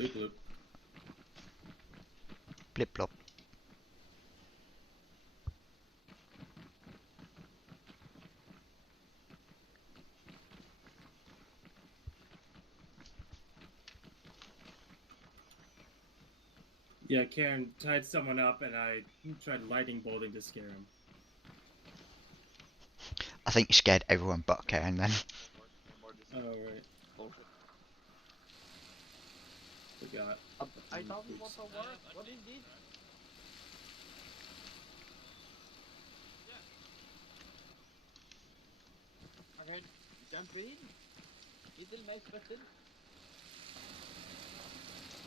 Bloop bloop. Blip blop. Yeah, Karen tied someone up and I tried lightning bolting to scare him. I think you scared everyone but Karen then. Oh, right. Forgot. I thought we want to work. What indeed? Okay, jump in. Little mouse button.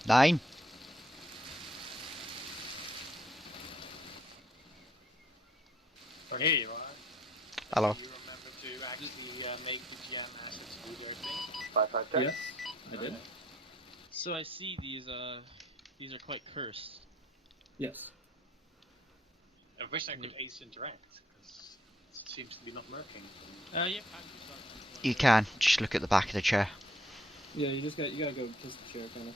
9. Oh, here you are. Hello. Do you remember to actually make the GM assets do their thing? 5 check. Yes, I did. Okay. So I see these are quite cursed. Yes. I wish I could ace interact, because it seems to be not working. Yeah, You can. Just look at the back of the chair. Yeah, you gotta go kiss the chair, kind of.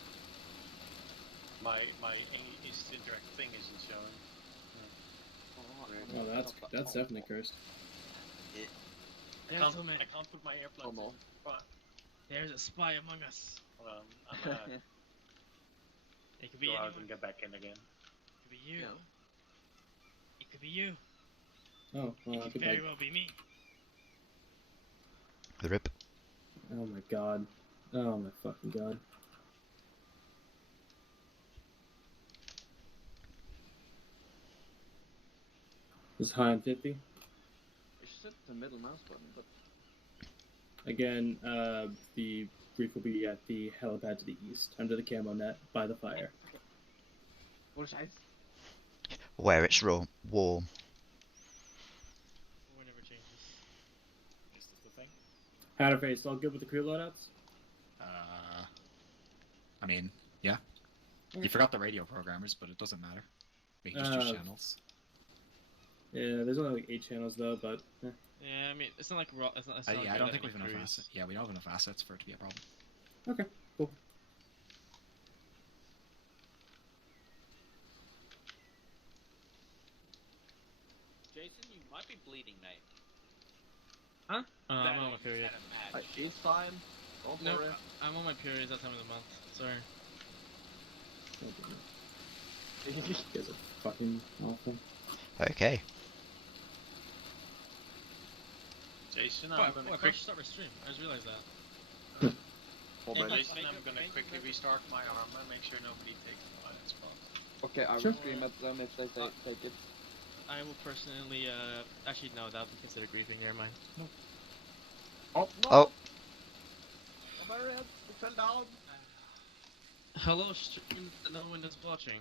My ace interact thing isn't showing. Oh, that's definitely cursed. I can't put my earplugs Oh, no. in. But, There's a spy among us. hold on, I'm gonna It could be go out anyone. and get back in again. It could be you. Yeah. It could be you. Oh, well, It I could could very like. well be me. Rip. Oh my god. Oh my fucking god. Is high on 50. It's just the middle mouse button, but Again, the brief will be at the helipad to the east, under the camo net, by the fire. what is I? Where it's warm. Or never changes. Is this the thing? Hatterface, all good with the crew loadouts? I mean, yeah. You forgot the radio programmers, but it doesn't matter. We can just use channels. Yeah, there's only like 8 channels though, but Yeah, I mean, it's not like raw. It's not Yeah, like I don't that think we many have enough crews. assets. Yeah, we don't have enough assets for it to be a problem. okay, cool. Jason, you might be bleeding, mate. Huh? I'm That on or my you period. had a match. It's fine. Go for Nope, it. I'm on my period that time of the month. Sorry. Oh, goodness. You guys are fucking awful. Okay. Jason, Oh, I'm I gonna should start my stream. I just realized that. Already. Jason, I'm gonna quickly restart my armor, make sure nobody takes my spot. Okay, I will Sure. scream at them if they take it. I will personally, actually no, that would be considered griefing. Never mind. Oh no! Oh. Barbarian, it fell down. Hello, stream that no one is watching.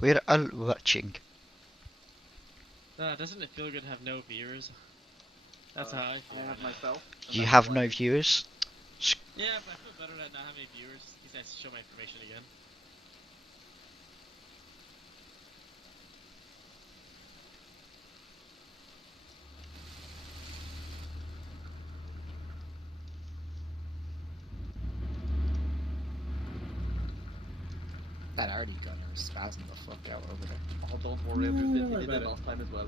We're all watching. Doesn't it feel good to have no viewers? That's how I feel. I have myself. and You that's have why- no viewers. Yeah, but I feel better that not having any viewers. At least I show my information again. That already gunner is spazzing the fuck out over there. Oh, don't worry, No, they don't worry did about it it. last time as well.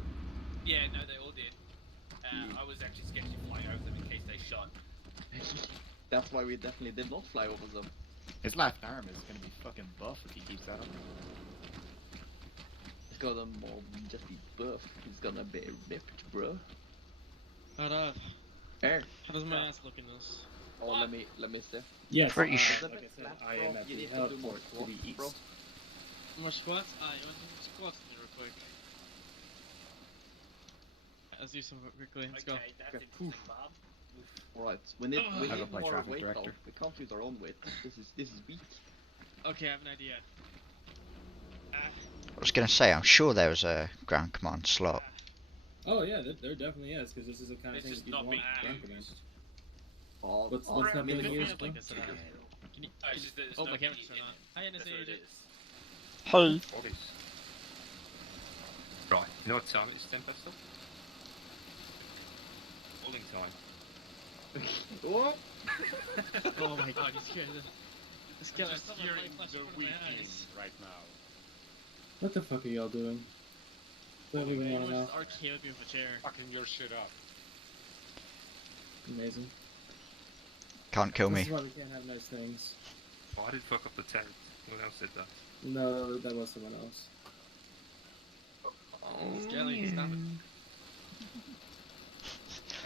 Yeah, no, they all did. I was actually scared to fly over them in case they shot. That's why we definitely did not fly over them. His left arm is gonna be fucking buff if he keeps that up. It's gonna more than just be buff. He's gonna be ripped, bro. Here. How does my ass look in this? Oh, let me see. Yes, Pretty sure. like I said, I am at the heliport to the east. bro. More squats? You want to do some squats with me real quick? Let's do some quickly. Let's go. Okay, that's Okay. interesting, Bob. Alright, we need I'll go more play traffic weight director. though. We can't use our own weight. This is weak. Okay, I have an idea. I was gonna say, I'm sure there was a ground command slot. Oh yeah, there definitely is, because this is the kind of This thing is that you not want being ground command. used. Oh, What's oh, not being minute- used? Like I said, can you, Oh, it's just that there's oh, my nobody camera's turned in on. it. Hi, That's what it NSA. is. Hey. What is? Right, you know what time it is, Tempest? Holding time. Oh! Oh my god, you scared them. This I'm guy just has hearing light flash the in front of weeping my eyes. right now. What the fuck are y'all doing? What do we He want to know? wants to RKO me with a chair. Fucking your shit up. Amazing. Can't kill This me. is why we can't have nice things. Oh, I did fuck up the tent. What else did that? No, that was someone else. Scaling, stop it.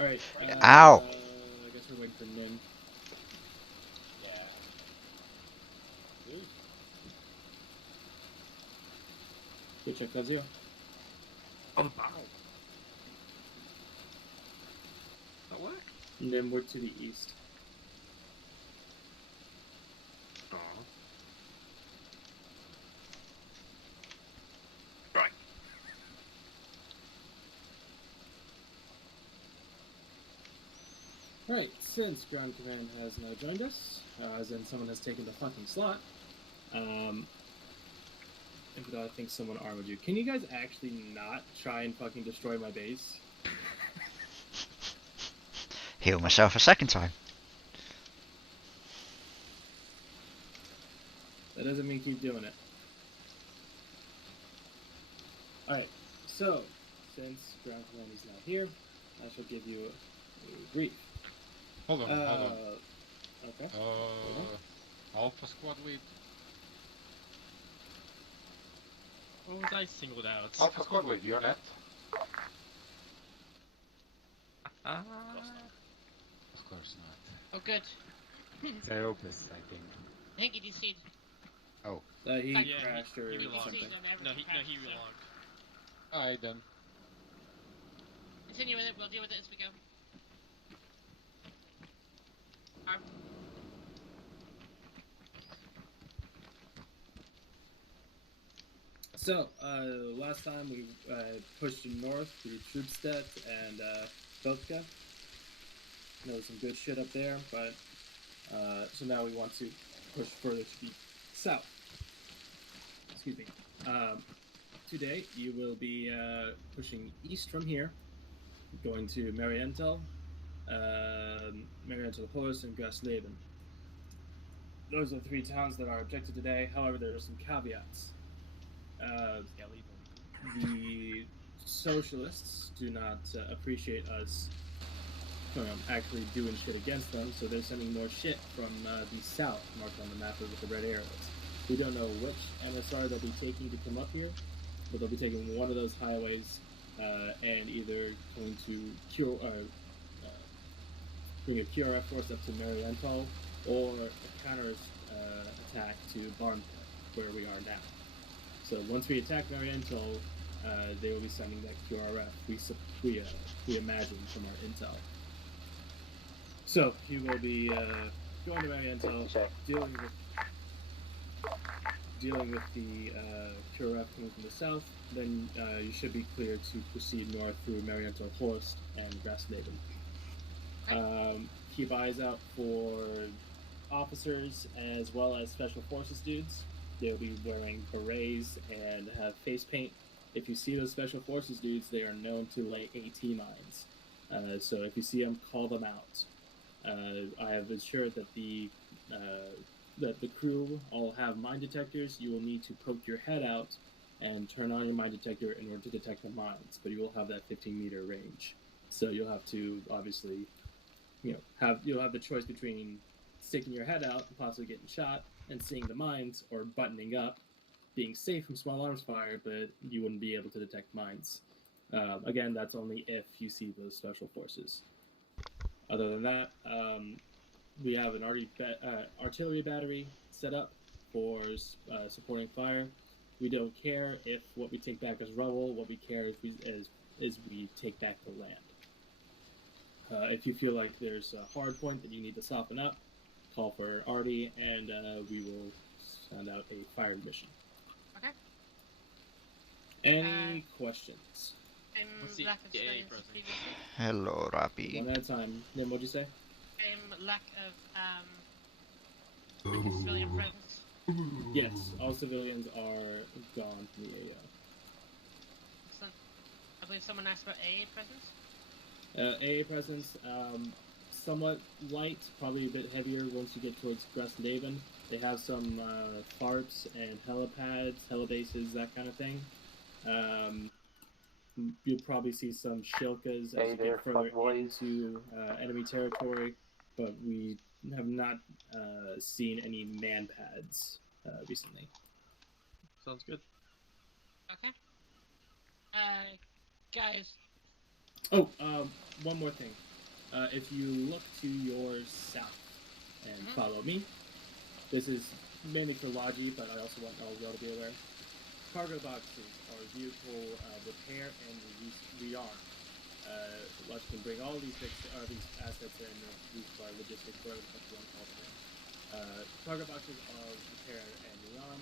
Alright. Ow! I guess we're waiting for Nim. Yeah. Ooh. Go check Co-Zeus. Oh, the battle. That work? Nim, we're to the east. Oh. Right. Alright, since ground command has now joined us, as in someone has taken the fucking slot, even though I think someone armored you, can you guys actually not try and fucking destroy my base? Heal myself a second time. That doesn't mean keep doing it. Alright, so, since ground command is now here, I shall give you a brief. Hold on, hold on. Okay. Alpha squad lead. What was I singled out? Alpha squad lead, you're net. Ah. Of course not. Oh, good. Theopus, I think. I think he DC'd. He Yeah, crashed or he relogged. something. No, he relogged. Alright then. Continue with it, we'll deal with it as we go. Arm. So, last time we pushed north through Troopstedt and Belka. There was some good shit up there, but so now we want to push further to the south. Excuse me. Today you will be pushing east from here, going to Marienthal, Marienthal Horst, and Grasleben. Those are the three towns that are objected today. However, there are some caveats. The socialists do not appreciate us actually doing shit against them, so they're sending more shit from the south, marked on the map with the red arrows. We don't know which MSR they'll be taking to come up here, but they'll be taking one of those highways and either going to bring a QRF force up to Marienthal or a counter attack to Barnport, where we are now. So once we attack Marienthal, they will be sending that QRF. We imagine from our intel. So he will be going to Marienthal, dealing with the QRF coming from the south. Then you should be clear to proceed north through Marienthal Horst and Grasleben. Keep eyes out for officers as well as special forces dudes. They'll be wearing berets and have face paint. If you see those special forces dudes, they are known to lay AT mines. So if you see them, call them out. I have ensured that the crew all have mine detectors. You will need to poke your head out and turn on your mine detector in order to detect the mines, but you will have that 15-meter range. So you'll have to obviously, you'll have the choice between sticking your head out and possibly getting shot and seeing the mines, or buttoning up, being safe from small arms fire, but you wouldn't be able to detect mines. Again, that's only if you see those special forces. Other than that, we have an artillery battery set up for supporting fire. We don't care if what we take back is rubble. What we care is we take back the land. If you feel like there's a hard point that you need to soften up, call for Artie, and we will send out a fire mission. Okay. Any questions? What's the Lack of AA civilians present? previously. Hello, Rappy. One at a time. Nim, what'd you say? Lack of civilian presence. Yes, all civilians are gone from the AO. Excellent. I believe someone asked about AA presence. AA presence, somewhat light, probably a bit heavier once you get towards Grasnaven. They have some farps and helipads, helibases, that kind of thing. You'll probably see some shilkas as you get further into enemy territory, but we have not seen any man pads recently. Sounds good. Okay. Guys. Oh, one more thing. If you look to your south and follow me, this is mainly for Logi, but I also want all of y'all to be aware. Cargo boxes are vehicle repair and rearm. Logi can bring all these assets in used by logistics, whatever the fuck you want to call them. Cargo boxes are repair and rearm.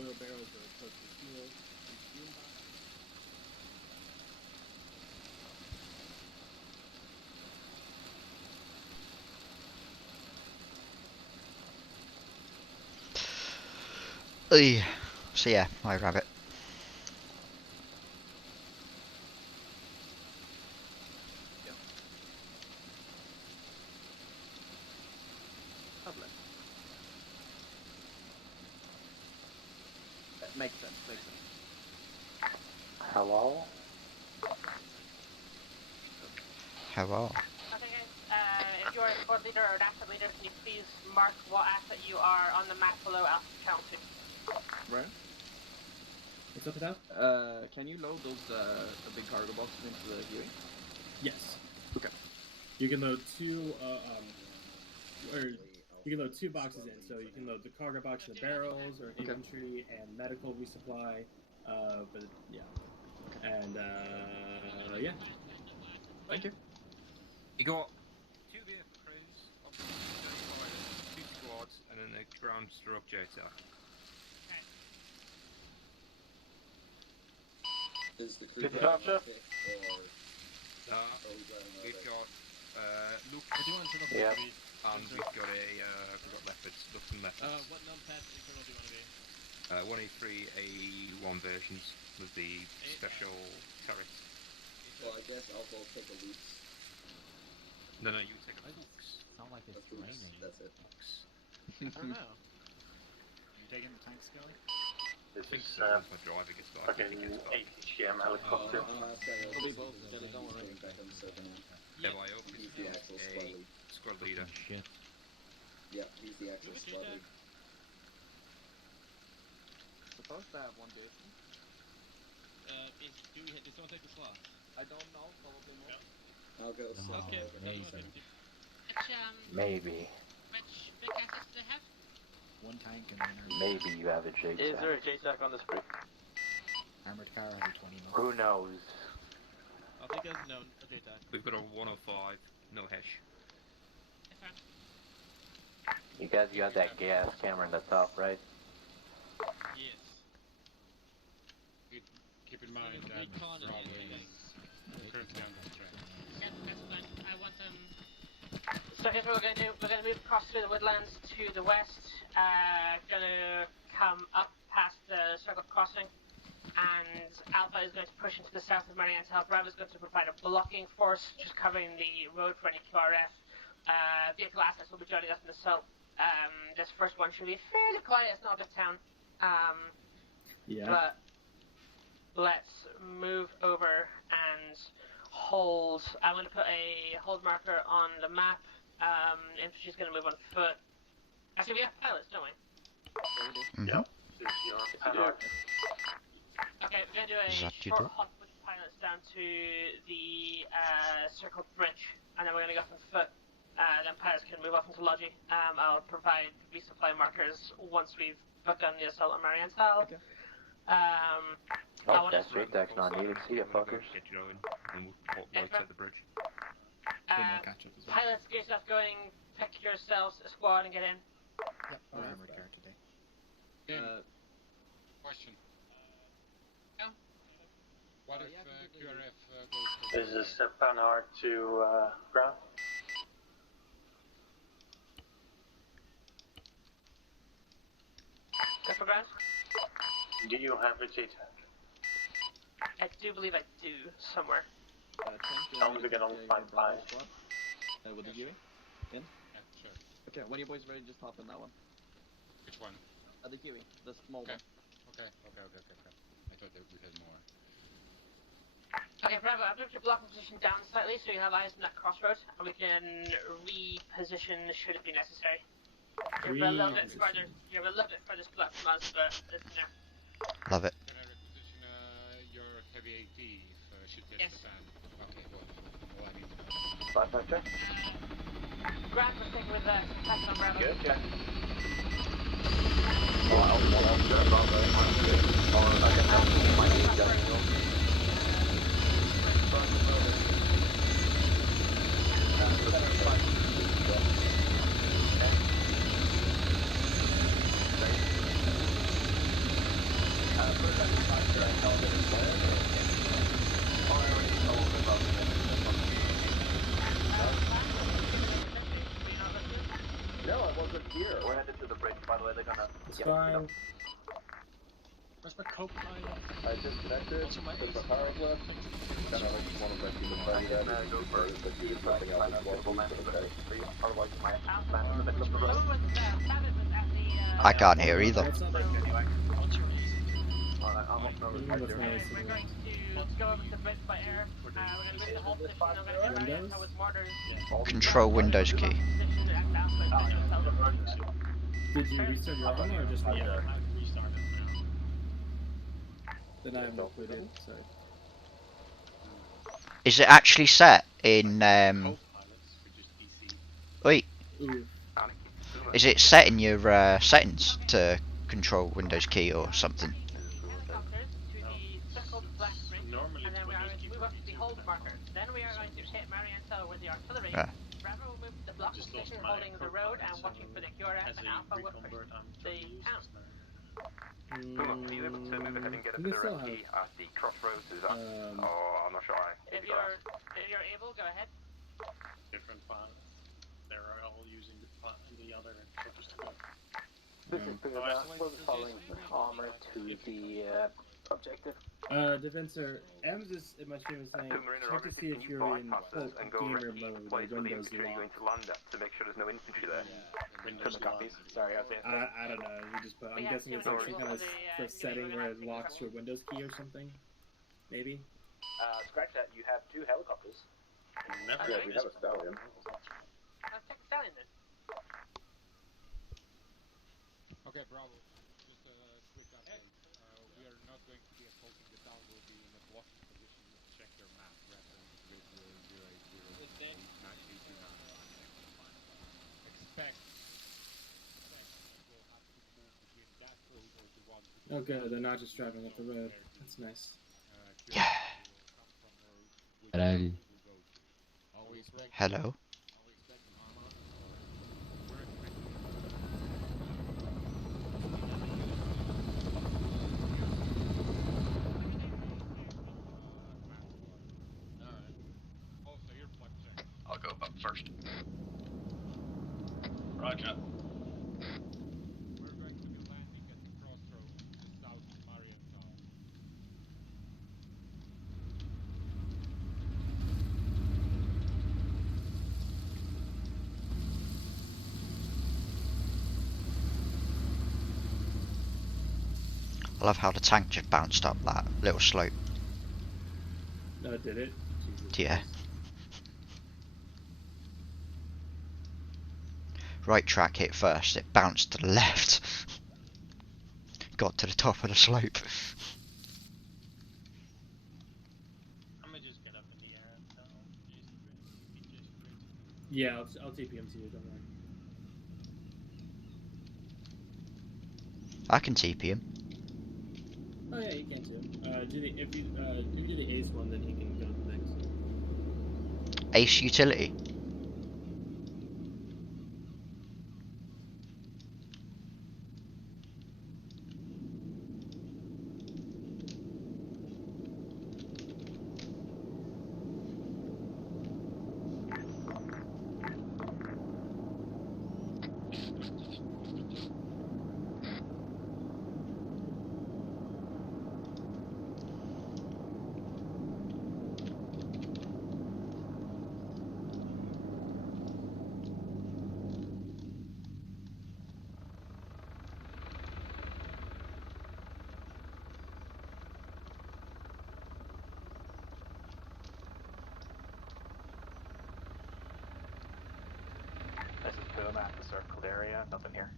Oil barrels are close to fuel. Fuel boxes. So yeah, I rabbit. Lovely. That makes sense. Hello? Hello. Okay, guys. If you're a squad leader or an asset leader, can you please mark what asset you are on the map below Alpha County? Right. What's up with that? Can you load those the big cargo boxes into the Huey? Yes. Okay. You can load two boxes in. So you can load the cargo box and the barrels, or infantry and medical resupply. But yeah. And yeah. Thank you. You got 2 vehicle crews, obviously 2 squads, and then a ground structure. Is the crew Did you have to? We've got Luke, I do want to turn Yeah. and we've got leopards, Luke and leopards. What non-path internal do you want to be? 1A3 A1 versions with the special turret. Well, I guess I'll go take a loot. No, you take a Lux. Sound like it's Lux, raining. that's it. I don't know. You taking the tank, Skelly? I think so, once my driver gets back. Fucking 80 GM helicopter. We'll be both together, don't worry. Going back on the server now. Yeah, I hope He's it's the actual squad a lead. squad leader. Shit. Yeah, he's the actual squad lead. Supposed to have one Jason. Did someone take the slot? I don't know, probably more. I'll go No. south. Okay, amazing. Which Maybe. big assets do they have? One tank and then Maybe you have a JSAC. Is there a JSAC on this bridge? armored car has a 20 mil. Who knows? I'll take a no, a JTAC. We've got a 105, no hash. Yes, sir. You guys got that gas camera in the top, right? Yes. Keep in mind that Recon and anything. currently on the track. Yep, that's fine. I want them. So here's what we're going to do. We're going to move across through the woodlands to the west. Going to come up past the circle crossing. And Alpha is going to push into the south of Marianne to help. Bravo is going to provide a blocking force, just covering the road for any QRF. Vehicle assets will be joining us in the south. This first one should be fairly quiet. It's not a big town. Yeah. But let's move over and hold. I'm going to put a hold marker on the map. Infantry's going to move on foot. Actually, we have pilots, don't we? Yep. Okay, we're going to do a That you short do? hop with pilots down to the circle bridge, and then we're going to go on foot. Then pilots can move off into Logi. I'll provide resupply markers once we've begun the assault on Marianne's Hall. Okay. Oh, that JTAC's not needed. See ya, fuckers. Get you going, and we'll pop lights at the bridge. More catch up as well. Pilots, get yourself going. Pick yourselves a squad and get in. Yep, we're armored car today. Question. No? What if QRF goes... Is this Panhard to ground? Go for ground. Do you have a JTAC? I do believe I do somewhere. Tank, How is it gonna find five? with the Huey? Okay, when you boys ready, just hop in that one. Which one? The Kiwi, the small Okay. one. Okay. I thought that we had more. Okay, Bravo, I've moved your blocking position down slightly so you have eyes on that crossroads, and we can reposition should it be necessary. You're a little bit further. You're a little bit further split from us, but it's in there. Love it. Can I reposition your heavy AT if shit hits Yes. the fan? Okay, well, all I need to know. 5 check. Grant was taken with the attack on Bravo. Good, check. No, I wasn't here. We're headed to the bridge, by the way. They're gonna. It's fine. Where's my co-pilot? I disconnected. Also my Took my power clip. Then I like one of my team to tell you that go first, but you did nothing else as well. Otherwise, you might land in the middle of the road. Someone was Savage was at the. I can't hear either. Anyway, What's your easy? I'm up over we're going to go over to the bridge by air. We're going to move the whole position. I'm going to get ready with mortars. Control Windows key. Did you restart your armor or just Yeah, I've restarted now. Then I haven't put in, sorry. Is it actually set in Co-pilots, which is PC. wait, Ooh. is it set in your settings to control Windows key or something? Normally And then we are Windows going to key move up to the hold for marker. Then we are going to hit Marianto with the artillery. Ah. Bravo will move to the block Just lost position my holding the road and co-pilot, watching so for the QRF, as and a Alpha will push reconvert, I'm the trying to use town. this now. Puma, are you able to move ahead and get up to the rescue at the crossroads? Is that? Oh, I'm not sure. If you're able, go ahead. Different pilots. They're all using the other focus to go. This is Puma. We're following armor to the objective. Defensor, M's is in my stream is saying, Puma in check to see if you're in quote, and go gamer rescue mode the or place where the Windows infantry are going locked. to land at to make sure there's no infantry there. Windows Copies. Sorry, I was saying. I don't know, you just put, I'm We have guessing it's two actually kind of people the setting where it locks your Windows key or something? Maybe? Scratch that. You have 2 helicopters. Never Yeah, we have a stallion. Let's check the stallion then. Okay, Bravo. Just a quick update. We are not going to be assaulting the town. We'll be in a blocking position. Check your map. Reference grid 080 Expect we'll have to move between that road or the one. Okay, they're not just driving up the road. That's nice. Yeah. Hello. Hello. I'll go up first. Roger. We're going to be landing at the crossroads just south of Marienthal. I love how the tank just bounced up that little slope. No, did it? Jesus Yeah. Christ. Right track hit first, it bounced to the left. Got to the top of the slope. I'm gonna just get up in the air and tell Jason Grid. Jason Grid. Yeah, I'll TPM to you, don't worry. I can TP him. Oh yeah, you can too. If you do the ace one, then he can go to the next. Ace utility. settled area, nothing here.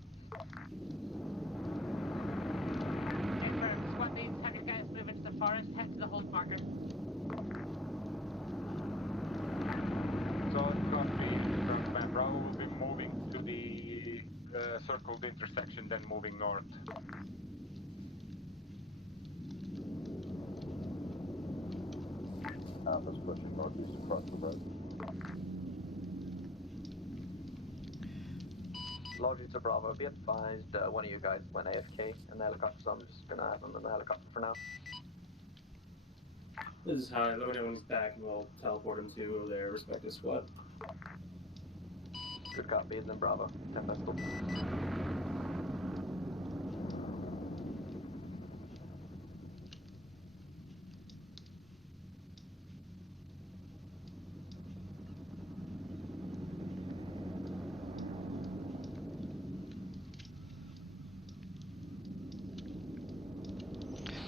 Confirmed. Squad leads, have your guys move into the forest, head to the hold marker. So copy. Front Bravo will be moving to the circled intersection, then moving north. Alpha's pushing northeast across the road. Logi to Bravo, be advised, one of you guys went AFK in the helicopter, so I'm just gonna have them in the helicopter for now. This is how when everyone's back, and we'll teleport them to their respective squad. Good copy, is in Bravo. 10 pistol.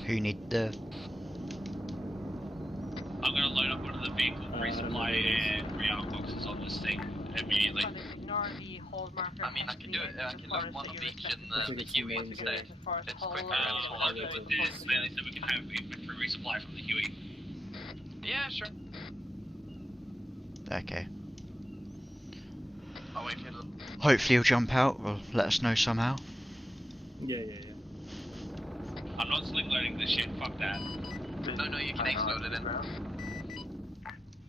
Who need the... I'm gonna load up one of the vehicle resupply and re-arm boxes on this thing immediately. Ignore the hold marker. I mean, I can do it. I can load one of each in the Huey instead. It's quicker. I'll load it with this mainly so we can have infantry resupply from the Huey. Yeah, sure. Okay. I'll wait for you. Hopefully he'll jump out, or let us know somehow. Yeah. I'm not sling loading this shit, fuck that. No, you can ace load it in.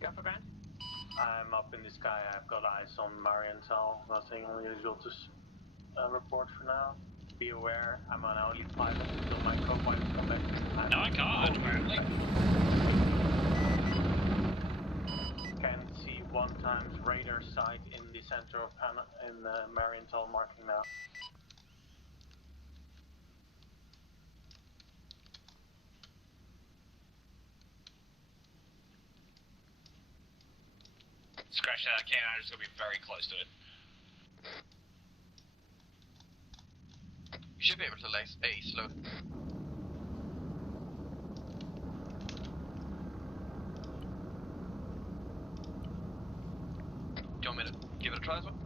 Go for Grant. I'm up in the sky, I've got eyes on Marienthal, nothing unusual to report for now. Be aware, I'm on only 5 until my co-pilot come back. No, I can't, apparently. Can see 1x radar sight in the center of Marienthal marking now. Scratch that, I can't, I'm just gonna be very close to it. You should be able to ace load. Do you want me to give it a try as well?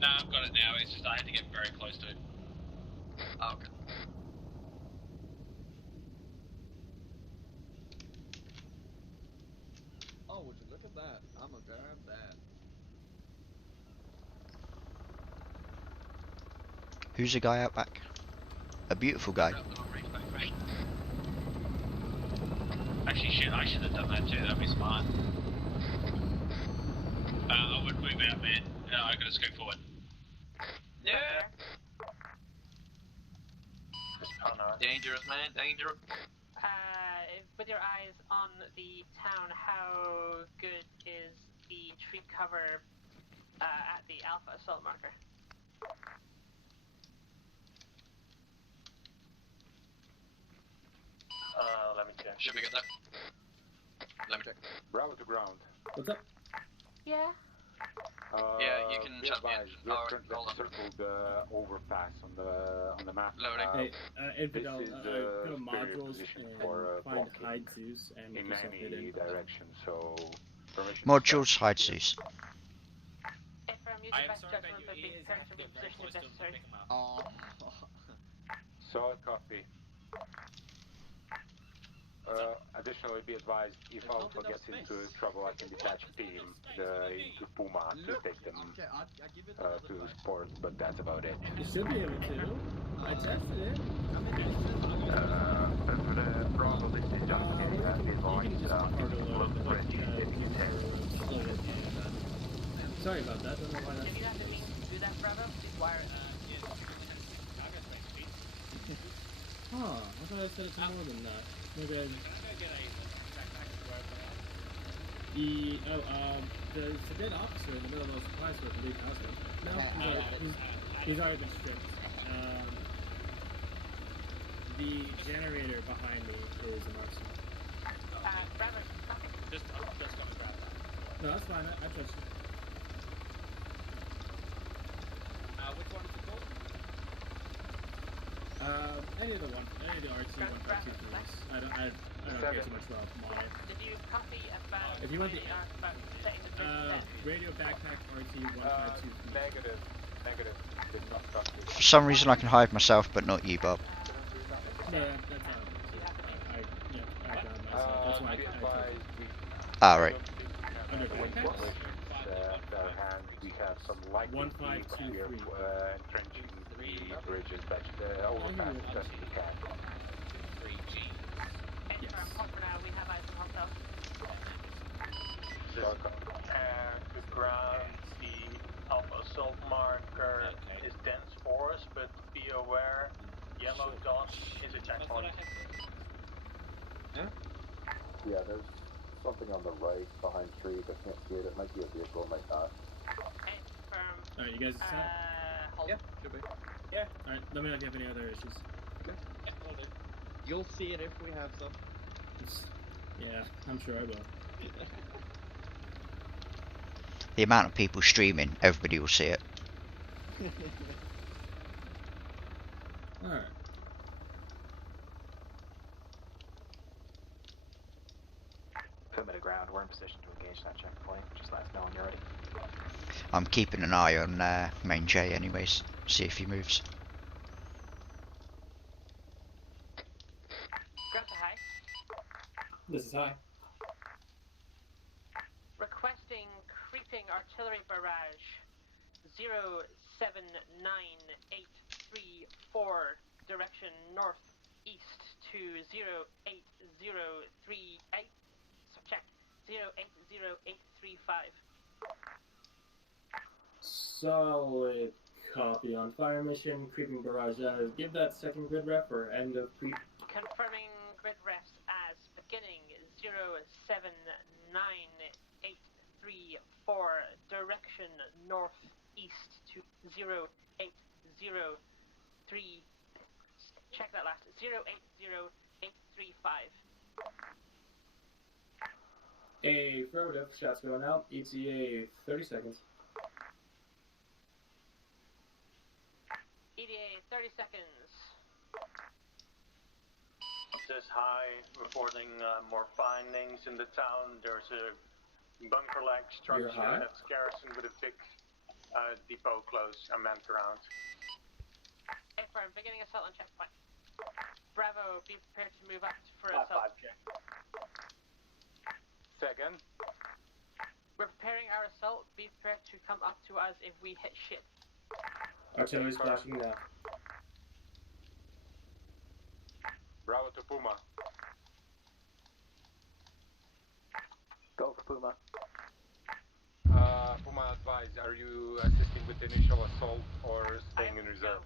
No, I've got it now, it's just I had to get very close to it. Oh, okay. Oh, would you look at that? I'm gonna grab that. Who's the guy out back? A beautiful guy. Actually, shit, I should have done that too, that'd be smart. I would move out, man. I gotta scoot forward. Yeah! Dangerous, man, dangerous. With your eyes on the town, how good is the tree cover at the Alpha assault marker? Let me check. Should we get that? Let me check. Bravo to ground. What's up? Yeah. Yeah, you can shut me in. We have currently circled overpass on the map. Loading. Hey, Infidel, this is go to superior modules position and for find blocking Hide Zeus and make in yourself any hidden. direction, so permission to Modules, start. hide Zeus. If I'm using best judgment, but be prepared to reposition if necessary. Oh. Solid copy. Additionally, be advised, if Alpha gets into trouble, I can detach a team into Puma to take them to support, but that's about it. You should be able to. I tested it. Bravo, this is just getting that advice. Look for it if you can. Sorry about that. Don't know why If you have the means to do that, Bravo, please wire it. Huh, I thought I said it's more than that. Maybe I... There's a dead officer in the middle of those supplies with a big house. No, he's already been stripped. The generator behind me is a marksman. Bravo, nothing. I'm just gonna grab that. No, that's fine. I trust you. Which one is it called? Any of the R2, 152 police. I don't care too much about mono. Did you copy about If you want the about setting the bridge radio backpack RT 152. Negative. Did not copy. For some reason I can hide myself, but not you, Bob. No, that's not. I got myself. That's why I took it. Ah, right. Under backpacks? We have some light here entrenching the bridge as best overpass as best we can. 3G. Yes. For now, we have eyes on hotel. The ground, the alpha assault marker is dense forest, but be aware, yellow dot is a checkpoint. Yeah, there's something on the right behind trees. I can't see it. It might be a vehicle, might not. Alright, you guys set? Yeah, should be. Yeah. Alright, let me know if you have any other issues. Okay. Yeah, will do. You'll see it if we have some. Yeah, I'm sure I will. The amount of people streaming, everybody will see it. Alright. Perimeter ground, we're in position to engage that checkpoint. Just let us know when you're ready. I'm keeping an eye on main J anyways, see if he moves. Grab the high. This is high. Requesting creeping artillery barrage 07984 direction northeast to 08038. So check 080835. Solid copy on fire mission. Creeping barrage. Give that second grid ref or end of creep. Confirming grid refs as beginning 07984 direction northeast to 08038. Check that last 080835. Affirmative. Shots going out. ETA 30 seconds. ETA 30 seconds. This is high, reporting more findings in the town. There's a bunker-like structure that's garrisoned with a big depot close and manned around. Affirm, beginning assault on checkpoint. Bravo, be prepared to move up for assault. 5K. Second. We're preparing our assault. Be prepared to come up to us if we hit shit. Artillery's flashing now. Bravo to Puma. Go for Puma. Puma, advise, are you assisting with the initial assault or staying in reserve?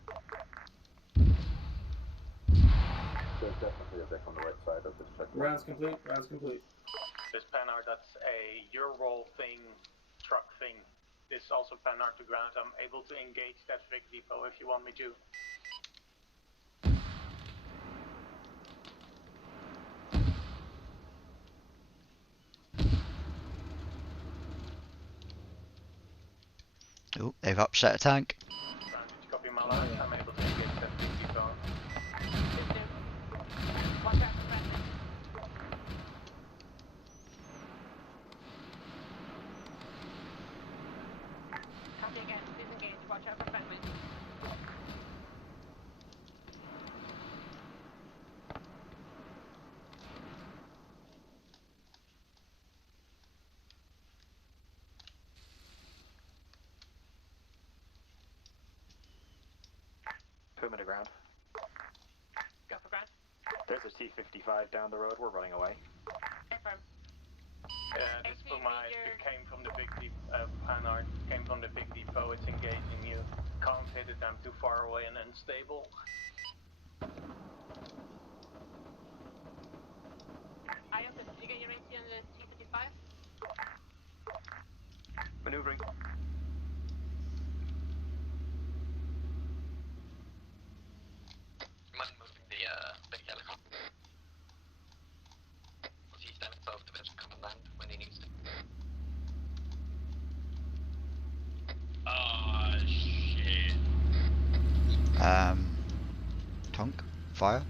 There's definitely a deck on the right side of this checkpoint. Rounds complete. Rounds complete. This Panhard, that's a Euroroll thing, truck thing. This is also Panhard to ground. I'm able to engage that big depot if you want me to. Oh, they've upset a tank. Copy my line. I'm able to engage that big depot. Watch out for friendly. Copy again. Please engage. Watch out for friendly. Perimeter ground. Go for ground. There's a T-55 down the road. We're running away. Affirm. This Puma came from the big Panhard came from the big depot. It's engaging you. Can't hit it. I'm too far away and unstable. Iota, did you get your AC on the T-55? Maneuvering. Mind moving the big helicopter. Once he's done himself to come and land when he needs to. Oh shit. Tonk, fire.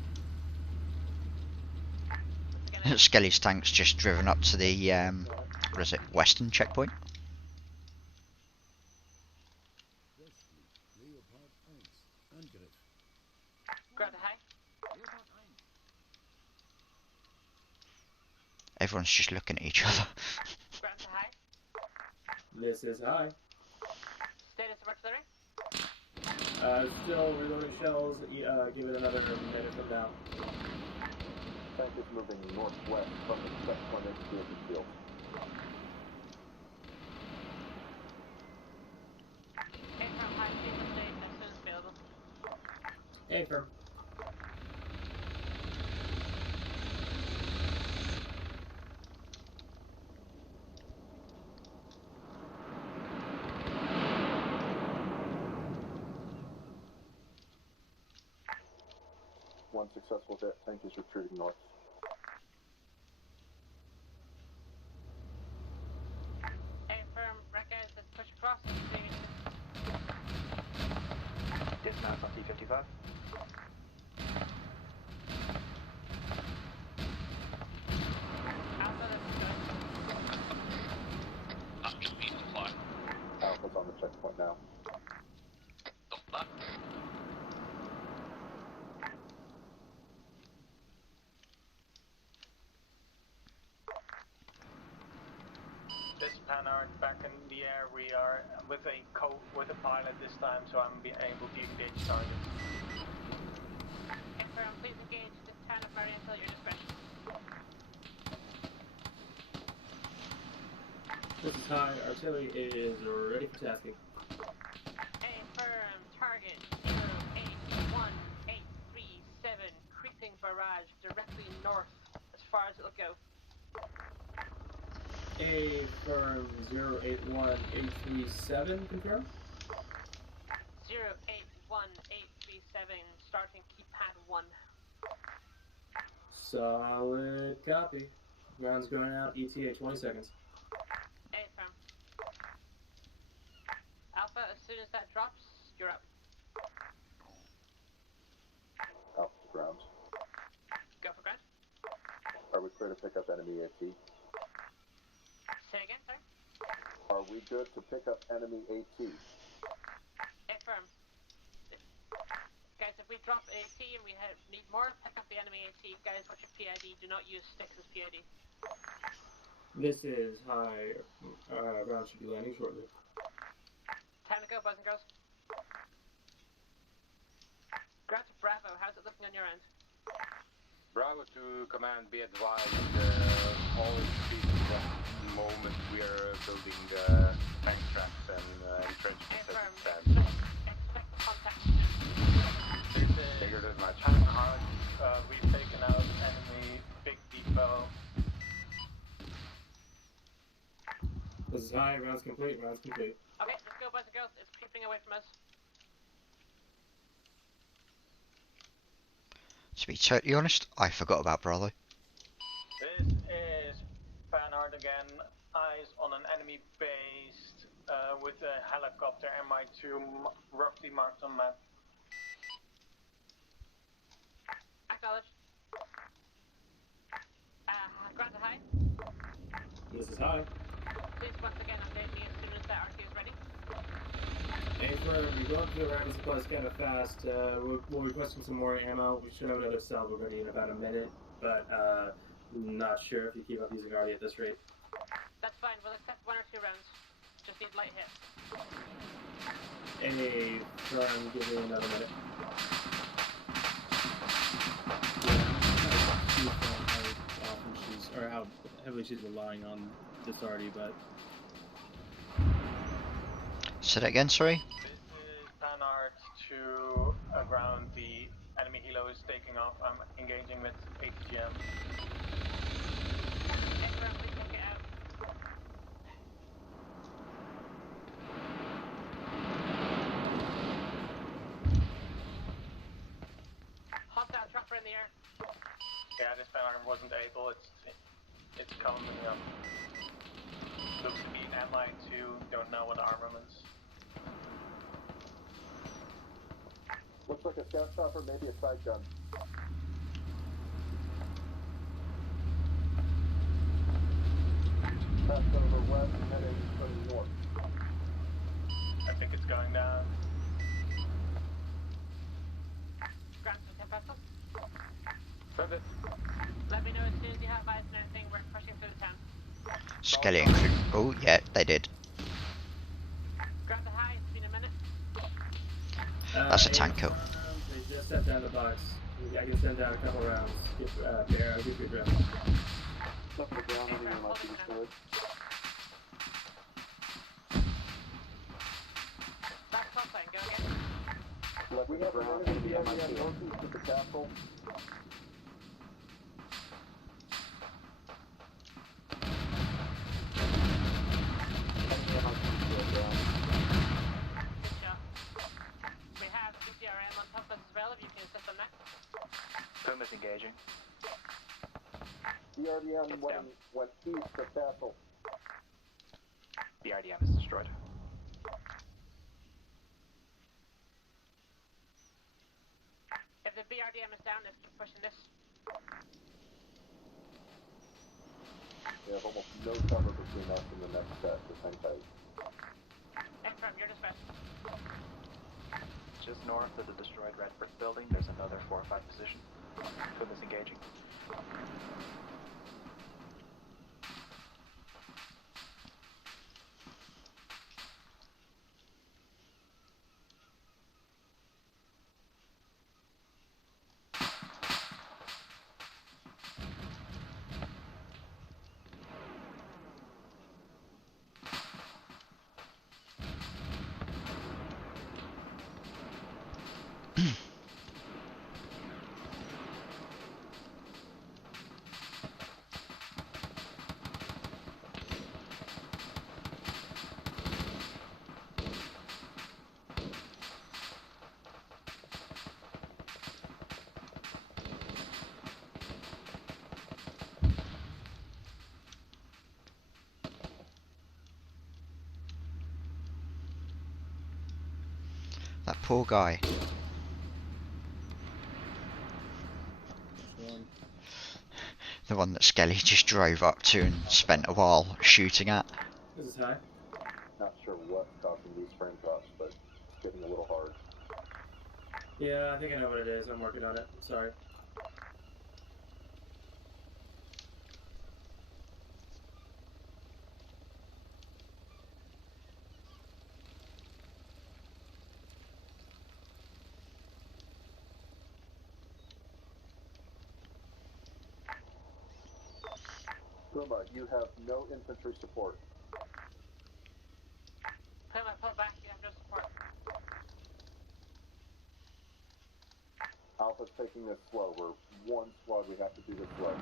Again, Skelly's tank's just driven up to the what is it, western checkpoint. Grab the high. Everyone's just looking at each other. Grab the high. This is high. Status of artillery. Still reloading shells. Give it another minute from now. Tank is moving northwest from the checkpoint into the field. A-firm high speed state as soon as available. A-firm. One successful hit. Tank is retreating north. A-firm, Rekka is push across. Dismount on T-55. Alpha, that's good. That should be to fly. Alpha's on the checkpoint now. Stop that. This is Panhard back in the air. We are with a pilot this time, so I'm able to engage targets. A-firm, please engage the town of Barbarian until your discretion. This is high. Artillery is ready for tasking. A-firm, target 081837, creeping barrage directly north as far as it'll go. A-firm 081837, confirm? 081837, starting keypad 1. Solid copy. Rounds going out. ETA 20 seconds. A-firm. Alpha, as soon as that drops, you're up. Alpha ground. Go for ground. Are we clear to pick up enemy AT? Say again, sorry? Are we good to pick up enemy AT? A-firm. Guys, if we drop AT and we need more, pick up the enemy AT. Guys, what's your PID? Do not use sticks as PID. This is high. Round should be landing shortly. Time to go, boys and girls. Ground to Bravo, how's it looking on your end? Bravo to command, be advised, all speed at the moment we are building tank tracks and entrenchments as it stands. Expect contact. Figured as much. Panhard, we've taken out enemy big depot. This is high. Rounds complete. Rounds complete. Okay, let's go, boys and girls. It's creeping away from us. To be totally honest, I forgot about Bravo. This is Panhard again. Eyes on an enemy base with a helicopter Mi-2 roughly marked on map. Acknowledged. Ground to high. This is high. Please once again update me as soon as that RT is ready. A-firm, you're going through the random supplies kind of fast. We'll request some more ammo. We should have another salvo ready in about a minute, but not sure if you keep up using Arty at this rate. That's fine, we'll accept 1 or 2 rounds. Just need light hits. A-firm, give me another minute. How heavily she's relying on this Arty, but... Say that again, sorry? This is Panhard to ground. The enemy helo is taking off. I'm engaging with ATGM. A-firm, please take it out. Hostile chopper in the air. Yeah, this Panhard wasn't able. It's coming up. Looks to be an Mi-2. Don't know what armaments. Looks like a scout chopper, maybe a side gun. Pass over west, heading north. I think it's going down. Grant some tempesto. Send it. Let me know as soon as you have eyes and everything. We're pushing through the town. Skelly and crew. Oh, yeah, they did. Grab the high. It's been a minute. That's a tanko. They just sent down the box. I can send down a couple rounds. Bear, I'll give you a draft. Stuff on the ground, anyone might be destroyed. Back top line. Go again. Left We have an ground, enemy enemy MIT. northeast of the castle. Good shot. We have BCRM on top of us as well. If you can assist on that. Puma's engaging. The RDM went east of castle. The RDM is destroyed. If the BRDM is down, let's keep pushing this. We have almost no cover between us and the next set, so hang tight. From your dispatch. Just north of the destroyed red brick building, there's another 4 or 5 position. Puma's engaging. That poor guy. The one that Skelly just drove up to and spent a while shooting at. This is high. Not sure what's causing these frame drops, but it's getting a little hard. Yeah, I think I know what it is. I'm working on it. Sorry. Puma, you have no infantry support. Puma, pull back. You have no support. Alpha's taking this slow. We're one squad. We have to do this slow.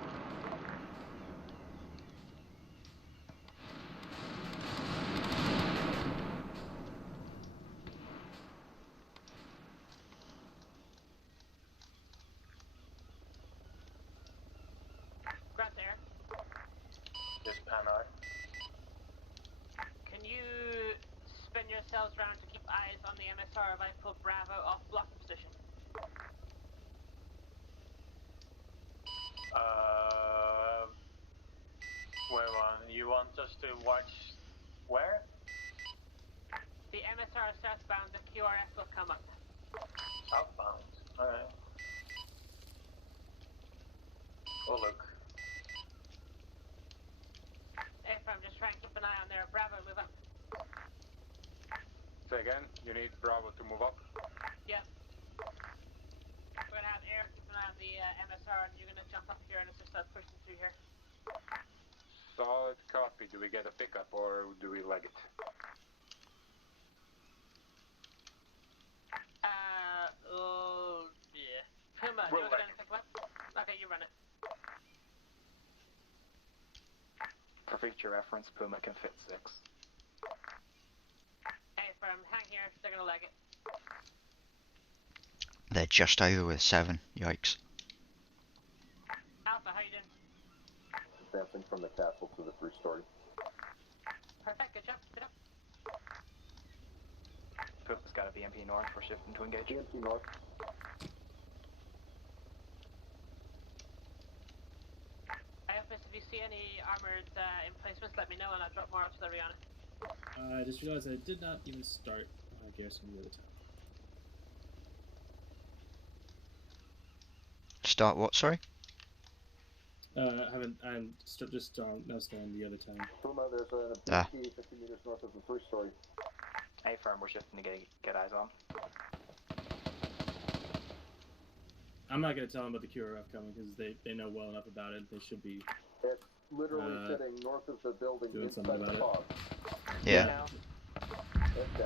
Grant there. Just Panar. Can you spin yourselves around to keep eyes on the MSR if I pull Bravo off block position? Wait one. You want us to watch where? The MSR is southbound. The QRF will come up. Southbound. Alright. Oh look. Ephraim, just try and keep an eye on there. Bravo, move up. Say again, you need Bravo to move up. Yeah. We're gonna have air keep an eye on the MSR, and you're gonna jump up here and assist us pushing through here. Solid copy. Do we get a pickup or do we leg it? Oh, yeah. Puma, We'll you want to pick up? Okay, you run it. For future reference, Puma can fit 6. Hey, from hang here, they're gonna leg it. They're just over with 7. Yikes. Alpha, how you doing? Advancing from the castle to the 3-story. Perfect, good job, good up. Puma's got a BMP north. We're shifting to engage. BMP north. I hope if you see any armored emplacements, let me know and I'll drop more artillery on it. I just realized I did not even start garrisoning the other town. Start what? Sorry. I'm just now staying the other town. Puma, there's an BT 50 meters north of the first story. A firm, we're shifting to get eyes on. I'm not gonna tell them about the QRF coming because they know well enough about it. They should be. It's literally sitting north of the building doing inside something the about pod. Yeah.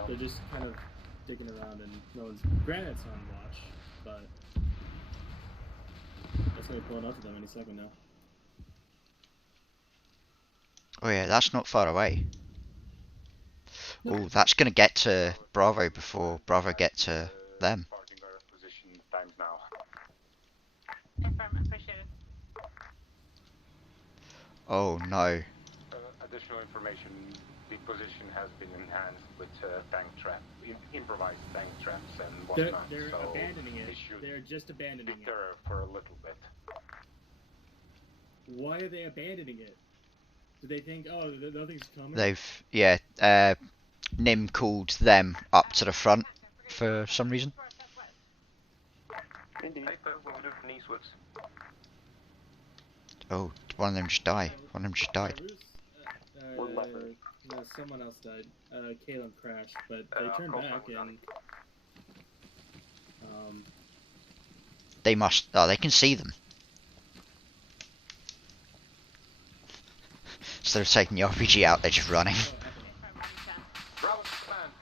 They're just kind of digging around and no one's. Granted, it's on watch, but that's gonna be pulling up to them any second now. Oh yeah, that's not far away. Oh, that's gonna get to Bravo before Bravo get to them. Position times now. Confirm, appreciate it. Oh no. Additional information, the position has been enhanced with tank trap, improvised tank traps and whatnot. They're so abandoning it. should They're just abandoning it. deter for a little bit. Why are they abandoning it? Do they think, oh, nothing's coming? They've Nim called them up to the front for some reason. Indeed. We'll do from eastwards. Oh, one of them just died. One of them just died. No, someone else died. Caleb crashed, but they turned back and. They must. Oh, they can see them. Instead of taking the RPG out, they're just running. Bravo command.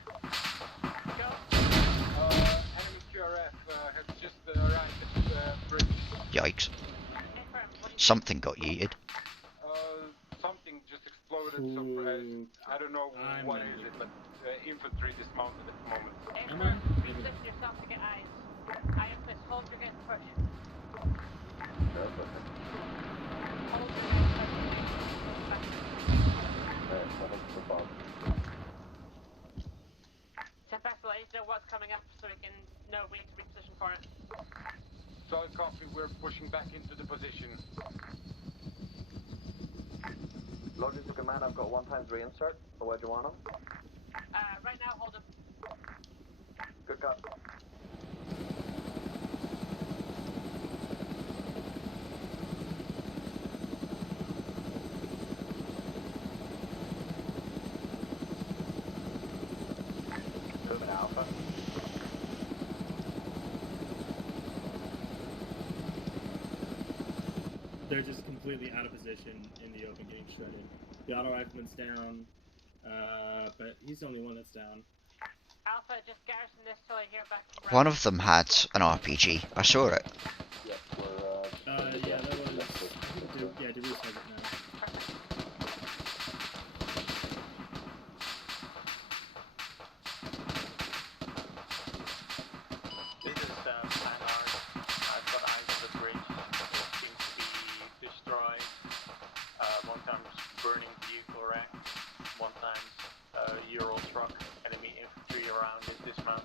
Enemy QRF has just arrived at the bridge. Yikes. Something got yeeted. Something just exploded. I don't know what is it, but infantry dismounted at the moment. Reposition yourself to get eyes. I am please hold your gate push. Hold your gate Tempest, let us know what's coming up so we can know we need to reposition for it. Solid copy, we're pushing back into the position. Loaded to command, I've got 1x3 insert. So where do you want them? Right now, hold them. Good cut. Moving Alpha. They're just completely out of position in the open, getting shredded. The auto rifleman's down, but he's the only one that's down. Alpha, just garrison this till I hear back from One of them had an RPG. I saw it. Yes, we're Yeah, that was. Yeah, DeRusse has it now. This is Planard. I've got eyes on the bridge. It seems to be destroyed. One time burning vehicle wreck. One time Euro truck. Enemy infantry around it dismounted.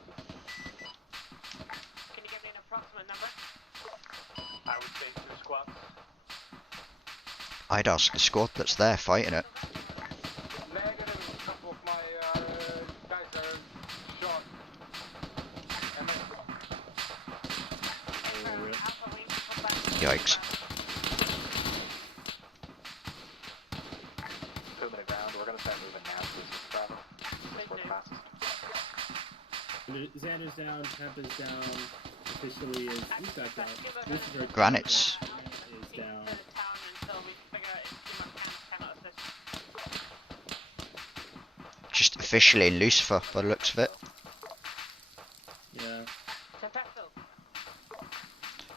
Can you give me an approximate number? I would say 2 squads. I'd ask the squad that's there fighting it. Negative, a couple of my guys are shot. Yikes. Moving it ground, we're gonna start moving now. This is Bravo. This works fastest. Xander's down, Temp is down. Officially is who's back down? Granite's. Is down. Just officially in Lucifer by the looks of it. Yeah.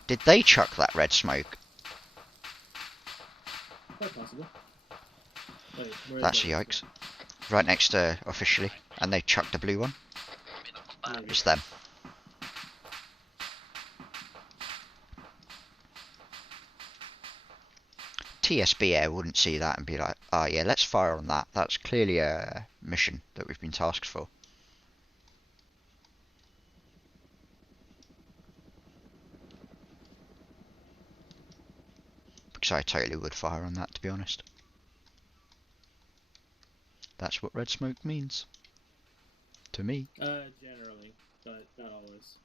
Did they chuck that red smoke? Quite possible. Wait, where That's is a that? yikes. Right next to officially. And they chucked the blue one. It's them. TSB Air wouldn't see that and be like, oh yeah, let's fire on that. That's clearly a mission that we've been tasked for. Because I totally would fire on that, to be honest. That's what red smoke means. To me. Generally, but not always.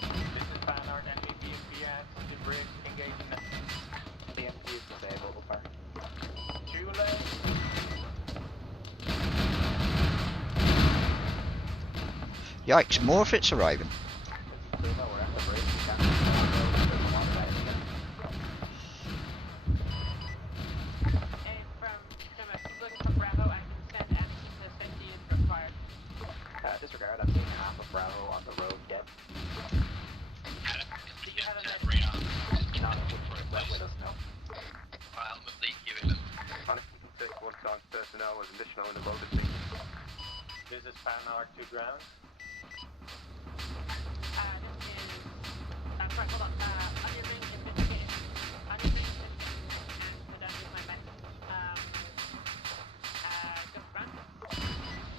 This is Banner, enemy BMP at the bridge, engaging them. BMP is disabled, we'll fire. Too late. Yikes, more if it's arriving. Puma, we're at the bridge. We can't there's a lot of guys again. Hey, from keep looking for Bravo, I can send Annie to the safety if required. Disregard, I've seen half of Bravo on the road dead. Do you have a med? Not with us, no. I'll move the Huey then. On 6, one song personnel was additional in the boat at sea. This is Banner to ground. This is... sorry, hold on. On your ring, investigate. On your ring, investigate. And put down with my med. Go front.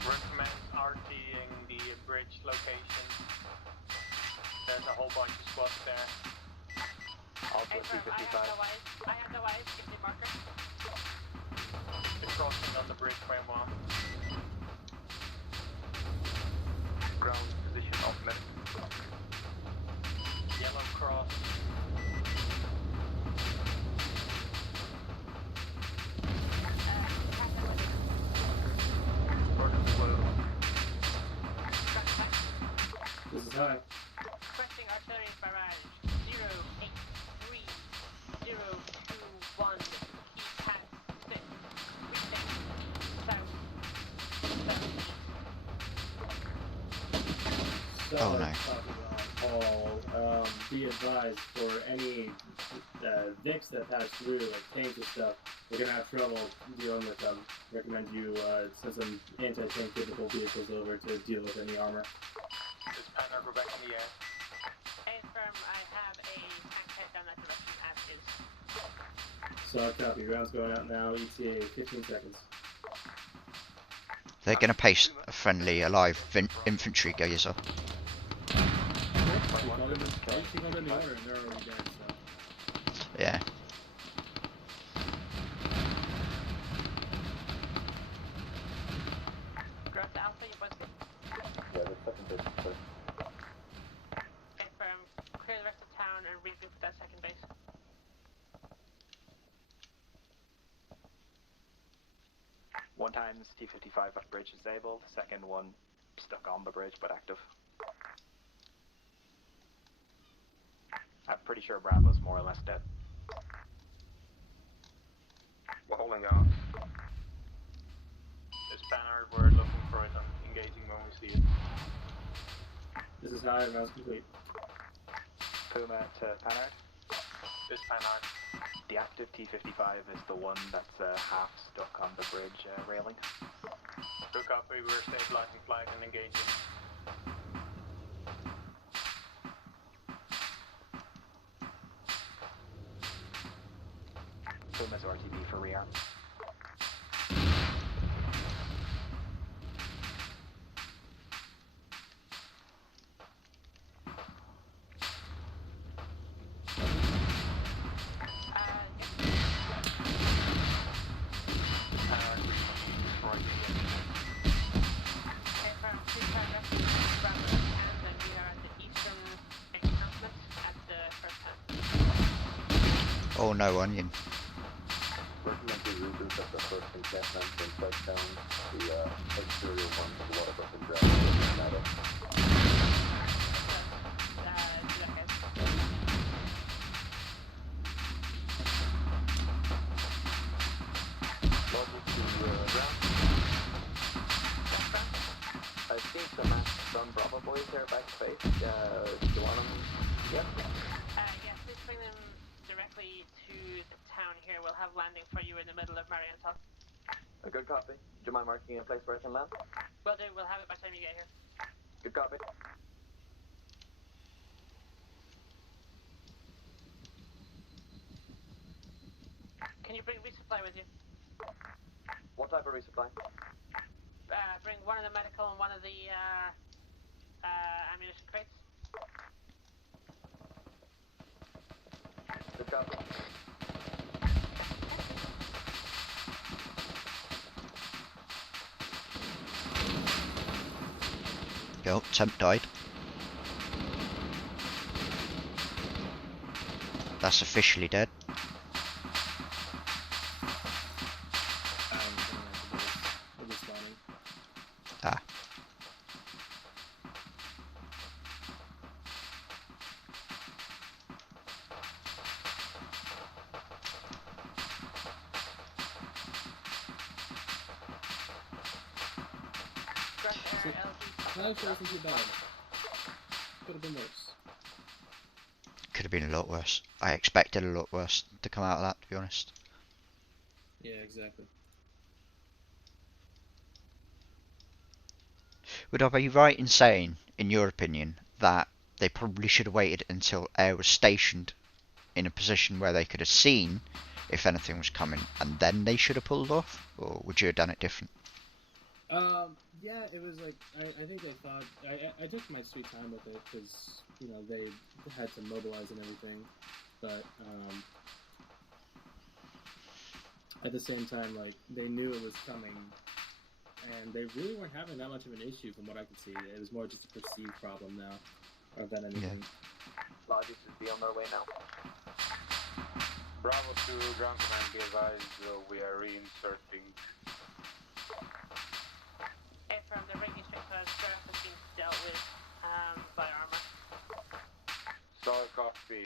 Run commands RTing the bridge location. There's a whole bunch of squads there. Also Hey, firm, I T-55. have the wise. Give me a marker. They're crossing on the bridge where I'm on. Ground position of medic. Yellow cross. This is high. Requesting artillery barrage 083021 East Hat 6 Retake South 7. Oh, no. Be advised for any Vicks that pass through, like tanks and stuff, we're gonna have trouble dealing with them. Recommend you send some anti-tank typical vehicles over to deal with any armor. This Banner, go back in the air. Hey, firm, I have a tank head down that direction as is. So copy. Rounds going out now. ETA 15 seconds. They're going to paste a friendly alive infantry gazer. Yeah. Grab the Alpha, you boys. Yeah, the second base is clear. Hey, firm, clear the rest of town and regroup with that second base. One times T-55 at bridge disabled, second one stuck on the bridge but active. I'm pretty sure Bravo's more or less dead. We're holding on. This Banner, we're looking for it. I'm engaging when we see it. This is high. Rounds complete. Puma to Panhard. This Banner. The active T-55 is the one that's half stuck on the bridge railing. Good copy, we're stabilizing flag and engaging. Puma's RTB for rearm. Oh no, onion. Recommend we reboot at the first encampment and strike down the exterior one with a lot of us in ground. I've seen some some Bravo boys here back space. Do you want them? Yep. Yes, please bring them directly to the town here. We'll have landing for you in the middle of Marienthal. A good copy. Do you mind marking a place where I can land? Will do, we'll have it by the time you get here. Good copy. Can you bring resupply with you? What type of resupply? Bring one of the medical and one of the ammunition crates. Copy. Yo, temp died. That's officially dead. Ah. That actually wasn't too bad. Could have been worse. Could have been a lot worse. I expected a lot worse to come out of that, to be honest. Yeah, exactly. Would I be right in saying, in your opinion, that they probably should have waited until air was stationed in a position where they could have seen if anything was coming, and then they should have pulled off? Or would you have done it different? Yeah, it was like, I think they thought, I took my sweet time with it, because, you know, they had to mobilize and everything, but, at the same time, like, they knew it was coming, and they really weren't having that much of an issue from what I could see. It was more just a perceived problem now, rather than anything. Logic should be on their way now. Bravo to ground command, be advised, we are reinserting. From the radio strike strap has been dealt with by armor. Solid copy.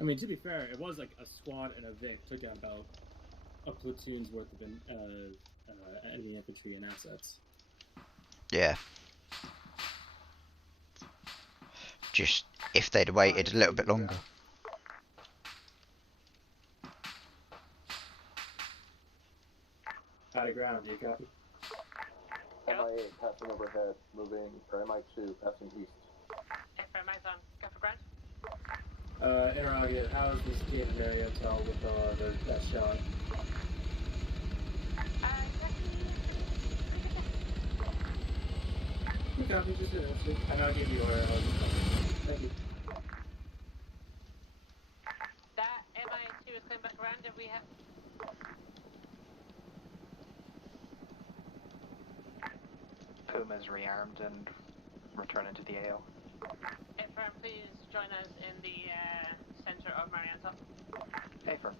I mean, to be fair, it was like a squad and a Vic took out about a platoon's worth of enemy infantry and assets. Yeah. Just, if they'd waited a little bit longer. Out of ground, you copy? MI8 passing overhead, moving, or MI2 passing east. From my zone, go for ground. Interrogative, how is this game in area intel with that shot? You copy, just do it. And I'll give you our thank you. That MI2 is coming back around and we have... Puma's rearmed and returning to the AO. Firm, please join us in the center of Marianto. Hey, Firm.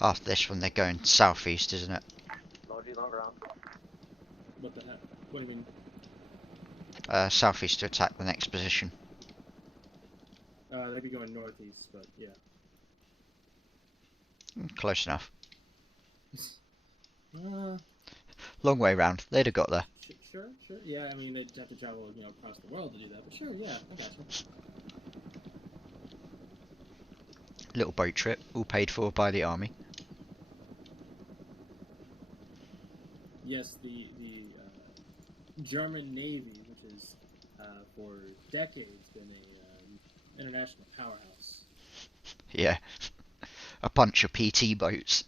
After this one, they're going southeast, isn't it? Logi's on ground. What the heck? What do you mean? Southeast to attack the next position. They'd be going northeast, but yeah. Close enough. Uh, Long way round. They'd have got there. Sure. Yeah, I mean, they'd have to travel, you know, across the world to do that, but sure, yeah, I gotcha. Little boat trip, all paid for by the army. Yes, the German Navy, which is for decades been a international powerhouse. Yeah. A bunch of PT boats.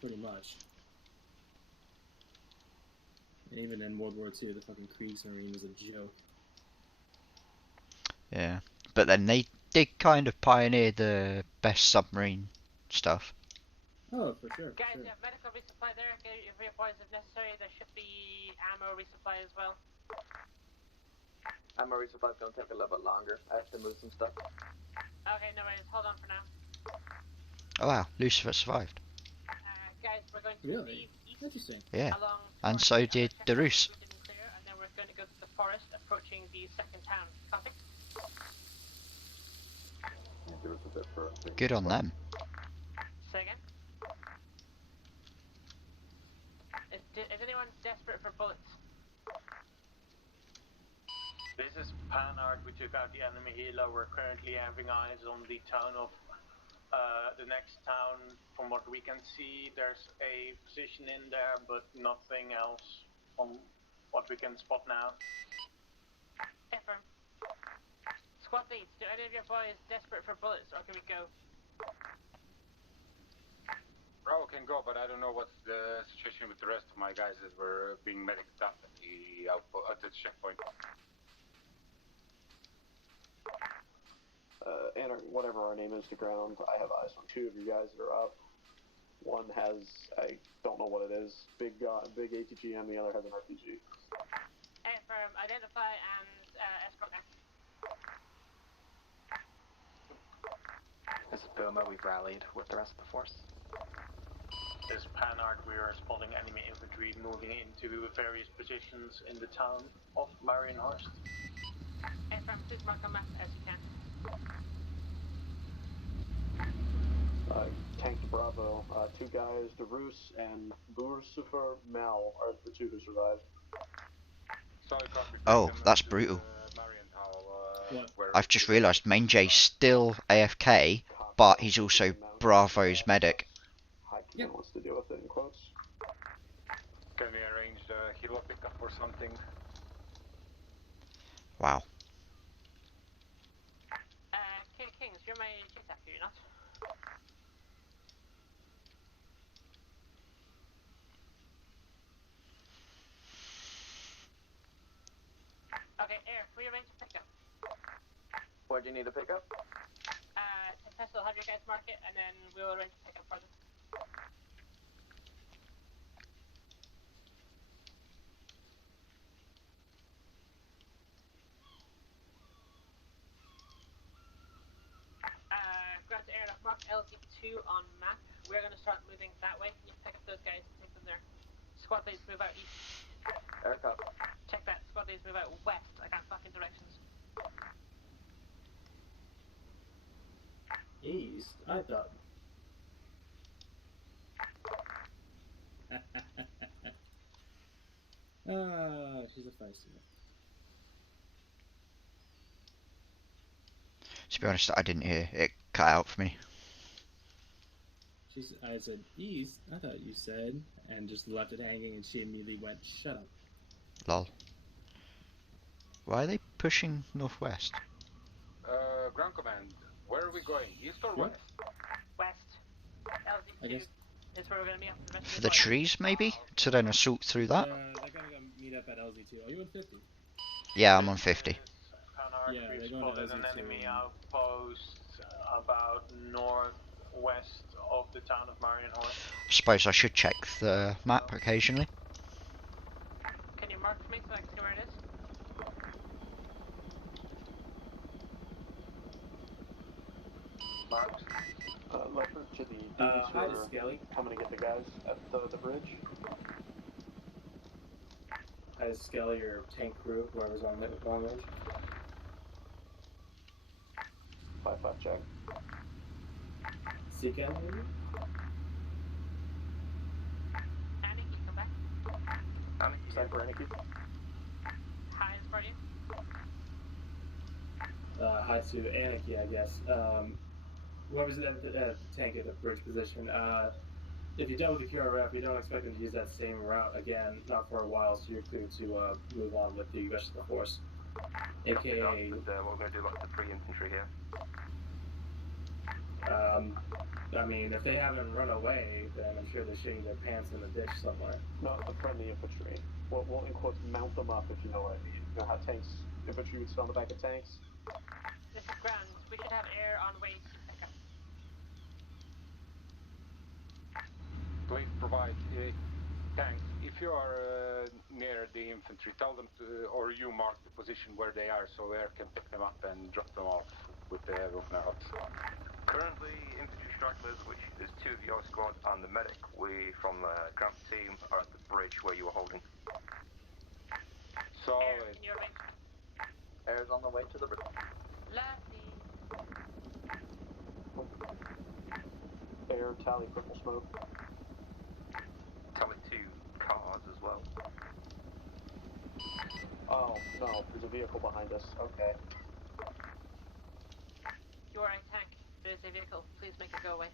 Pretty much. And even in World War II, the fucking Kriegsmarine was a joke. Yeah. But then they did kind of pioneer the best submarine stuff. Oh, for sure. Guys, you have medical resupply there. Get your boys if necessary. There should be ammo resupply as well. Ammo resupply's gonna take a little bit longer. I have to move some stuff. Okay, no worries. Hold on for now. Oh wow, Lucifer survived. Guys, we're going to leave east. Interesting. Yeah. Along And so did the Rus. we didn't clear, and then we're going to go to the forest, approaching the second town. Copy? Yeah, give us a bit for Good on them. Say again? Is anyone desperate for bullets? This is Panhard. We took out the enemy helo. We're currently having eyes on the town of the next town. From what we can see, there's a position in there, but nothing else from what we can spot now. Affirm. Squad leads, do any of your boys desperate for bullets, or can we go? Bravo can go, but I don't know what's the situation with the rest of my guys that were being mediced up at the outpost, at the checkpoint. Whatever our name is to ground, I have eyes on 2 of you guys that are up. One has, I don't know what it is, big ATG, and the other has an RPG. Affirm, identify and escort back. This is Boomer, we've rallied with the rest of the force. This is Panart, we are spotting enemy infantry moving into various positions in the town of Marienhorst. Affirm, please mark on map as you can. Tank to Bravo. 2 guys, DeRoos and Bursufer Mel are the 2 who survived. Oh, that's brutal. I've just realised Main J's still AFK, but he's also Bravo's medic. High Command wants to deal with it in quotes. Can we arrange the helo pickup or something? Wow. Kings, you're my JTAC, are you not? Okay, Air, we arrange a pickup. Where do you need a pickup? Tessa will have your guys mark it, and then we'll arrange a pickup for them. Ground to air, mark LZ2 on map. We're going to start moving that way. You pick up those guys and take them there. Squad leads move out east. Aircraft. Check that. Squad leads move out west. I got fucking directions. East? I thought. She's a feisty one. To be honest, I didn't hear. It cut out for me. I said east. I thought you said, and just left it hanging, and she immediately went, "Shut up." Lol. Why are they pushing northwest? Ground command. Where are we going? East or west? West. LZ2 is where we're going to meet up for the rest For of the trees, maybe? To then assault through that? They're going to meet up at LZ2. Are you on 50? Yeah, I'm on 50. Yeah, we they're going to spotted an LZ2. enemy outpost about northwest of the town of Marienhorst. I suppose I should check the map occasionally. Can you mark for me so I can see where it is? Marked. Leopard to the dudes who hi to are Skelly. coming to get the guys at the bridge. Hi to Skelly, your tank crew, whoever's on long range. 5-5 check. Seekan, maybe? Aniki, come back. Sniper Aniki. Hi, is for you. Hi to Anarchy, I guess. Whoever's at the tank at the bridge position, if you dealt with the QRF, you don't expect them to use that same route again, not for a while, so you're clear to move on with the rest of the force. AKA... We're going to do like the pre-infantry here. I mean, if they haven't run away, then I'm sure they're shitting their pants in the ditch somewhere. No, the friendly infantry. We'll in quotes mount them up if you know what I mean. You know how tanks, infantry would sit on the back of tanks? This is ground. We should have air on way to pick up. Please provide tanks. If you are near the infantry, tell them to, or you mark the position where they are so air can pick them up and drop them off with the Wolfnarrots. Currently, infantry stragglers, which is 2 of your squad, and the medic, we from the ground team are at the bridge where you were holding. So Air, can you arrange? Air's on the way to the bridge. Lovely. Air, tally, purple smoke. Tally 2 cars as well. Oh, no, there's a vehicle behind us. Okay. You are a tank. There is a vehicle. Please make it go away.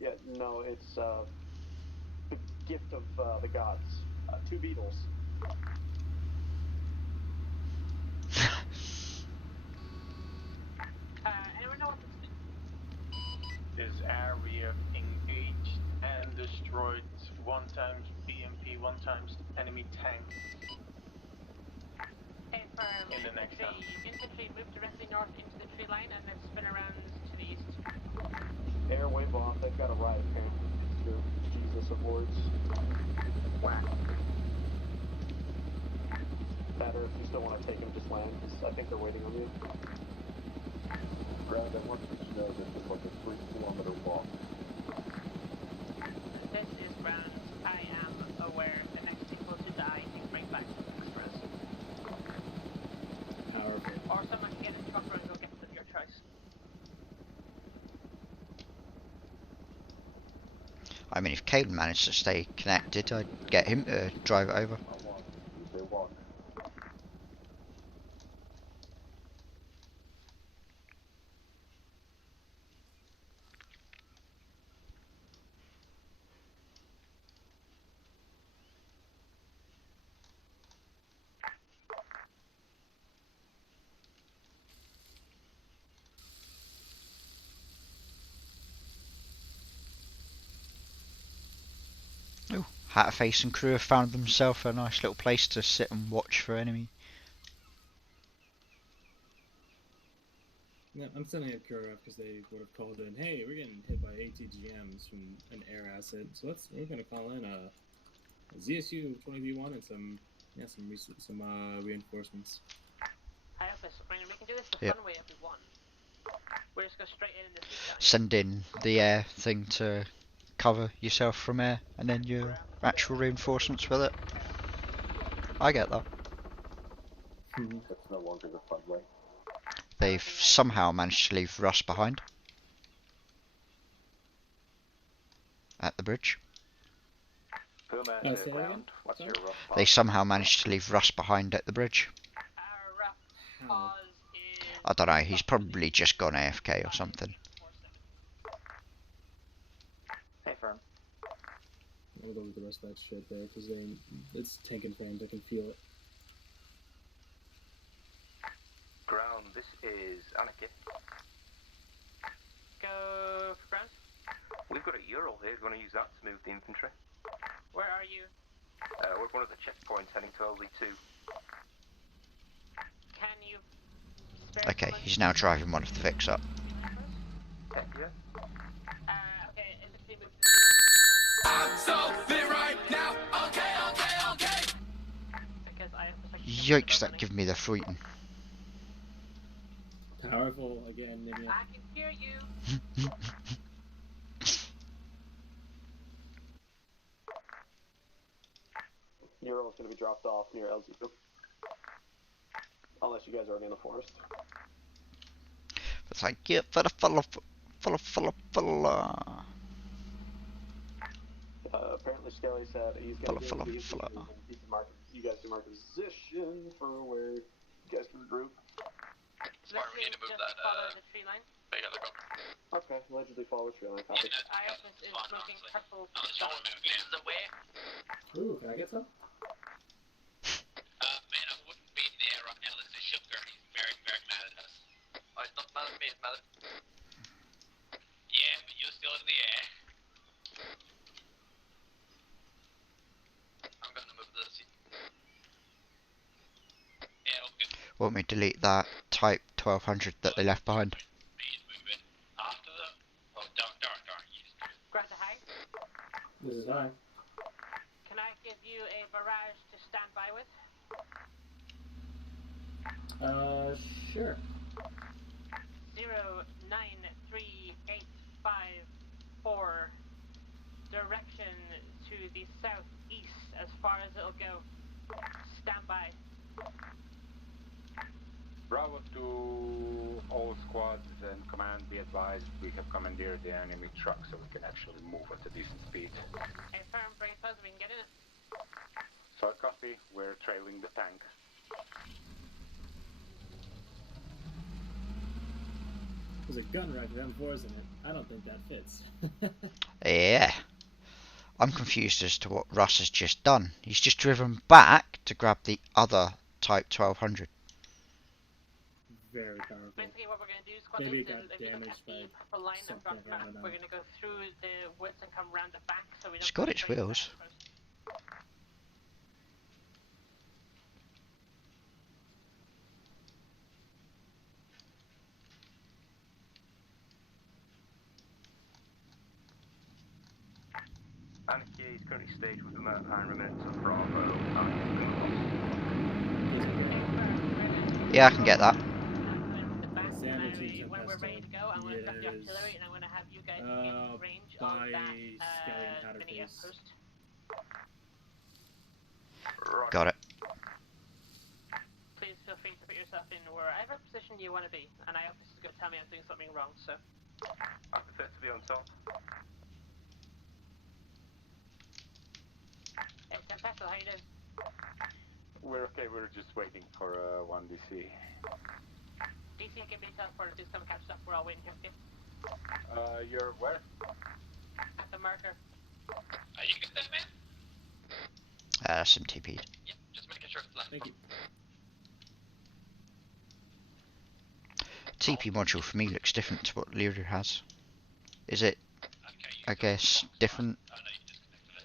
Yeah, no, it's the gift of the gods. 2 beetles. Anyone know what this means? This area engaged and destroyed 1 times BMP, 1 times enemy tank. Affirm. In the next town. Infantry move directly north into the tree line and then spin around to the east. Air wave off. They've got a riot camp. Jesus of Lords. Whack. Better if you still want to take them, just land, because I think they're waiting on you. Ground, I want you to know this is like a 3-kilometer walk. This is ground. I am aware the next people to die can bring back something for us. Powerful. Or someone can get a trucker and go get them, your choice. I mean, if Caden managed to stay connected, I'd get him to drive it over. They walk. Ooh, Hatterface and crew have found themselves a nice little place to sit and watch for enemy. Yeah, I'm sending a crew up because they would have called in, hey, we're getting hit by ATGMs from an air asset, so we're gonna call in a ZSU 20v1 and some reinforcements. I hope this. I mean, we can do this the Yep. fun way if we want. We just go straight in the tree line. Send in the air thing to cover yourself from air, and then your actual reinforcements with it. I get that. That's no longer the fun way. They've somehow managed to leave Russ behind at the bridge. Puma say to that ground. again? What's your rough They somehow managed to leave Russ behind at the bridge. Our rough pause is... I don't know, he's probably just gone AFK or something. Hey, firm. I'll go with the rest of that shit there because it's tanking frames. I can feel it. Ground, this is Anarchy. Go for ground. We've got a Ural here. We're going to use that to move the infantry. Where are you? We're at one of the checkpoints heading to LD2. Can you spare Okay, someone he's now driving one of the Vics up. Heck yeah. Okay, infantry move to the tree line. I'm so fit right now. Okay. Because I have Yikes, that give me the frighten. Powerful again, Nibia. I can hear you. Ural is going to be dropped off near LZ2. Unless you guys are already in the forest. Thank you for the follow. Apparently Skelly said he's going to Follow. he can mark, you guys can mark a position for where you guys can regroup. Smart, we need to move that, follow the tree line. Okay, allegedly follow tree line. Copy. ISS is smoking purple. Ooh, can I get some? Man, I wouldn't be in the air right now. This is Sugar. He's very, very mad at us. Oh, he's not mad at me, he's mad at... Yeah, but you're still in the air. I'm gonna move this. Yeah, all good. Want me to delete that Type 1200 that they left behind? He's moving. After the... Oh, darn. You just do it. Grab the high. This is high. Can I give you a barrage to stand by with? Sure. 09385 direction to the southeast as far as it'll go. Stand by. Bravo to all squads and command, be advised we have commandeered the enemy truck so we can actually move at a decent speed. A firm bring it close, we can get in it. So copy, we're trailing the tank. There's a gun rack with M4s in it. I don't think that fits. Yeah. I'm confused as to what Russ has just done. He's just driven back to grab the other Type 1200. very powerful. Basically, what we're going to do, Squad Maybe it Nathan, got if you look damaged at the by purple line I've got something, I don't know. we're going to go through the woods and come round the back so we don't It's got go its straight into wheels. the outpost. Anarchy is currently staged with about 100 minutes of Bravo. Yeah, I can get that. Sanity When we're ready to go, I'm going to drop the is artillery and I'm going to have you guys in range of by that Scouting Outer mini Base. outpost. Got it. Please feel free to put yourself in wherever position you want to be, and I hope this is going to tell me I'm doing something wrong, so. I prefer to be on top. Hey, Tempestal, how you doing? We're okay, we're just waiting for 1DC. DC, give me teleporter, do some catch up, we're all waiting here for you. You're where? At the marker. Are you good there, man? Some TP'd. Yeah, just making sure it's left. Thank you. TP module for me looks different to what Lyria has. Is it, Okay, I guess, different? Oh no, you disconnected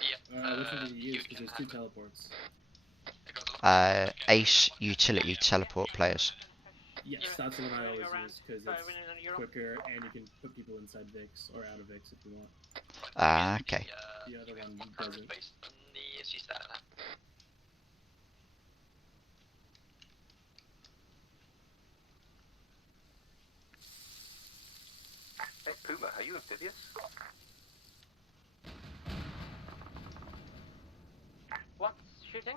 it. Yep. Which one did you use? Because there's 2 teleports. Ace utility teleport players. Yes, that's the one I always use because Sorry, it's winning on Euro. quicker and you can put people inside VIX or out of VIX if you want. Okay. The other one doesn't. Based on the sista. Hey Puma, are you amphibious? What's shooting?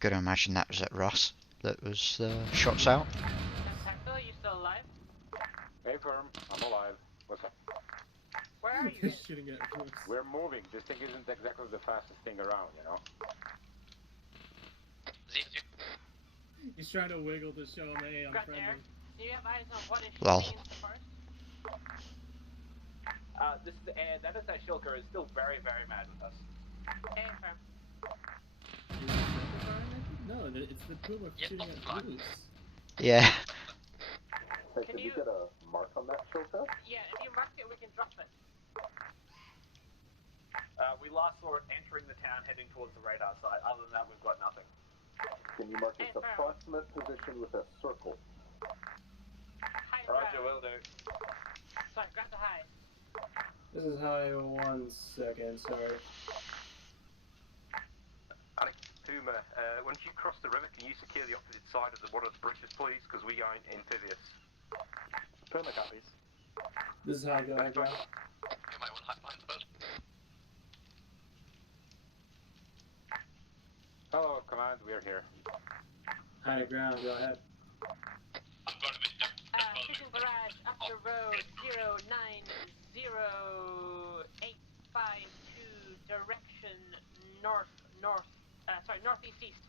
Gonna imagine that was at Ross that was shots out. Tempestal, are you still alive? Hey firm, I'm alive. What's up? Where are you? Shooting at Brooks. We're moving. This thing isn't exactly the fastest thing around, you know? He's trying to wiggle to show him, hey, I'm Grant friendly. Air, do you have eyes on what is Lol. shooting into the forest? That is that Shilker is still very, very mad with us. Hey, firm. No, it's the Puma shooting at Brooks. Yeah. Hey, Can can we you- get a mark on that showcase? Yeah, if you mark it, we can drop it. We lost Lord entering the town, heading towards the radar side. Other than that, we've got nothing. Can you mark its Hey, firm. approximate position with a circle? Hi, Roger, Grant. will do. Sorry, grab the high. This is high 1 second, sorry. Puma, once you cross the river, can you secure the opposite side of one of the bridges, please? Because we aren't amphibious. Puma copies. This is high, go ahead, John. You might want to hide behind the boat. Hello, command, we're here. High to ground, go ahead. I'm going to be Fishing barrage up the road 090852 direction northeast east.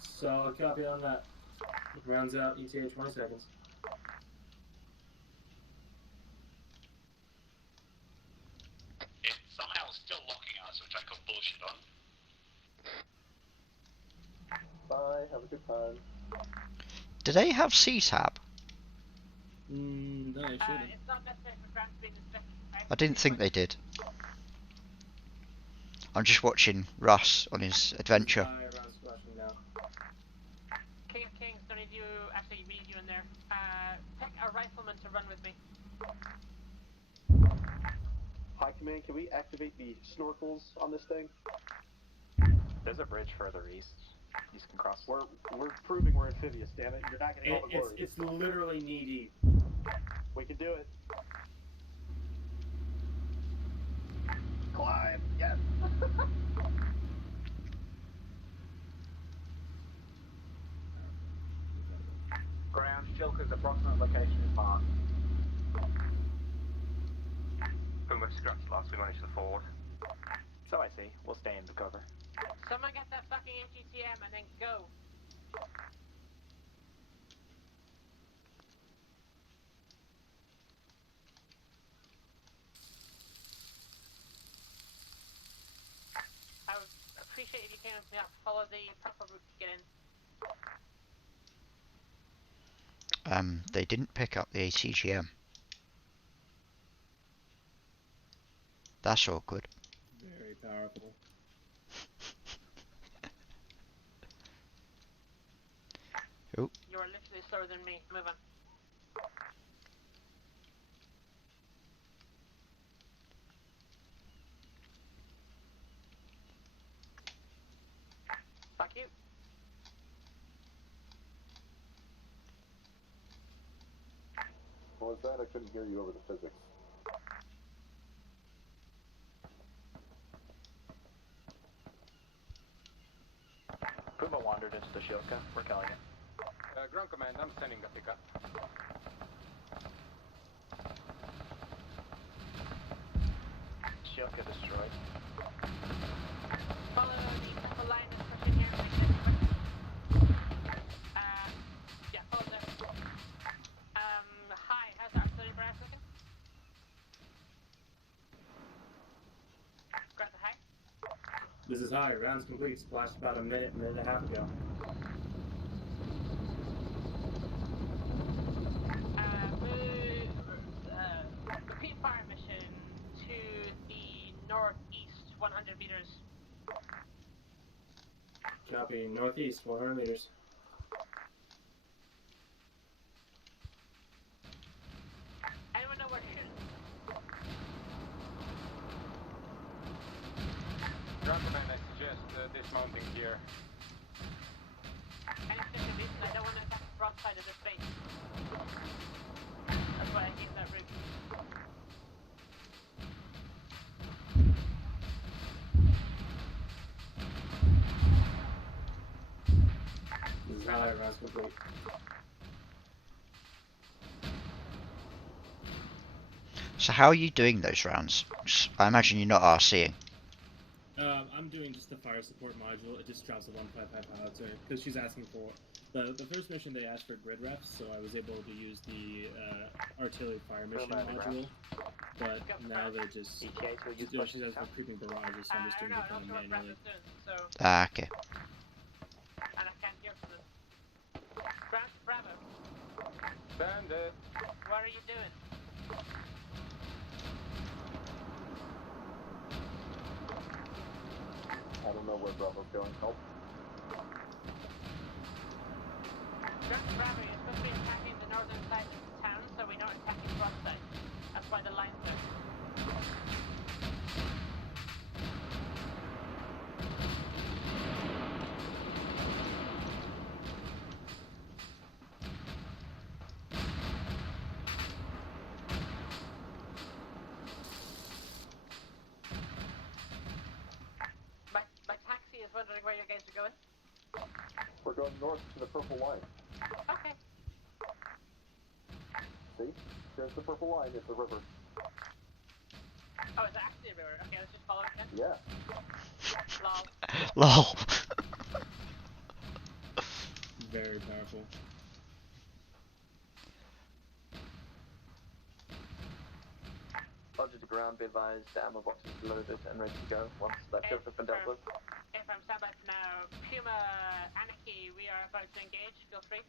Solid copy on that. Rounds out, ETA 20 seconds. It's somehow still locking us, which I call bullshit on. Bye, have a good time. Do they have C-tab? No, they shouldn't. It's not necessary for ground to be inspected. I didn't think they did. I'm just watching Ross on his adventure. Ross flashing now. King of Kings, don't need you, actually we need you in there. Pick a rifleman to run with me. High command, can we activate the snorkels on this thing? There's a bridge further east. You can cross. We're proving we're amphibious, damn it. You're not getting all the glory. It's literally knee deep. We can do it. Climb! Yes! Ground, Shilker's approximate location is marked. Puma scratched last, we managed to forward. So I see. We'll stay in the cover. Someone get that fucking AGTM and then go. appreciate if you can follow the proper route to get in. They didn't pick up the ATGM. That's awkward. Very powerful. Oh. You are literally slower than me. Move on. Fuck you. What was that? I couldn't hear you over the physics. Puma wandered into the Shilka. We're killing it. Ground command, I'm sending a pickup. Shilka destroyed. Follow the purple line that's pushing here. Yeah, follow there. Hi, how's the artillery barrage looking? Grab the high. This is high. Rounds complete. Splashed about a minute and a half ago. Repeat fire mission to the northeast, 100 meters. Copy. Northeast, 100 meters. Anyone know where to shoot? Ground command, I suggest dismounting here. Any special reason? I don't want to attack the front side of this base. That's why I hate that route. This is high. Rounds complete. So how are you doing those rounds? I imagine you're not RCing. I'm doing just the fire support module. It just drops a 155 pilot to it because she's asking for the first mission. They asked for grid refs, so I was able to use the artillery fire mission module. But now they're just she has the creeping barrages, so I'm just doing it kind of manually. Ah, okay. And I can't hear from them. Bravo. Bandit. What are you doing? I don't know where Bravo's going. Help. Bravo, you're supposed to be attacking the northern side of the town, so we're not attacking the front side. That's why the line's there. My taxi is wondering where you guys are going. We're going north to the purple line. Okay. See? There's the purple line. It's a river. Oh, is it actually a river? Okay, let's just follow it then. Yeah. Lol. Lol. Very powerful. Roger to ground, be advised, the ammo box is loaded and ready to go once that shift has been dealt with. If I'm standby for now, Puma, Anarchy, we are about to engage. Feel free.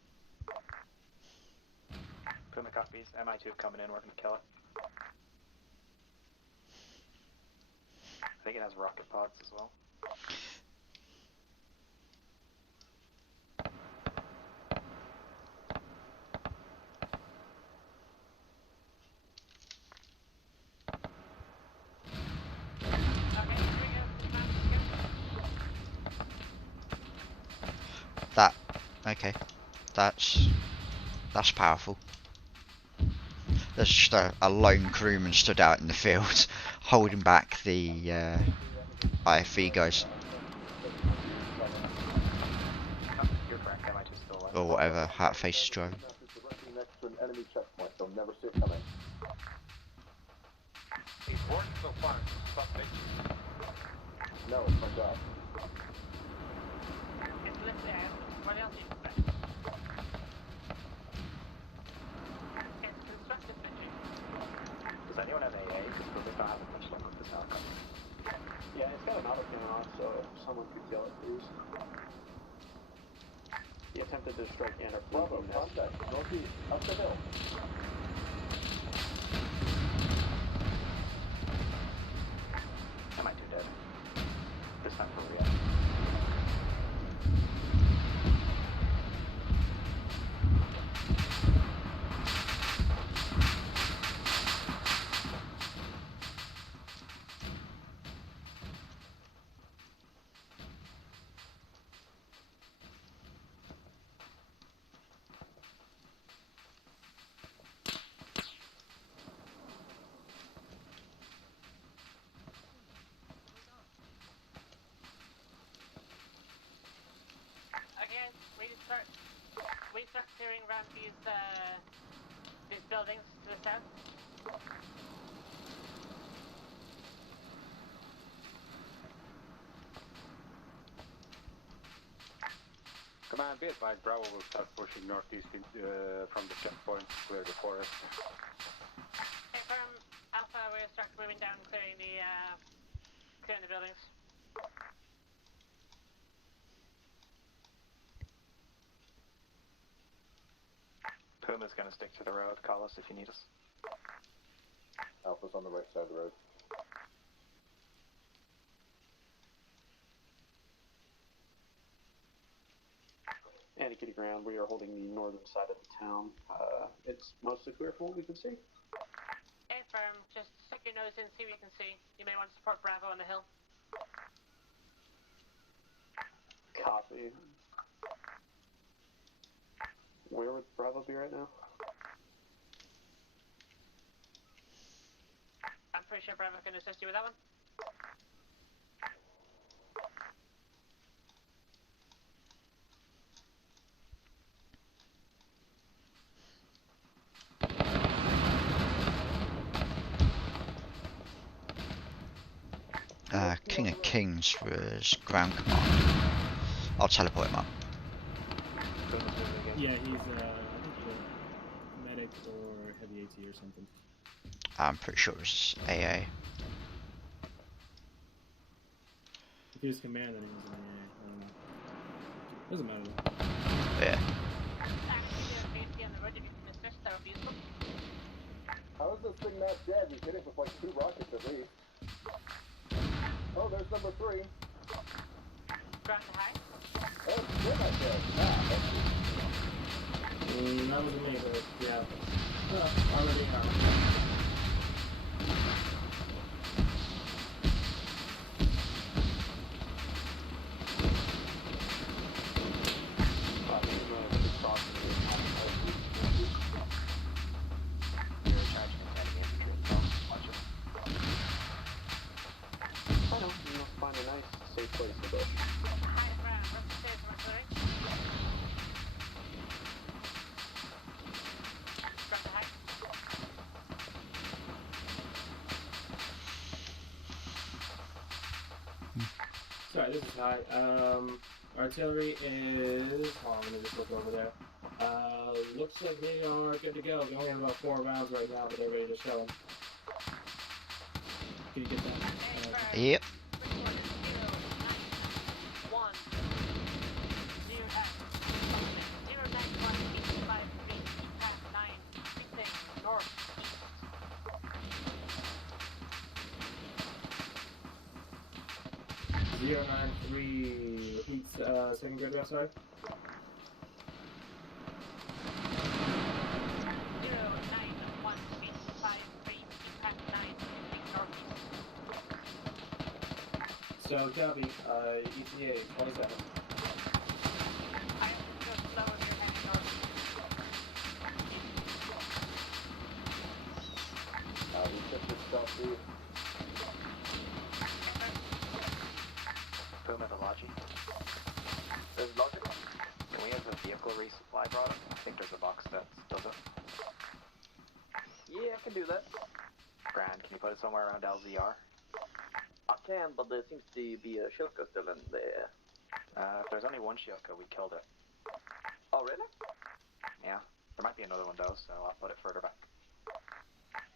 Puma copies. MI2 coming in, we're gonna kill it. I think it has rocket pods as well. Okay, that's powerful. There's just a lone crewman stood out in the field, holding back the IFV guys, or whatever hat face is driving. Next to an enemy checkpoint, they'll never see it coming. It's working so far. Suspect. No, it's my job. It's literally what else you expect? It's constructive mission. Does anyone have AA? Because we're not having much luck with this outcome. Yeah, it's got an auto cannon on, so if someone could kill attempted to strike and are Bravo, flanking now. contact, northeast, up the hill. Am I too dead? This time for real. Again, we start clearing around these buildings to the south. Command, be advised, Bravo will start pushing northeast from the checkpoint to clear the forest. Okay, from Alpha, we'll start moving down, clearing the buildings. Puma's gonna stick to the road. Call us if you need us. Alpha's on the right side of the road. Anti Kitty Ground, we are holding the northern side of the town. It's mostly clear from what we can see. Okay, firm, just stick your nose in, see what you can see. You may want to support Bravo on the hill. Copy. Where would Bravo be right now? I'm pretty sure Bravo can assist you with that one. King of Kings was ground command. I'll teleport him up. Yeah, he's I think a medic or heavy AT or something. I'm pretty sure it's AA. If he was command, then he was an AA. I don't know. Doesn't matter though. Yeah. How is this thing not dead? We hit it with like 2 rockets at least. Oh, there's number 3. Ground high. Oh, still not dead. Ah, that's That wasn't me, but yeah. Already out. I know, you must find a nice, safe place to go. High ground, what's the stage we're clearing? Ground high. Sorry, this is high. Artillery is. Oh, I'm gonna just look over there. Looks like they are good to go. We only have about 4 rounds right now, but they're ready to show. Can you get that? Yep. Zero 93 repeats second grid left side. 09135 So copy, ETA 27. we shifted southeast. Puma to Logi. There's logic. Can we have a vehicle resupply brought up? I think there's a box that does it. Yeah, I can do that. Grand, can you put it somewhere around LZR? I can, but there seems to be a shilka still in there. If there's only one shilka, we killed it. Oh, really? Yeah. There might be another one though, so I'll put it further back.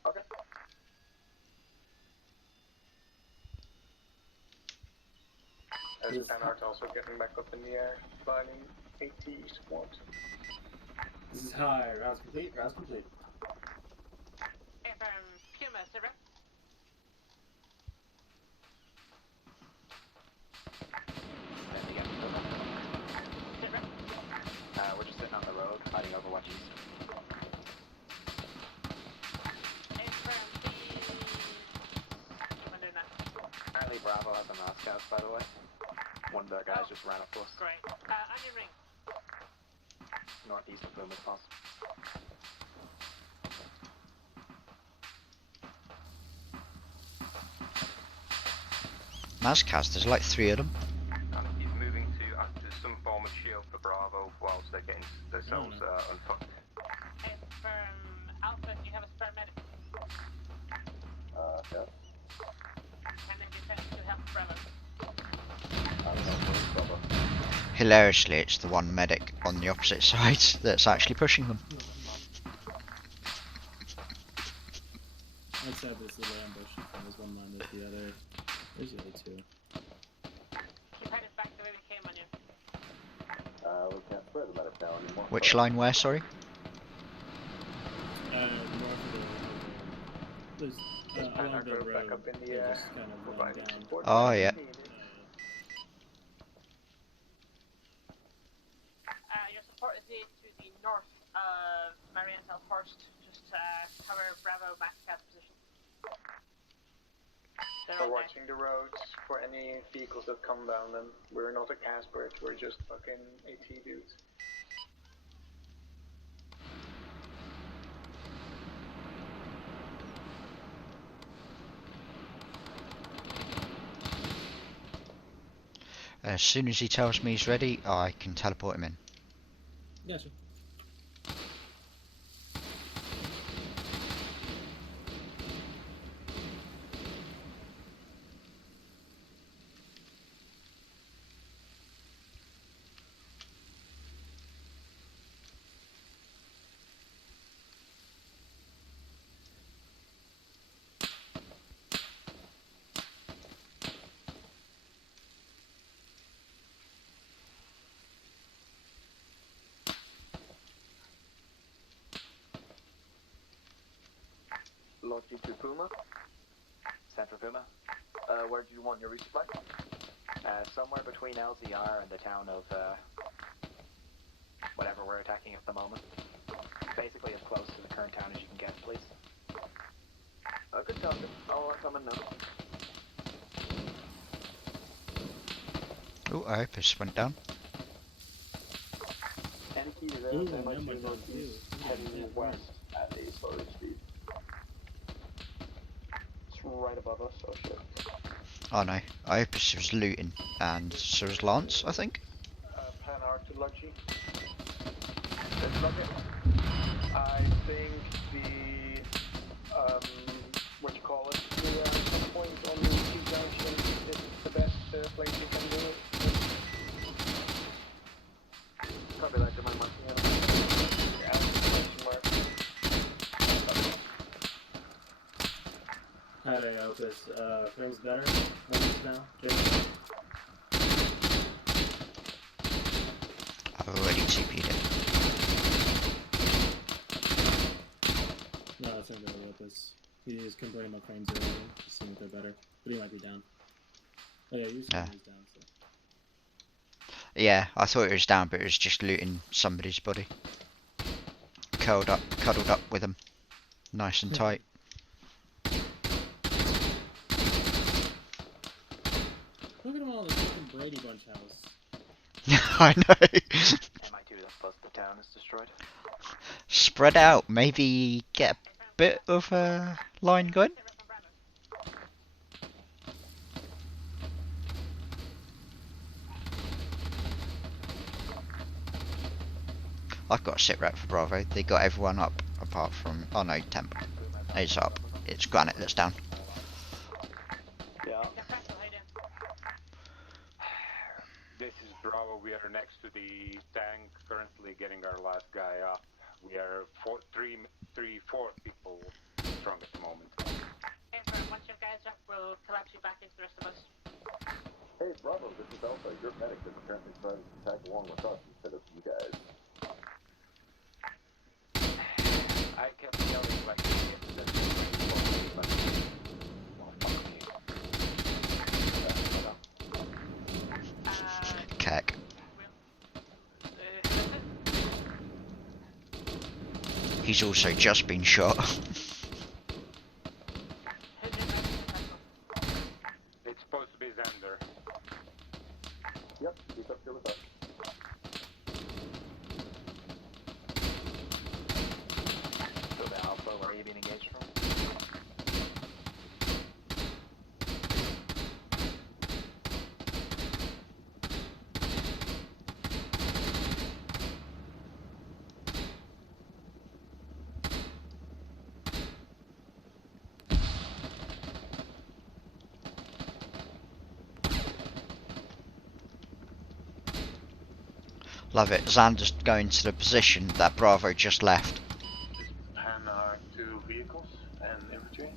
Okay. There's Panhard also getting back up in the air, flying AT squad. This is high. Rounds complete. Rounds complete. Puma, sit rep. Sit rep. We're just sitting on the road, fighting Overwatch East. Apparently Bravo has a mass scout, by the way. One of their guys just ran up to us. Great. Onion ring. Northeast of Plymouth, boss. Mazcast, there's like 3 of them. And he's moving to act as some form of shield for Bravo whilst they're getting themselves unfucked. Hey, Alpha, do you have a spare medic? Yeah. And then you send it to help Bravo. Hilariously, it's the one medic on the opposite side that's actually pushing them. Let's have this little ambush. There's one line with the other. There's the other 2. Keep headed back the way we came on you. We can't spread the medic now anymore. Which line where, sorry? North of the... There's, along the road, back up in the just kind of run down. Oh, yeah. Your support is needed to the north of Marienthal Forest. Just cover Bravo max scout position. We're watching the roads for any vehicles that come down them. We're not a cast bridge, we're just fucking AT dudes. As soon as he tells me he's ready, I can teleport him in. Gotcha. Logi to Puma. Central Puma. Where do you want your resupply? Somewhere between LZR and the town of, whatever we're attacking at the moment. Basically as close to the current town as you can get, please. Good target. I'll come in now. Oh, I hope this went down. Any key to there, they might be northeast, heading west at a slower speed. It's right above us, oh shit. Oh no, I hope this was looting, and so was Lance, I think. Plan R to Logi. Let's look it. I think the, what you call it, the point on the T junction is the best place you can do it. Copy that, am I marking out? Yeah, question mark. How do I know this? Things better? Now? Jason? I've already TP'd it. No, that's not gonna work this. He is comparing my frames earlier, just seeing if they're better. But he might be down. Oh yeah, you said he was down, so. Yeah, I thought it was down, but it was just looting somebody's body. Cuddled up with him. Nice and tight. Look at them all in the fucking Brady Bunch house. I know. MI2, that's close to the town, is destroyed. Spread out, maybe get a bit of a line going. I've got a sit rep for Bravo. They got everyone up apart from. Oh no, Temp. It's up. It's Granite that's down. Yeah. This is Bravo. We are next to the tank, currently getting our last guy up. We are 4 people strong at the moment. Once your guys up, we'll collapse you back into the rest of us. Hey, Bravo, this is Alpha. Your medic is apparently trying to attack along with us instead of He's also just been shot. It's supposed to be Xander. Yep, he's up here with us. So the Alpha, where are you being engaged from? Love it. Xander's going to the position that Bravo just left. And our 2 vehicles and infantry.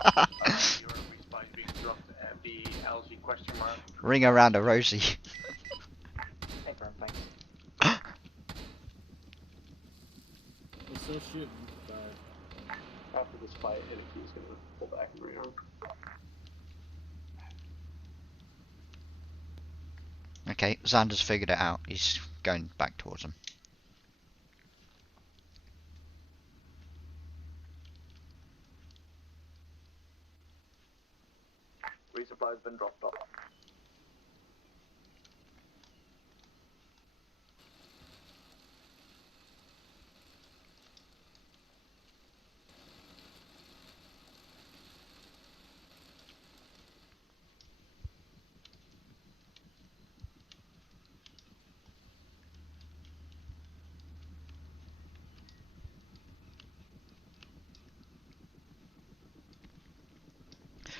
Your resupply is being dropped at the LG question mark. Ring around a Rosie. Hey, firm, thanks. We're still shooting, but After this fight, Anarchy is gonna pull back and rearm. Okay, Xander's figured it out. He's going back towards him. Resupply has been dropped off.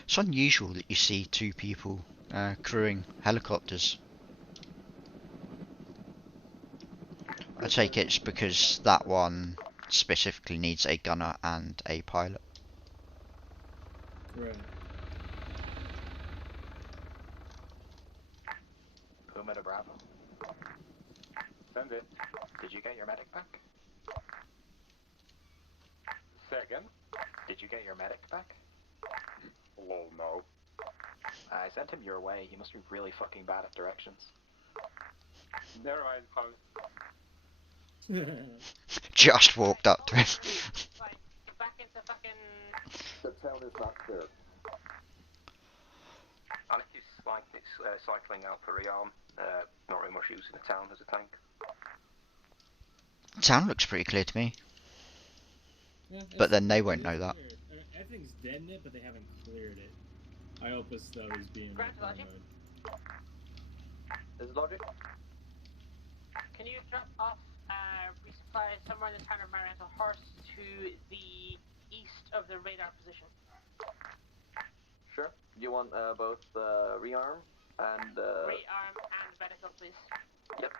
It's unusual that you see 2 people crewing helicopters. I take it's because that one specifically needs a gunner and a pilot. right. Puma to Bravo. Send it. Did you get your medic back? Second. Did you get your medic back? Lol, no. I sent him your way. He must be really fucking bad at directions. Never mind, Kong. Just walked up to him. Back into fucking... The town is not clear. Anaki's cycling out for rearm. Not really much use in the town as a tank. Town looks pretty clear to me. Yeah, But then they won't it's know that. cleared. I mean, everything's dead in it, but they haven't cleared it. Iopus, though, is being Grant on logic? mode. This is logic. Can you drop off resupply somewhere in the town of Marianto Horse to the east of the radar position? Sure. You want both rearm and... Rearm and medical, please. Yep.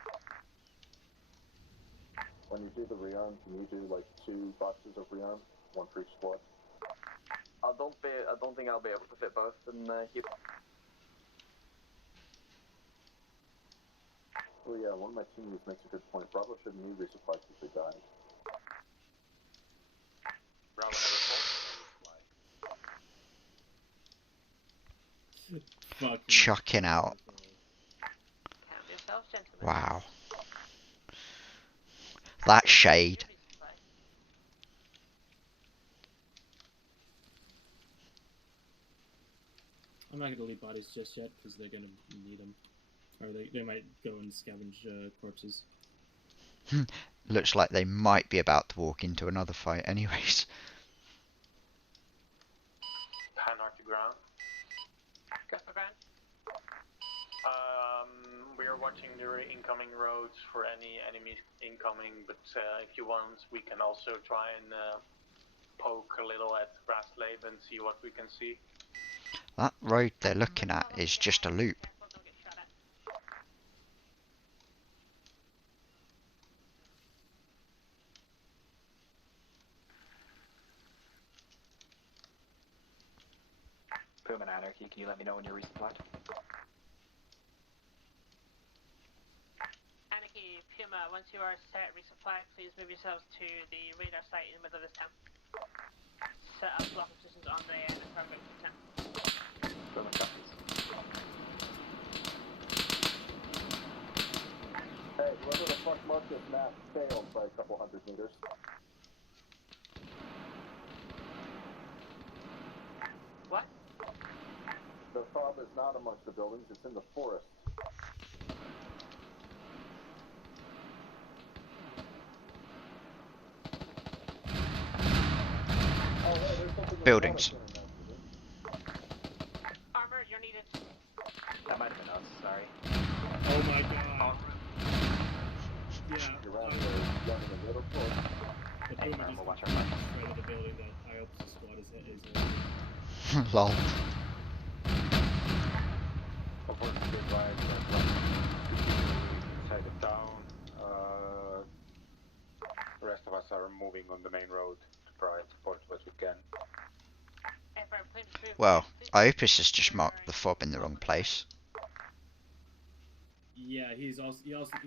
When you do the rearm, can you do like 2 boxes of rearm? 1 for each squad? I don't think I'll be able to fit both in here. Oh yeah, one of my teammates makes a good point. Bravo shouldn't need resupply because they died. Bravo never fought. Fucking Chucking out. Count yourselves, gentlemen. Wow. That shade. I'm not going to leave bodies just yet, because they're going to need them. Or they might go and scavenge corpses. Looks like they might be about to walk into another fight anyways. Hanard to ground. Go for ground. We are watching the incoming roads for any enemies incoming, but if you want, we can also try and poke a little at Grasslave and see what we can see. That road they're looking at is just a loop. Puma and Anarchy, can you let me know when you're resupplied? Anarchy, Puma, once you are set resupply, please move yourselves to the radar site in the middle of this town. Set up block positions on the perimeter of the town. Puma copies. Hey, whoever the fuck marked the this map failed by a couple hundred meters. What? The fob is not amongst the buildings, it's in the forest. Oh, hey, there's something Buildings. Armor, you're needed. That might have been us, sorry. Oh my god. Yeah. You're around there, running a little close. The Hey, boomer Ram, just we'll watch our right flank. of the building that I hope the squad is in. Lol. Unfortunately, the guys are inside the town. The rest of us are moving on the main road to provide support what we can. Well, Opus has just marked the fob in the wrong place. Yeah, he thinks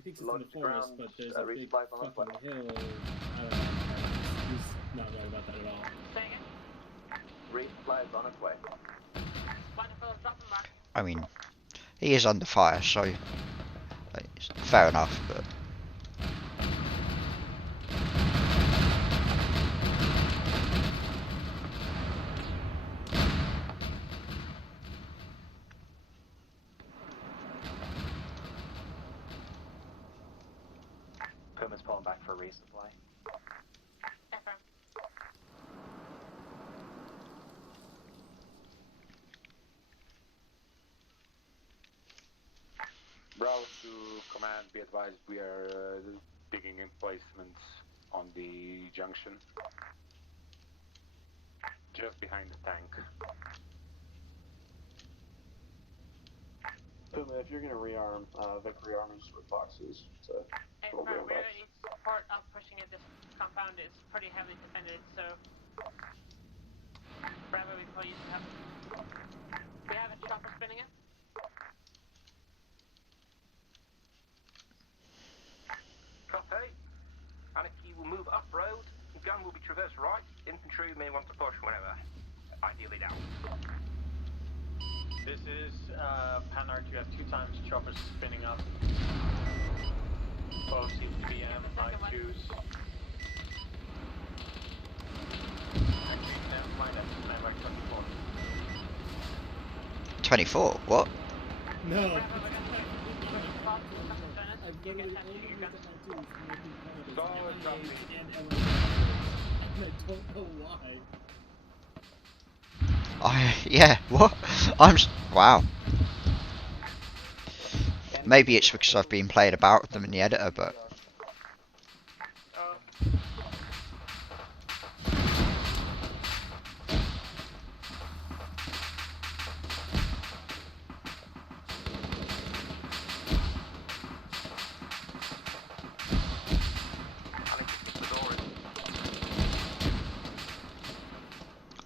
it's in the Launch forest, ground, but there's a big resupply from us, fucking hill. I don't know. He's not right about that at all. Resupply is on its way. I mean, he is under fire, so it's fair enough, but... Puma's pulling back for resupply. Bravo to command, be advised we are digging emplacements on the junction. Just behind the tank. Puma, if you're gonna rearm, Vic rearms with boxes. So it'll be a We're box. gonna need support up pushing it. This compound is pretty heavily defended, so Bravo, we call you to help. We have a chopper spinning in. Copy. Anarchy will move up road. Gun will be traversed right. Infantry may want to push whenever. Ideally down. This is Panart. You have 2 times choppers spinning up. Both seem to be I2s. Actually, never mind, that's like 24. 24? What? No. Bravo, we're gonna I've you literally get only your used guns. the tattoos for making cannabis Solid and copy. and I don't know why. Yeah, what? Wow. Maybe it's because I've been playing about with them in the editor, but...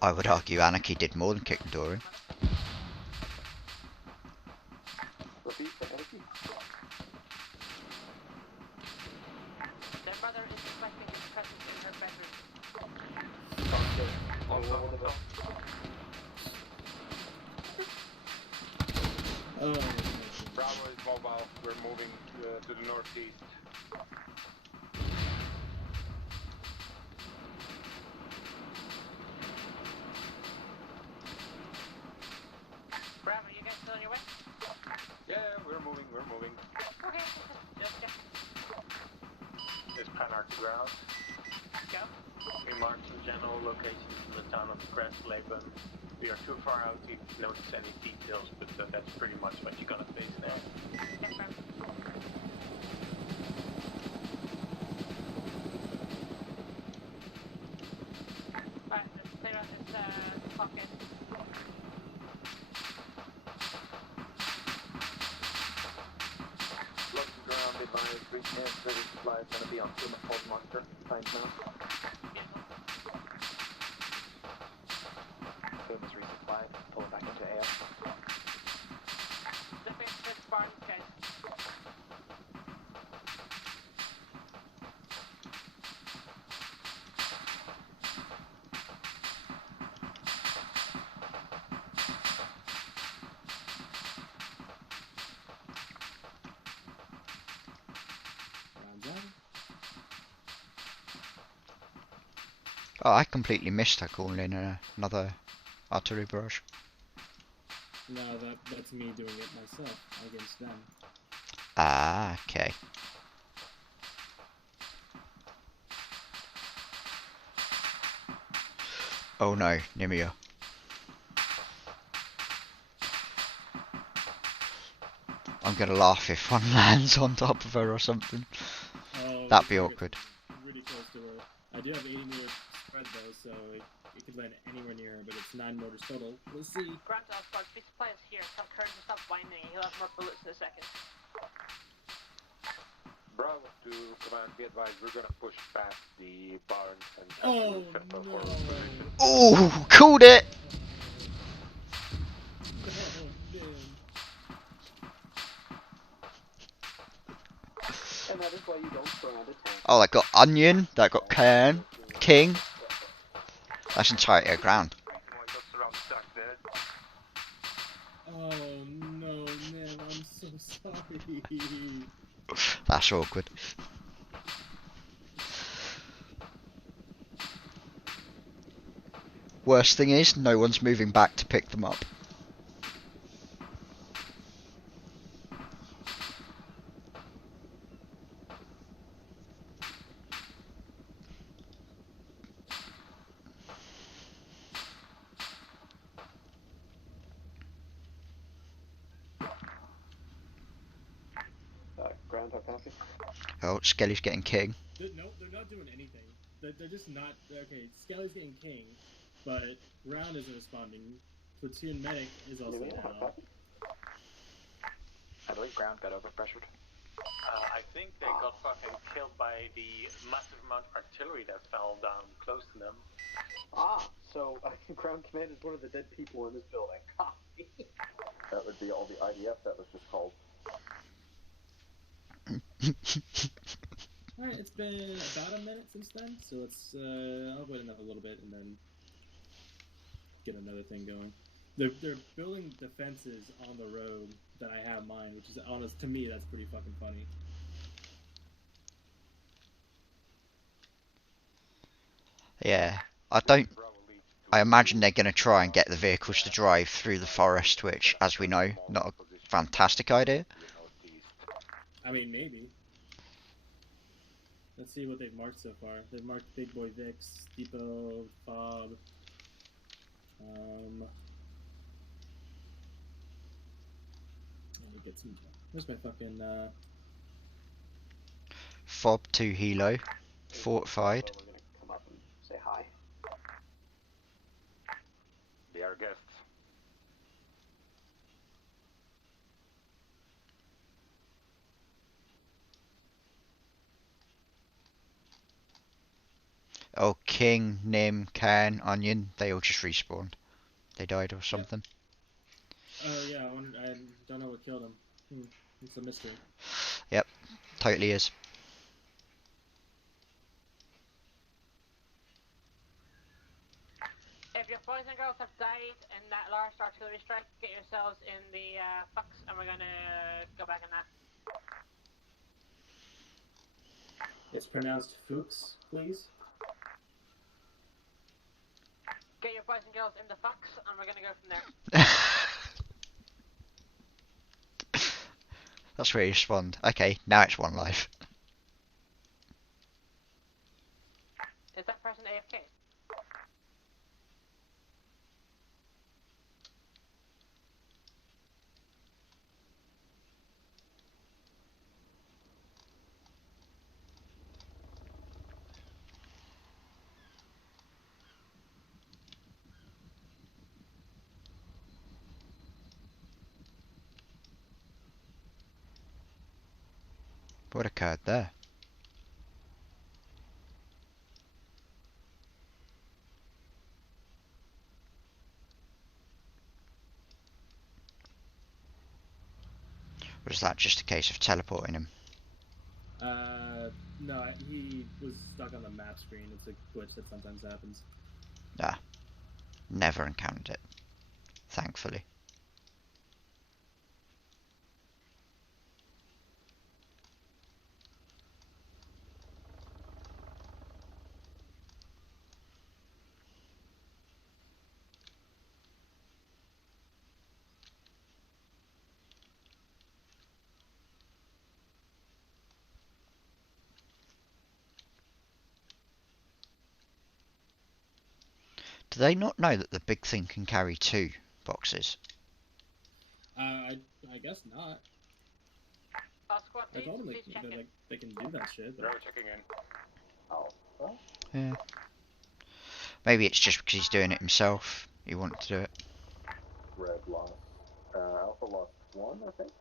I would argue Anarchy did more than kick the door in. Repeat for Anarchy. Their mother is reflecting his presence in her bedroom. Bravo is mobile. We're moving to the northeast. Bravo, you guys still on your way? Yeah, we're moving. Okay, just check. This Panart to ground. Go. We marked some general locations in the town of Crestleben. We are too far out to notice any details, but that's pretty much what you're gonna face now. Yes, Bravo. Alright, let's clear out this pocket. Look to ground, advised, recent resupply is gonna be on Puma Pod Marker. Times now. Puma's resupply, pulling back into AF. Zipping this barn, guys. Round down. Oh, I completely missed her calling in another artillery barrage. No, that's me doing it myself against them. Ah, okay. Oh no, Nimia. I'm gonna laugh if one lands on top of her or something. Oh, That'd be awkward. Really close to her. I do have 80 meter spread though, so it could land anywhere near her, but it's 9 motors total. We'll see. Grant Osborne, big supply is here. Tell Kern to stop whining. He'll have more bullets in a second. Bravo to command, be advised, we're gonna push past the barn and oh, central no. forward position. Oh, called it! And that is why you don't surround a tank. Oh, that got Onion, that got Cairn, King. That's entirely a ground. Oh no, man, I'm so sorry. That's awkward. Worst thing is, no one's moving back to pick them up. Groundhog copy. Oh, Skelly's getting King. No, they're not doing anything. They're just not. Okay, Skelly's getting King, but Ground isn't responding. Platoon Medic is also down. I believe Ground got overpressured. I think they got fucking killed by the massive amount of artillery that fell down close to them. Ah, so Ground Command is one of the dead people in this building. Copy. That would be all the IDF that was just called. Alright, it's been about a minute since then, so let's, I'll wait another little bit and then get another thing going. They're building defenses on the road that I have mine, which is, honest, to me, that's pretty fucking funny. Yeah, I imagine they're going to try and get the vehicles to drive through the forest, which, as we know, not a fantastic idea. I mean, maybe. Let's see what they've marked so far. They've marked Big Boy Vix, Depot, Fob. Let me get some. Where's my fucking, Fob 2 Helo, fortified. We're gonna come up and say hi. They are guests. Oh, King, Nim, Cairn, Onion, they all just respawned. They died or something. oh yeah, I don't know what killed him. It's a mystery. Yep, totally is. If your boys and girls have died in that large artillery strike, get yourselves in the fucks, and we're gonna go back in that. It's pronounced Fuchs, please. Get your boys and girls in the fucks, and we're gonna go from there. That's where you respond. Okay, now it's one life. Is that person AFK? What occurred there? Or is that just a case of teleporting him? No, he was stuck on the map screen. It's a glitch that sometimes happens. Ah, never encountered it. Thankfully. Do they not know that the big thing can carry 2 boxes? I guess not. Squad I leads, told them please check in. they can do that shit. They're But... checking in. Oh, well. Yeah. Maybe it's just because he's doing it himself. He wanted to do it. Red lost. Alpha lost 1, I think.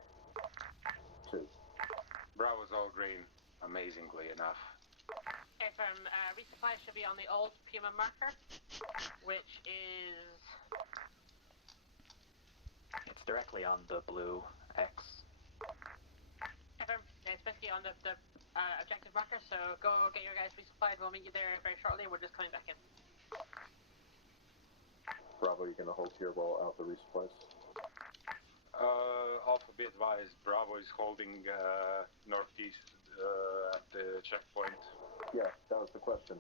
2. Bravo's all green, amazingly enough. Affirm, resupply should be on the old Puma marker, which is... It's directly on the blue X. Affirm, it's basically on the objective marker, so go get your guys resupplied. We'll meet you there very shortly. We're just coming back in. Bravo, you gonna hold here while Alpha resupplies? Alpha be advised, Bravo is holding northeast at the checkpoint. Yeah, that was the question.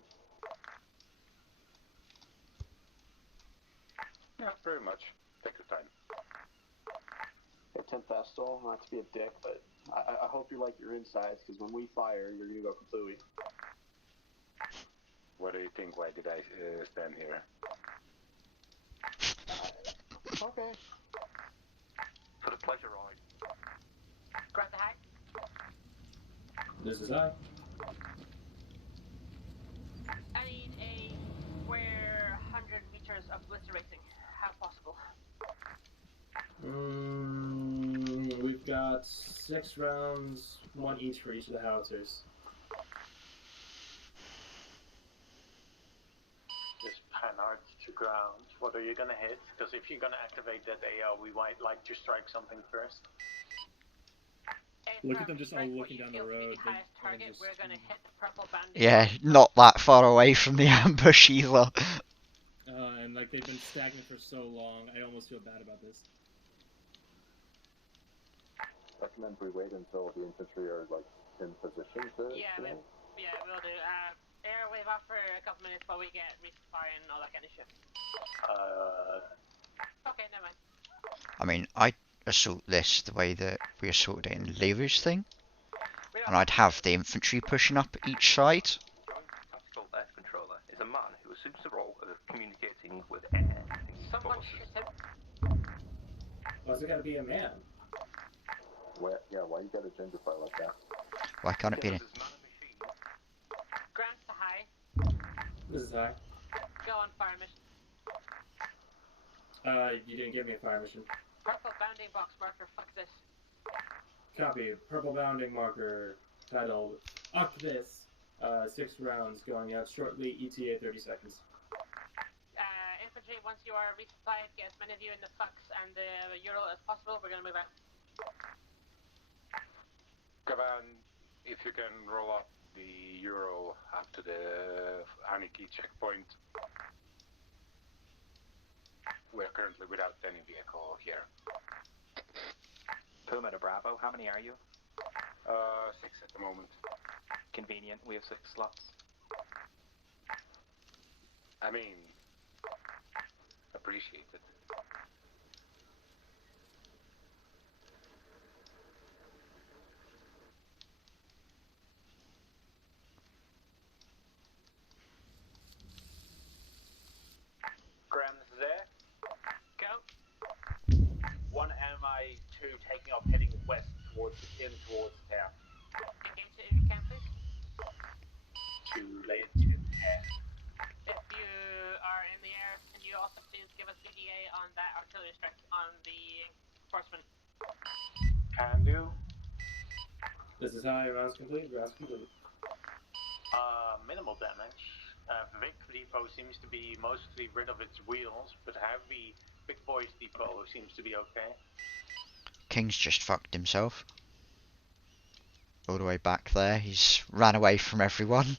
Yeah, very much. Take your time. Hey, 10th Vestal, not to be a dick, but I hope you like your insides, because when we fire, you're gonna go kablooey. What do you think? Why did I stand here? Okay. For the pleasure ride. Grab the high. This is I. I need a square 100 meters of blitzer racing. How possible? We've got 6 rounds, 1 each for each of the howitzers. Just pan out to ground. What are you gonna hit? Because if you're gonna activate that AO, we might like to strike something first. Look at them just all looking down the road. Target, we're gonna hit the purple bandit. Yeah, not that far away from the ambush either. And like they've been stagnant for so long, I almost feel bad about this. Recommend we wait until the infantry are like in position to. Yeah, we'll do. Air wave off for a couple minutes while we get resupply and all that kind of shit. Okay, never mind. I mean, I'd assault this the way that we assaulted it in Leru's thing. And I'd have the infantry pushing up each side. Tactical air controller is a man who assumes the role of communicating with air. Someone shoot him. Why's it gotta be a man? Why you gotta genderfy like that? Why can't it be? Grant the high. This is I. Go on fire mission. You didn't give me a fire mission. Purple bounding box marker. Fuck this. Copy. Purple bounding marker titled "Fuck This." 6 rounds going out shortly. ETA 30 seconds. Infantry, once you are resupplied, get as many of you in the fucks and the Euro as possible. We're gonna move out. Kavan, if you can roll up the Euro up to the Aniki checkpoint. We're currently without any vehicle here. Puma to Bravo, how many are you? 6 at the moment. Convenient, we have 6 slots. I mean, appreciate it. Graham, this is Air. Go. 1 MI2 taking off heading west towards the town. Engage it if you can, please. To lay it in air. If you are in the air, can you also please give us BDA on that artillery strike on the horseman? Can do. This is how rounds complete. Rounds complete. Minimal damage. Vic Depot seems to be mostly rid of its wheels, but Heavy Big Boy's Depot seems to be okay. King's just fucked himself. All the way back there, he's ran away from everyone.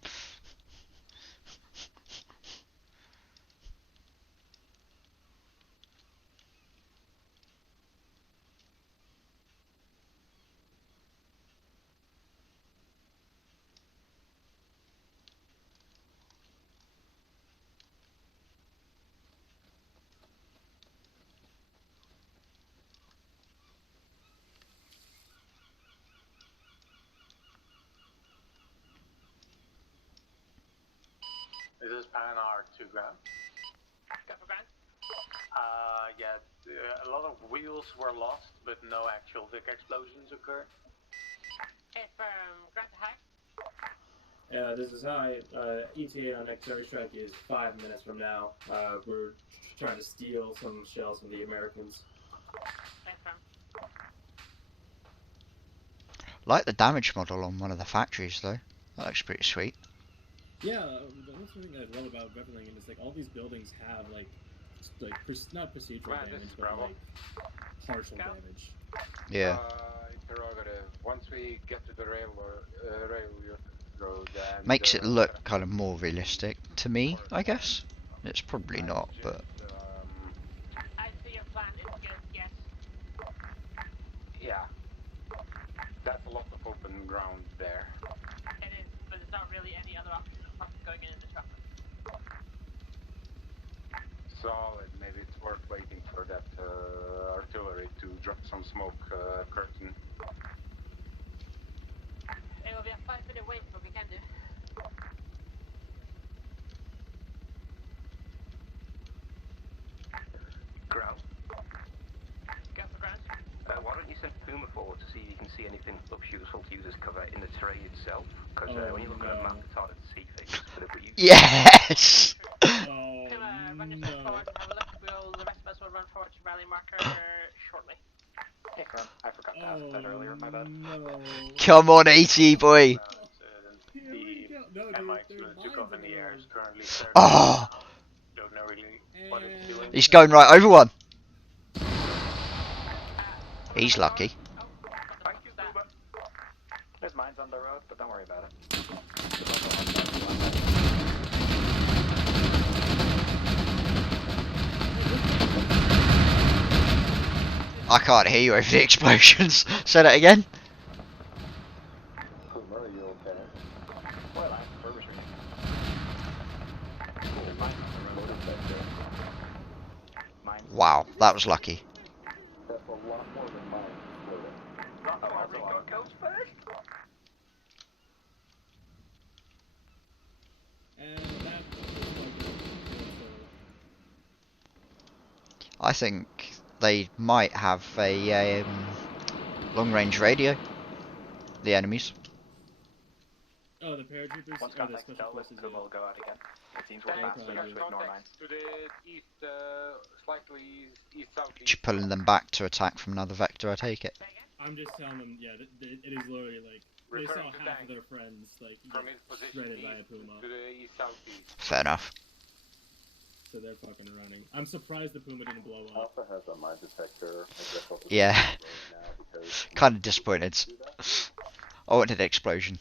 This is Panar 2 Graham. Go. Yeah, a lot of wheels were lost, but no actual Vic explosions occurred. If Grant High. This is high. ETA on next airstrike is 5 minutes from now. We're trying to steal some shells from the Americans. Like the damage model on one of the factories though. That looks pretty sweet. Yeah, that's the thing I love about everything, and it's like all these buildings have like not procedural damage, but like partial damage. Yeah. Interrogative. Once we get to the railroad and... Makes it look kind of more realistic to me, I guess. It's probably not, but... I see your plan is good, yes. Yeah. That's a lot of open ground there. It is, but there's not really any other option apart from going in the truck. Solid. Maybe it's worth waiting for that artillery to drop some smoke curtain. It will be a 5-minute wait, but we can do. Ground. Go for ground. Why don't you send Puma forward to see if you can see anything that looks useful to use as cover in the terrain itself? Because when you look at a map, it's harder to see things. But if we use Yes! Puma, run yourself forward and have a look. The rest of us will run forward to rally marker shortly. Hey, Chrome, I forgot to ask that earlier, my bad. Come on, AT boy! The MI2 took off in the air is currently Oh! Don't know really what it's doing. He's going right over one. He's lucky. Thank you, Puma. There's mines on the road, but don't worry about it. I can't hear you over the explosions. Say that again. Puma, are you okay? Well, I'm refurbishing. Wow, that was lucky. That's a lot more than mine. Goes first. I think they might have a long-range radio. The enemies. Oh, the paratroopers. Once Oh, the contact special fell, forces. Puma will go out again. It seems we're faster to ignore mines. To the east, slightly east-southeast. Just pulling them back to attack from another vector, I take it. I'm just telling them, yeah, it is literally like they saw half of their friends like from his position shredded by a Puma. to the east-southeast. Fair enough. So they're fucking running. I'm surprised the Puma didn't blow up. Alpha has a mine detector. Yeah. Kind of disappointed. I wanted an explosion.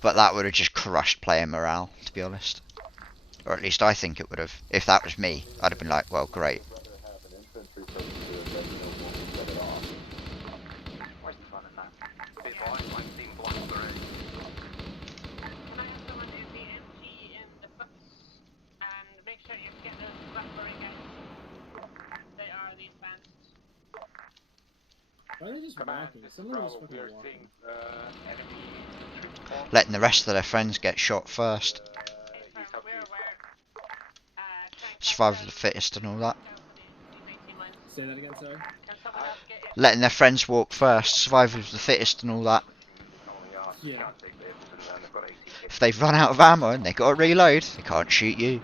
But that would have just crushed player morale, to be honest. Or at least I think it would have. If that was me, I'd have been like, well, great. Where's the fun in that? People, I might seem blocked already. Can I have someone do the MG in the foot and make sure you get those Barbarian guys? They are the advanced. Why are they just walking? Some of them are just fucking walking. Letting the rest of their friends get shot first. Survival of the fittest and all that. Say that again, sorry? Letting their friends walk first. Survival of the fittest and all that. Yeah. If they've run out of ammo and they got to reload, they can't shoot you.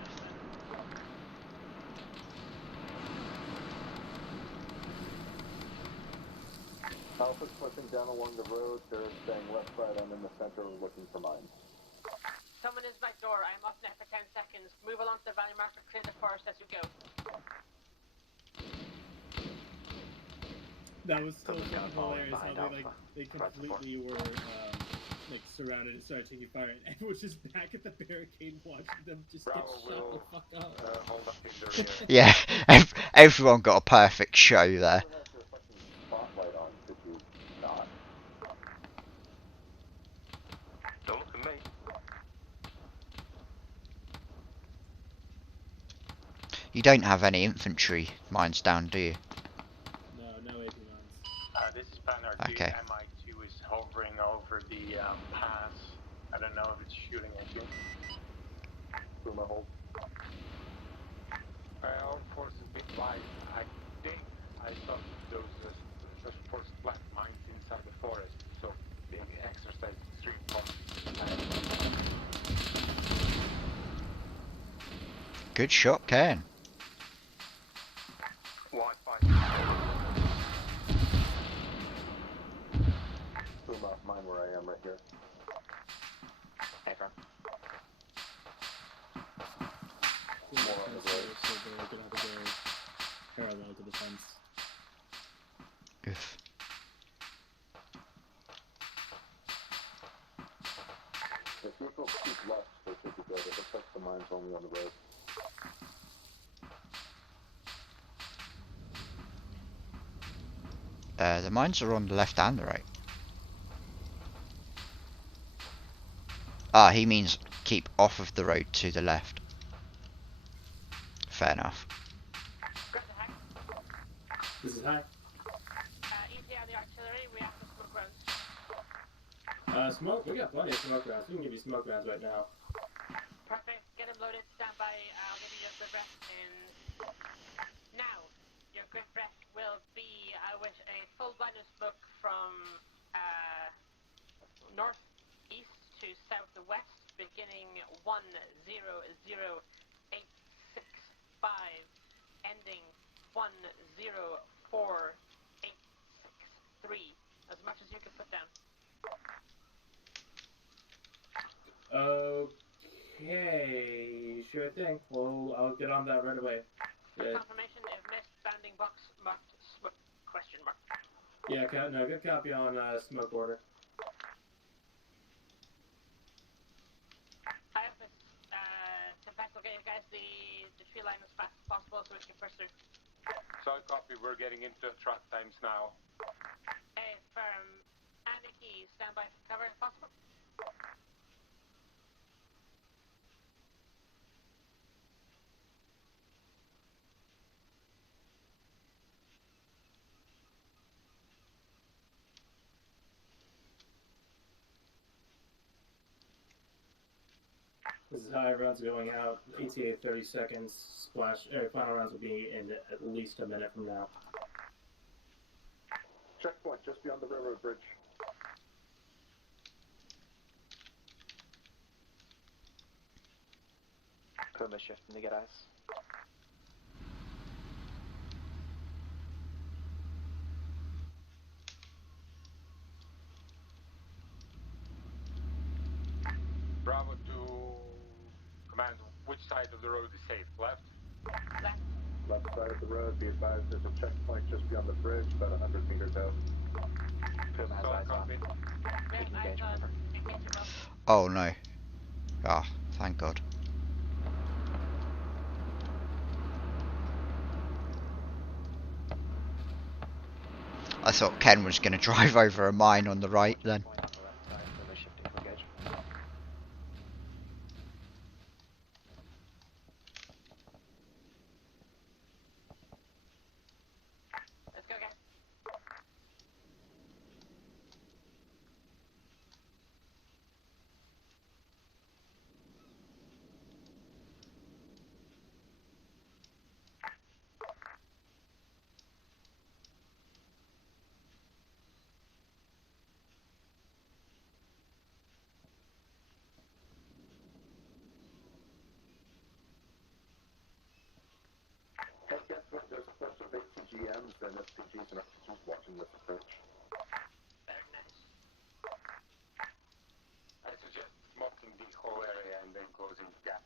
Alpha's pushing down along the road. They're staying left side. I'm in the center looking for mines. Someone is back door. I'm up there for 10 seconds. Move along to the valley marker. Clear the forest as you go. That was so fucking hilarious how they completely were like surrounded and started taking fire, and everyone's just back at the barricade watching them just get shot the fuck up. Hold up in the rear. Yeah, everyone got a perfect show there. Spotlight on, could you not? Don't look at me. You don't have any infantry mines down, do you? No AP mines. This is Banner 2. Okay. MI2 is hovering over the pass. I don't know if it's shooting at you. Puma hold. Our force is a bit light. I think I saw those first black mines inside the forest, so being exercise extreme caution. Good shot, Ken. Boom off mine where I am right here. Hey, firm. More on the road. So they're gonna have to go parallel to the fence. Oof. If vehicles keep left, they should be good. It looks like the mine's only on the road. The mines are on the left and the right. Ah, he means keep off of the road to the left. Fair enough. This is high. ETA the artillery, we have to smoke rounds. Smoke. We got plenty of smoke rounds. We can give you smoke rounds right now. Perfect. Get them loaded. Stand by. I'll give you your good breath in. Now, your good breath will be with a full line of smoke from northeast to southwest, beginning 100.865, ending 104.863. As much as you can put down. Okay, sure thing. Well, I'll get on that right away. Confirmation if missed, bounding box marked smoke question mark. Yeah, no, good copy on smoke order. High office, Tempest will get you guys the tree line as fast as possible so we can push through. So copy, we're getting into trap times now. Hey, firm. Aniki, stand by for cover if possible. This is high. Rounds going out. ETA 30 seconds. Splash. Final rounds will be in at least a minute from now. Checkpoint just beyond the railroad bridge. Puma shifting to get ice. Bravo to command, which side of the road is safe? Left? Left. Left side of the road, be advised there's a checkpoint just beyond the bridge, about 100 meters out. Puma has eyes on. He can engage whenever. Oh no. Ah, thank God. I thought Ken was going to drive over a mine on the right then. Let's go, guys. Hey, guess what? There's a bunch of ATGMs and SPGs and RPGs watching this approach. Very nice. I suggest smoking the whole area and then closing the gap.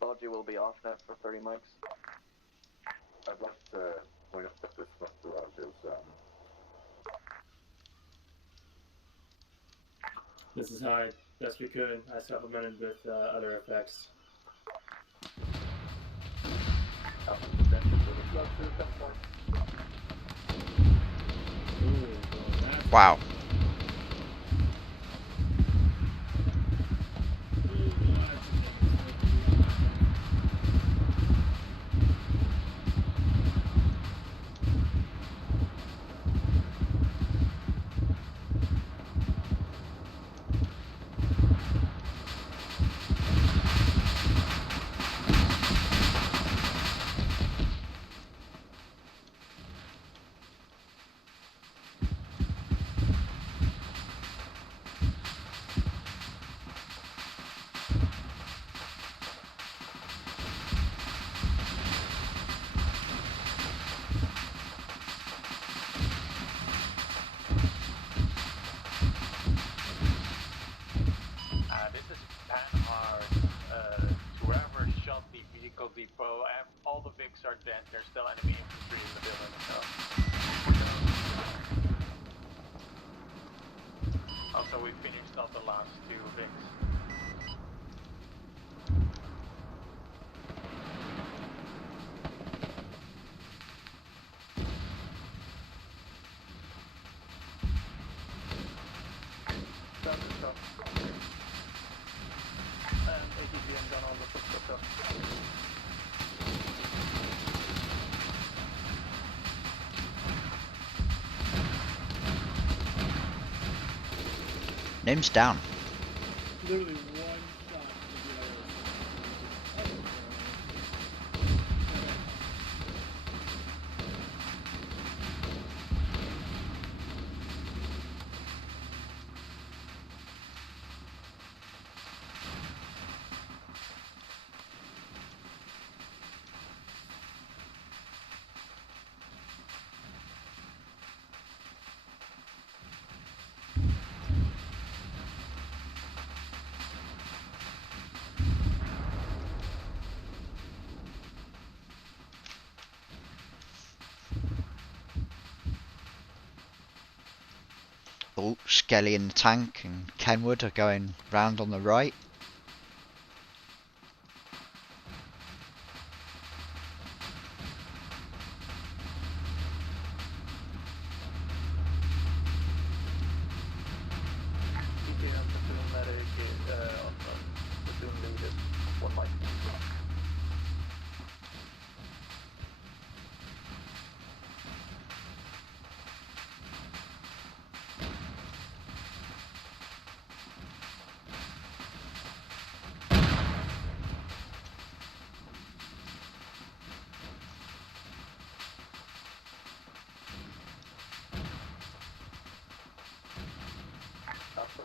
Dodgy will be off now for 30 mics. I'd like to point out that this smoke barrage is This is high. Best we could. I supplemented with other effects. Wow. medical depot. All the Vics are dead. There's still enemy infantry in the building, so. Also, we finished off the last 2 Vics. And ATGM done all the footstep stuff. Name's down. Literally one shot to the Oh, Skelly in the tank and Kenwood are going round on the right. TTM, platoon medic, platoon leader, 1 mic.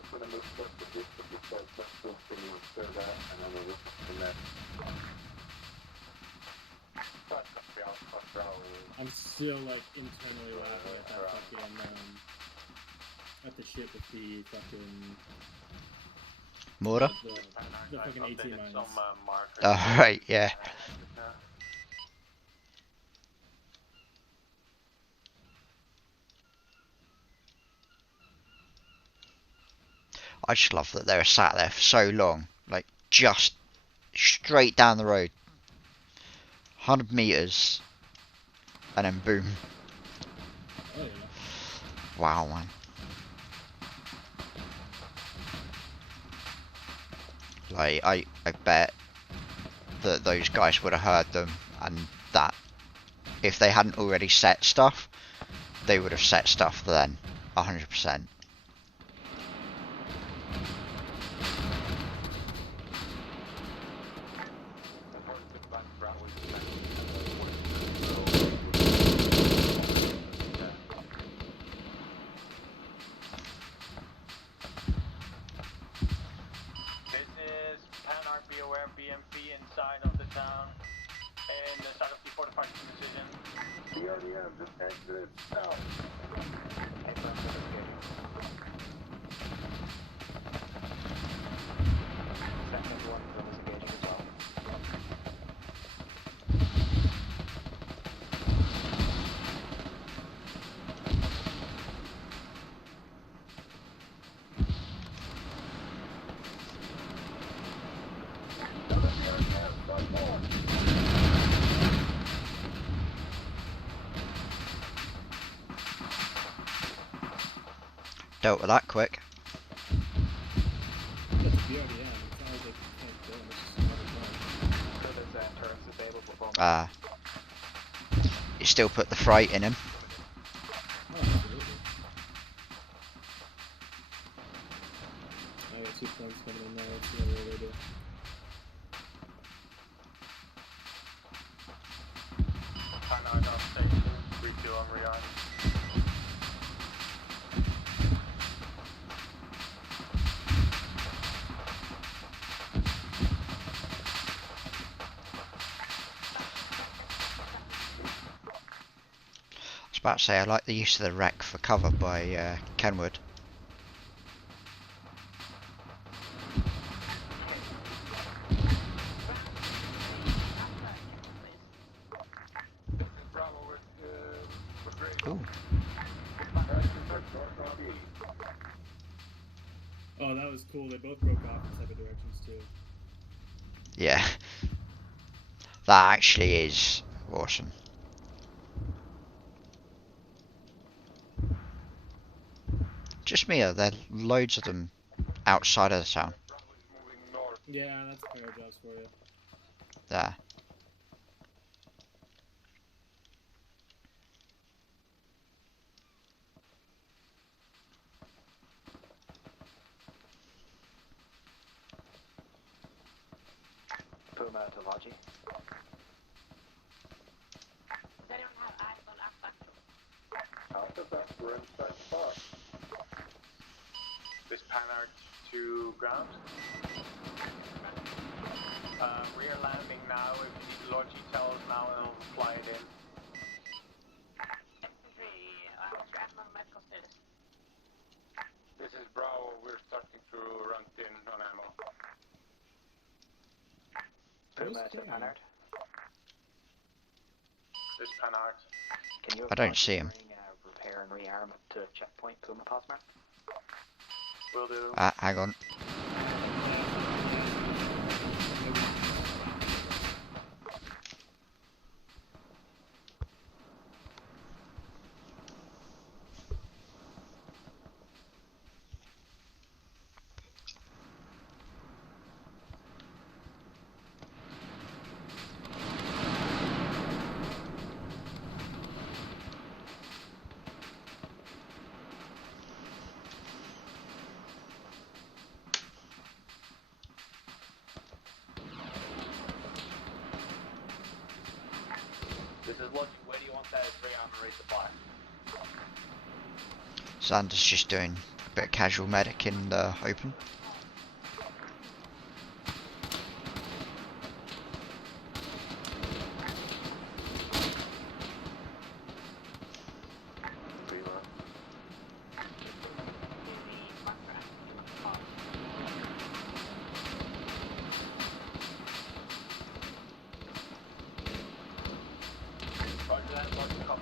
For the move first to this, but this says let's go for you and clear that, and then we'll look from there. I'm still like internally laughing at that fucking at the shit with the fucking Mortar? The fucking 18 mines. Oh, right, yeah. I just love that they were sat there for so long, like just straight down the road, 100 meters, and then boom. Oh, yeah. Wow, man. Like I bet that those guys would have heard them, and that if they hadn't already set stuff, they would have set stuff then, 100%. BMP inside of the town, and the side of the fortified position. BRDM, just exit south. Second one is engaging as well. Dealt with that quick. Ah. You still put the fright in him. Oh, absolutely. I got 2 points coming in now. Let's see what they do. I know, station, 3-2 on Rion. I was about to say, I like the use of the wreck for cover by Kenwood. Oh, that was cool. They both broke off in separate directions too. Yeah. That actually is awesome. Just me, there are loads of them outside of the town. Yeah, that's Parajobs for you. There. Puma to Logi. Does anyone have eyes on Alpha Central? Alpha Vest, we're inside the box. This Panhard to ground. Rear landing now. If you need Logi, tell us now and we'll fly it in. Infantry, what's your ammo medical status? This is Bravo. We're starting to run thin on ammo. Puma to Panhard. This Panhard. Can you I don't see him. Repair and rearm to checkpoint Puma Posmer? Will do. Hang on. This is Logi. Where do you want that rearm and resupply? Xander's just doing a bit of casual medic in the open. Roger that. Logi, copy.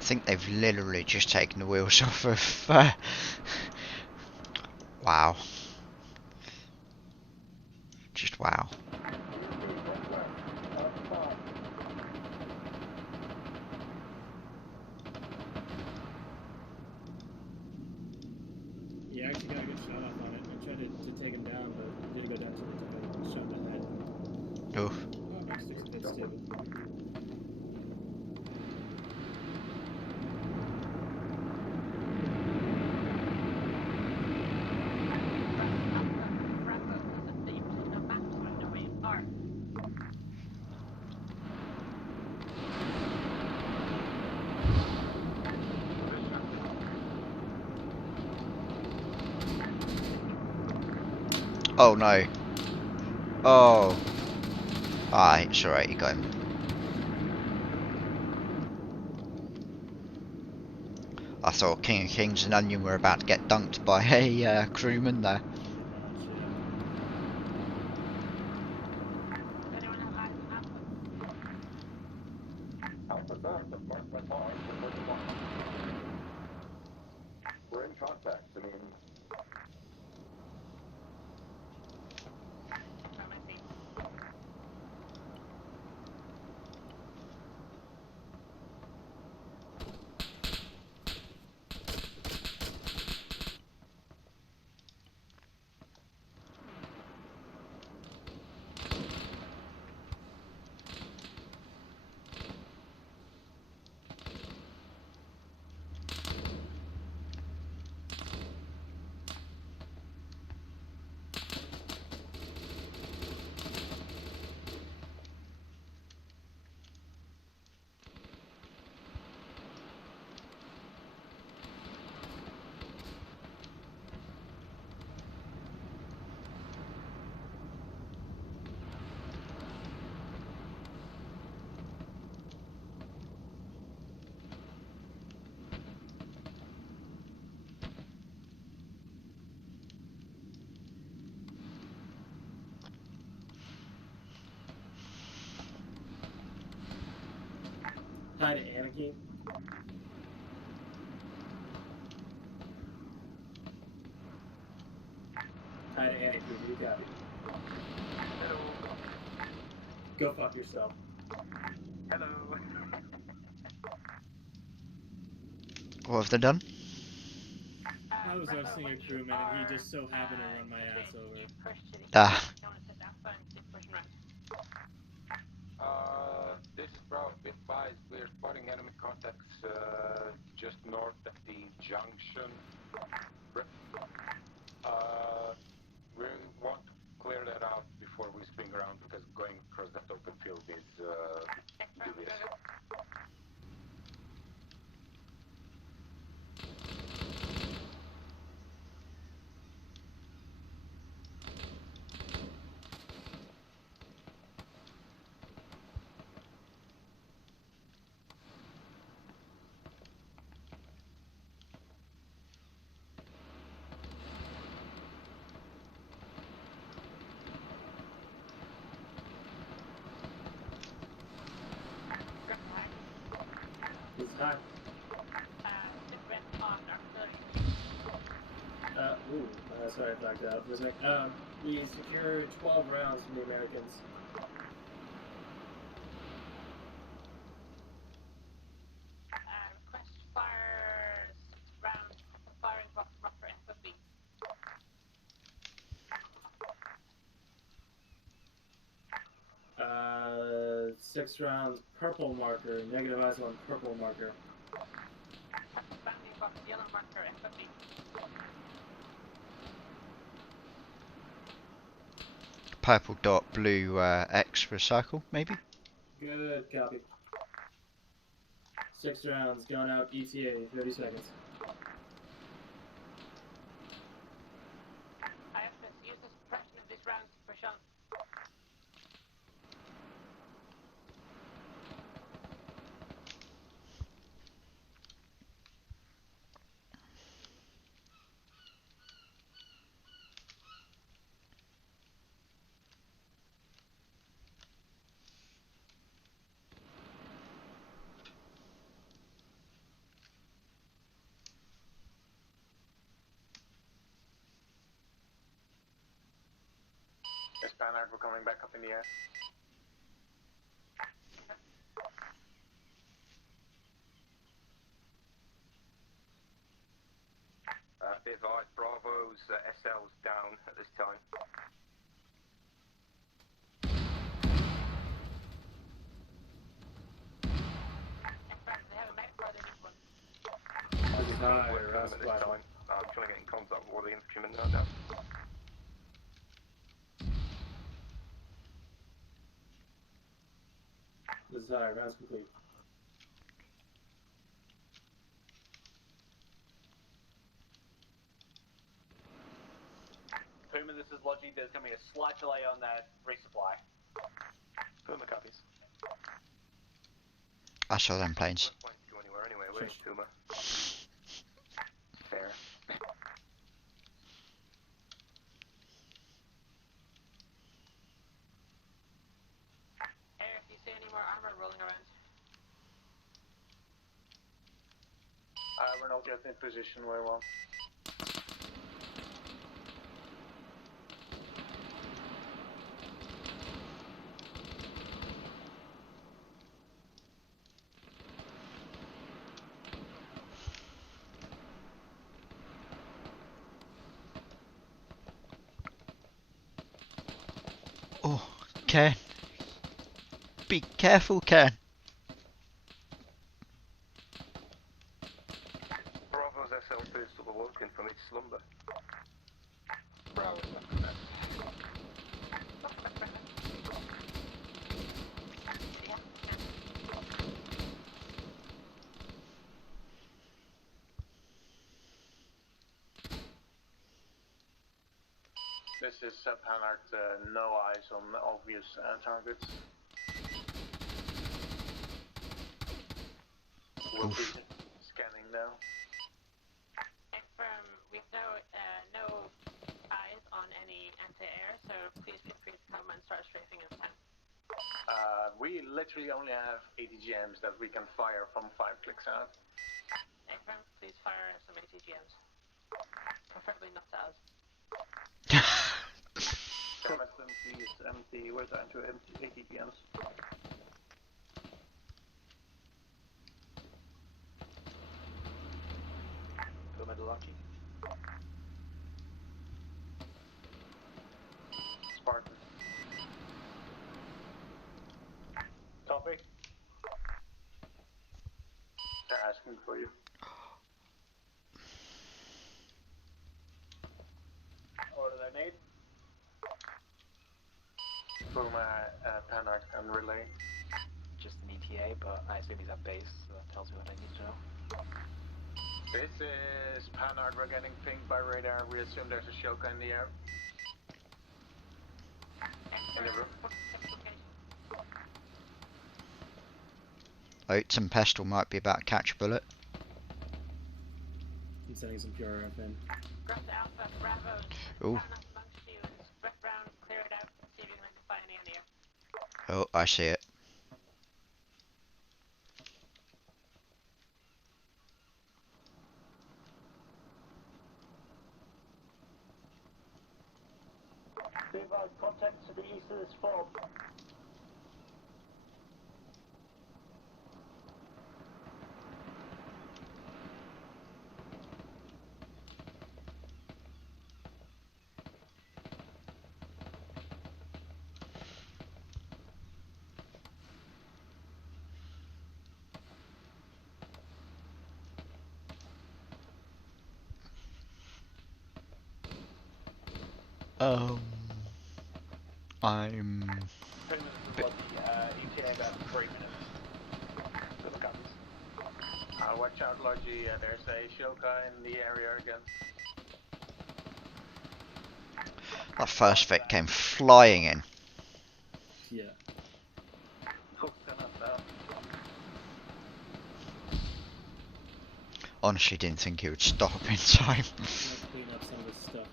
I think they've literally just taken the wheels off of... wow. Just wow. Yeah, I actually got a good shot off on it. I tried to take him down, but didn't go down too much. I shot in the head. Oof. Oh, my stick's a bit stable. Oh no. Oh. Ah, it's alright, you got him. I thought King of Kings and Onion were about to get dunked by a crewman there. Alpha Vest, I've marked my car. We're in contact. I mean, Hi to Anarchy. Hi to Anarchy, do you copy? Hello. Go fuck yourself. Hello. What have they done? I was hosting a crewman and he just so happened to run my ass over. Ah. This is Bravo, be advised, we're spotting enemy contacts just north of the junction. We want to clear that out before we swing around because going across that open field is dubious. This is high. Sorry, I blacked out for a sec. We secured 12 rounds from the Americans. Request fires round firing box marker FOB. 6 rounds purple marker, negative eyes on purple marker. Bounding box yellow marker FOB. Purple dot, blue X for a circle, maybe? Good copy. 6 rounds, going out ETA, 30 seconds. I have to use the suppression of these rounds to push on. Spanard, we're coming back up in the air. Be advised, Bravo's SL's down at this time. This is high, At Rouse this Flash. time. I'm trying to get in contact with all the infantrymen now. This is high, rounds complete. Puma, this is Logi. There's going to be a slight delay on that resupply. Puma copies. I saw them planes. Won't go anywhere anyway, will you, Puma? Fair. If you see any more armor rolling around. We're not yet in position where we want. Oh, Ken. Be careful, Ken. Bravo's SL2 is still awoken from its slumber. Bravo. This is Panhard, no eyes on obvious targets. We'll be scanning now. We've no eyes on any anti-air, so please feel free to come and start strafing in 10. We literally only have 80 GMs that we can fire from 5 clicks out. Abram, please fire some ATGMs. Preferably not to us. SMT is empty. Where's that into empty ATGMs? Go Medalachi. Spartan. Copy. They're asking for you. What do they need? Puma, Panart, and Relay. Just an ETA, but I assume he's at base, so that tells me what I need to know. This is Panart. We're getting pinged by radar. We assume there's a Shoka in the air. In the room. Oats and Pestle might be about to catch a bullet. I'm sending some PRF in. Grab the Alpha, Bravo's. Ooh. Down amongst you and spread round, clear it out, see if you can find any in the air. Oh, I see it. Be advised, contact to the east of this fog. I'm... ETA about 3 minutes. So the copies. Watch out, Logi. There's a Shoka in the area again. That first Vic came flying in. Yeah. Honestly didn't think he would stop in time. I'm gonna clean up some of the stuff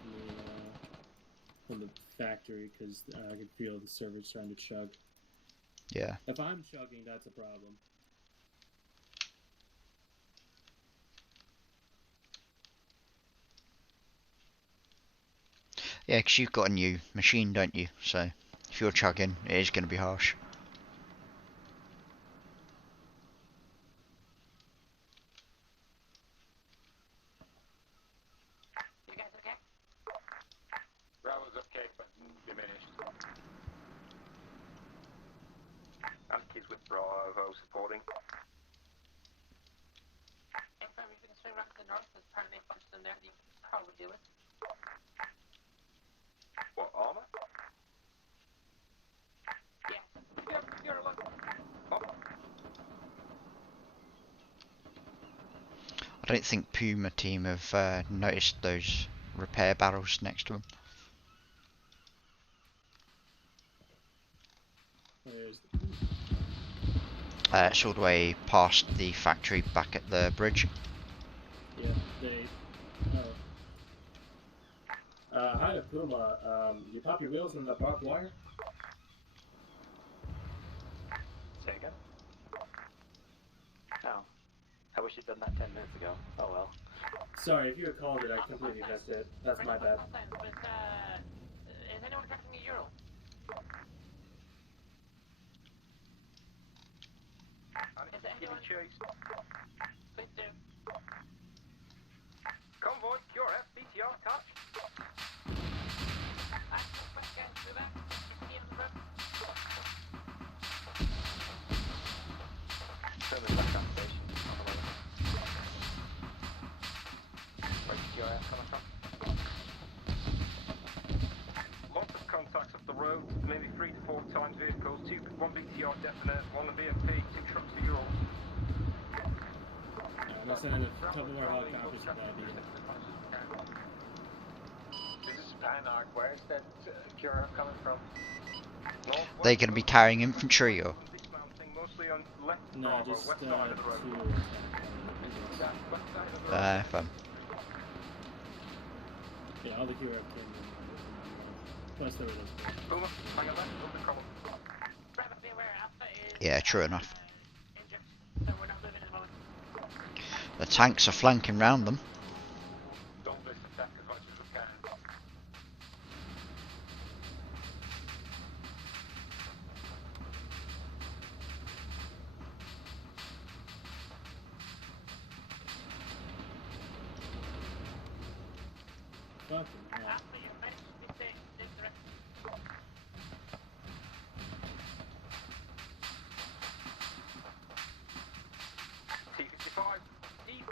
from the factory because I can feel the server's trying to chug. Yeah. If I'm chugging, that's a problem. Yeah, because you've got a new machine, don't you? So, if you're chugging, it is going to be harsh. You guys okay? Bravo's okay, but diminished. Anarchy's with Bravo supporting. Abram, if you can swing around to the north, there's apparently a bunch of them there that you can probably deal with. What, armor? Yeah. You're alone. Oh. I don't think Puma team have noticed those repair barrels next to them. Where's It's all the way past the factory back at the bridge. Yeah, they... Oh. Hi to Puma. You pop your wheels in the barbed wire? Say again? Oh. I wish you'd done that 10 minutes ago. Oh well. Sorry, if you had called it, I completely missed it. That's my bad. But, is anyone tracking a Euro? Is there anyone? Chase. Please do. Convoy, QRF, BTR, touch. Quick, guys, move back. Keep on the road. Certainly back on station. On the way. Where's the QRF coming from? Lots of contacts up the road, maybe 3 to 4 times vehicles, 1 BTR definite, 1 BFP, 2 trucks for Urals. I'm gonna send in a couple more helicopters to that unit. This is Panart. Where is that Cura coming from? They're going to be carrying infantry or? No, just two. Fun. Yeah, all the QRF came in. Plus there were those. Puma, hang on, left, over the column. Bravo, be aware, Yeah, true enough. injured, so we're not moving at the moment. The tanks are flanking round them. Don't miss attack as much as we can. Fucking hell. After you finish, we stay this direction. T-55. Deep.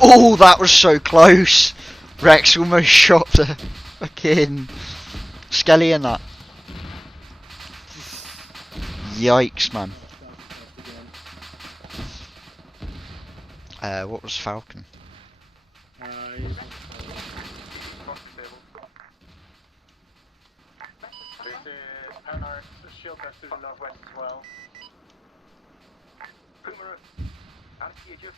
Oh, that was so close! Rex almost shot the fucking Skelly in that. Yikes, man. What was Falcon? This is Panhard, shield test to the northwest as well. Puma, anti-adjust.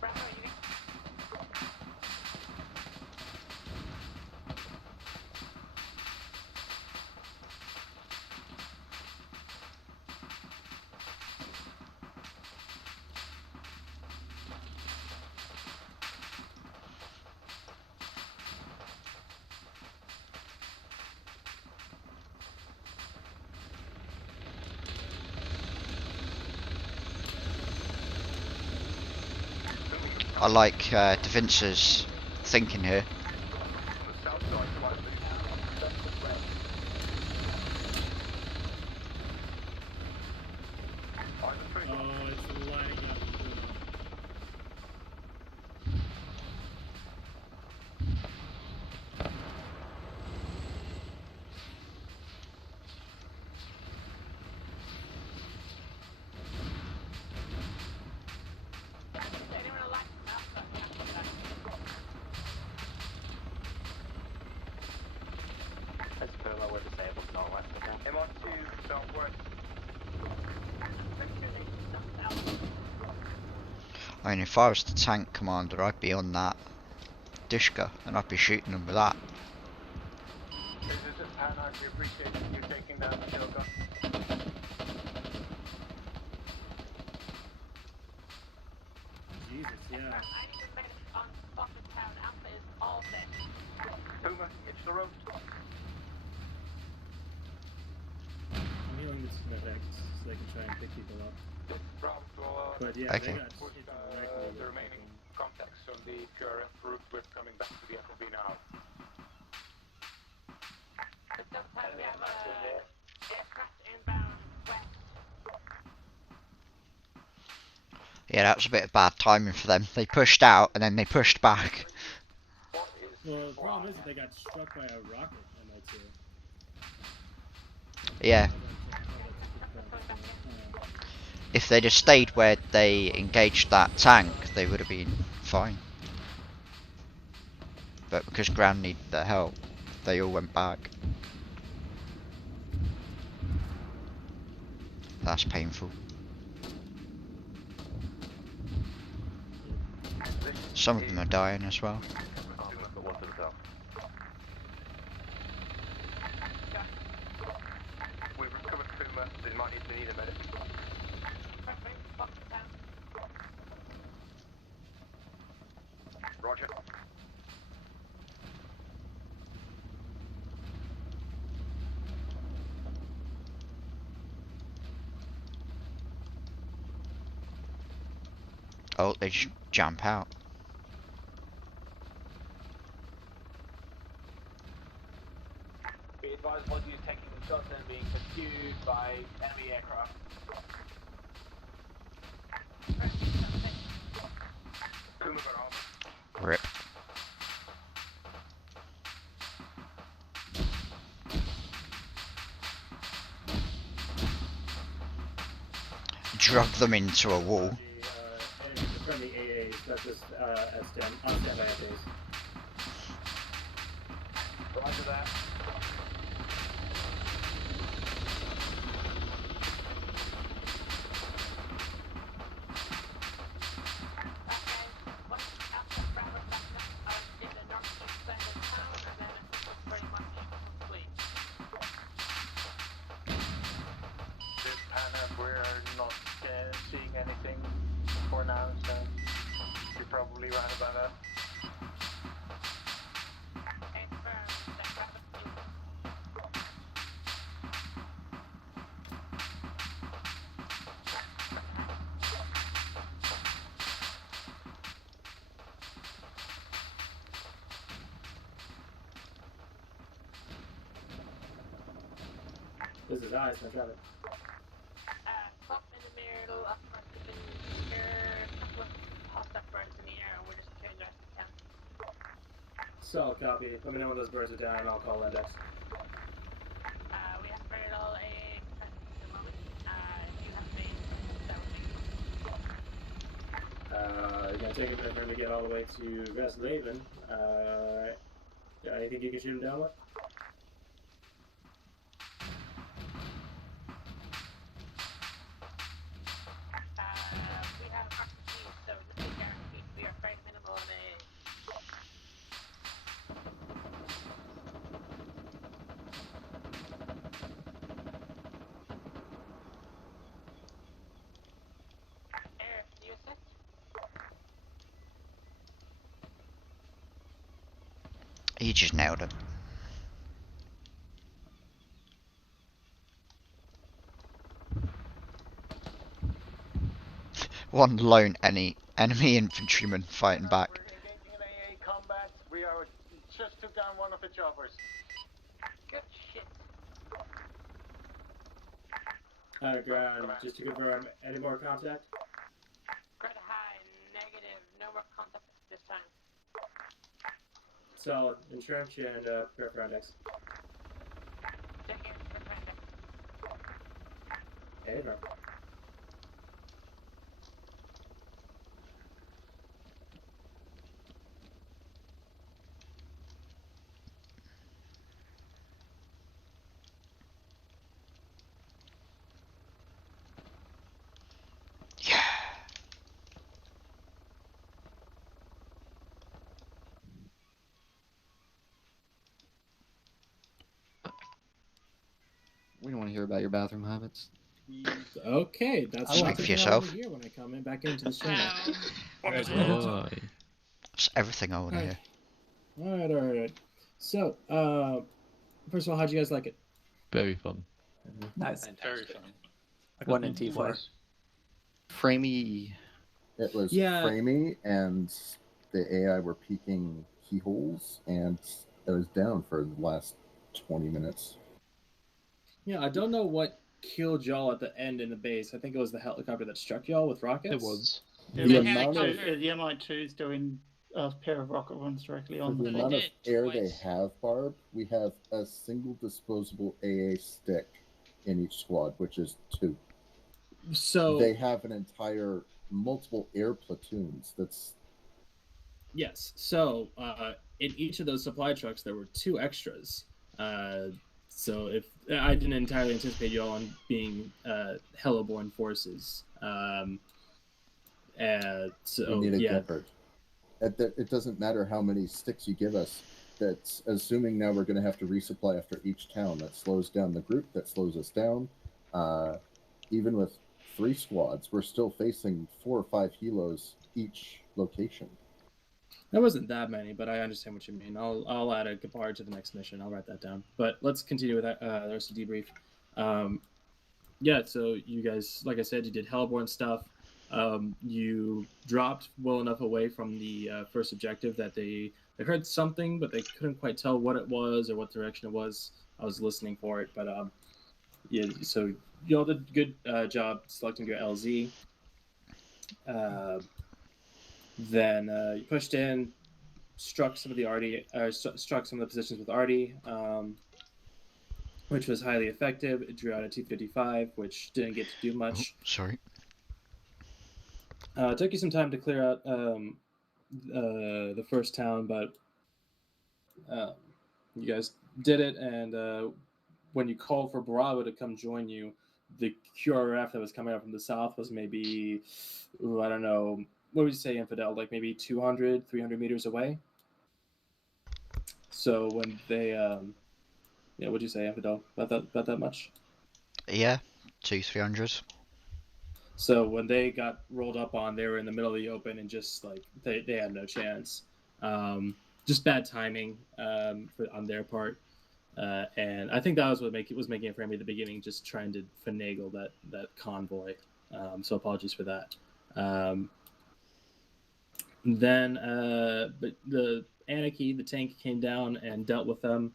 Bravo, you I like Da Vinci's thinking here. Oh, it's lining up. anyone alive? Let's Puma, we're disabled northwest again. MR2 southwest. I mean, if I was the tank commander, I'd be on that Dishka and I'd be shooting them with that. This is Panhard, we appreciate you taking down the shield gun. Jesus, yeah. I need to make on spotted town. Alpha is all set. Puma, edge the road. I'm healing this medics so they can try and pick people up. Bravo, But yeah, Okay. they got push hit the directly. remaining contacts on the current route. We're coming back to the FOB now. At some time we have aircraft inbound west. Yeah, that was a bit of bad timing for them. They pushed out and then they pushed back. Well, the problem is that they got struck by a rocket, MI2. Yeah. If they'd have stayed where they engaged that tank, they would have been fine. But because ground needed their help, they all went back. That's painful. Some of them are dying as well. We've recovered Puma, they might need a medic. Roger. Oh, they just jump out. Be advised, one of you taking shots and being pursued by enemy aircraft. Puma got armor. Rip. drug them into a wall. From the AAs, that's just on standby days. Roger that. This panel, we're not seeing anything for now, so you're probably right about that. This is eyes, no traffic. Pop in the middle, up front of the here, a couple of popped up birds in the air, and we're just killing the rest of the town. So, copy. Let me know when those birds are down, and I'll call index. We have very little AA presence at the moment. If you have main, that would be It's gonna take a minute for him to get all the way to Westhaven. Anything you can shoot him down with? we have RPGs, so this is guaranteed. We are very minimal on AA. Air, you assist? He just nailed it. One lone enemy infantryman fighting back. We're engaging in AA combat. We are just took down one of the choppers. Good shit. Ground, just to confirm, any more contact? Greta high, negative, no more contact this time. Solid. Entrench and prepare for index. Take it, prepare index. Hey, bro. We don't want to hear about your bathroom habits. Okay, that's Speak what for I yourself. want to hear when I come in back into this channel. It's everything I want to hear. Alright. So, first of all, how'd you guys like it? Very fun. Nice. Very fun. 1 and T4. Framey. It was Yeah. framey, and the AI were peeking keyholes, and it was down for the last 20 minutes. Yeah, I don't know what killed y'all at the end in the base. I think it was the helicopter that struck y'all with rockets. It was. The MI2 is doing a pair of rocket runs directly For on the the amount of air they have, Barb, we have a single disposable AA stick in each squad, which is 2. So they have an entire multiple air platoons. That's yes. So in each of those supply trucks, there were 2 extras. So if I didn't entirely anticipate y'all on being Helloborn forces. So we need a Gepard. It doesn't matter how many sticks you give us. That's assuming now we're going to have to resupply after each town. That slows down the group. That slows us down. Even with 3 squads, we're still facing 4 or 5 helos each location. That wasn't that many, but I understand what you mean. I'll add a Gepard to the next mission. I'll write that down. But let's continue with the rest of the debrief. Yeah, so you guys, like I said, you did Hellborn stuff. You dropped well enough away from the first objective that they heard something, but they couldn't quite tell what it was or what direction it was. I was listening for it, but yeah. So you all did a good job selecting your LZ. Then you pushed in, struck some of the struck some of the positions with Artie, which was highly effective. It drew out a T-55, which didn't get to do much. Oh, sorry. It took you some time to clear out the first town, but you guys did it, and when you called for Bravo to come join you, the QRF that was coming up from the south was maybe, I don't know, what would you say, Infidel, like maybe 200, 300 meters away? So when they, what'd you say, Infidel, about that much? Yeah, 200-300. So when they got rolled up on, they were in the middle of the open and just like they had no chance. Just bad timing on their part, and I think that was what was making it for me at the beginning, just trying to finagle that convoy. So apologies for that. But the Anarchy, the tank, came down and dealt with them,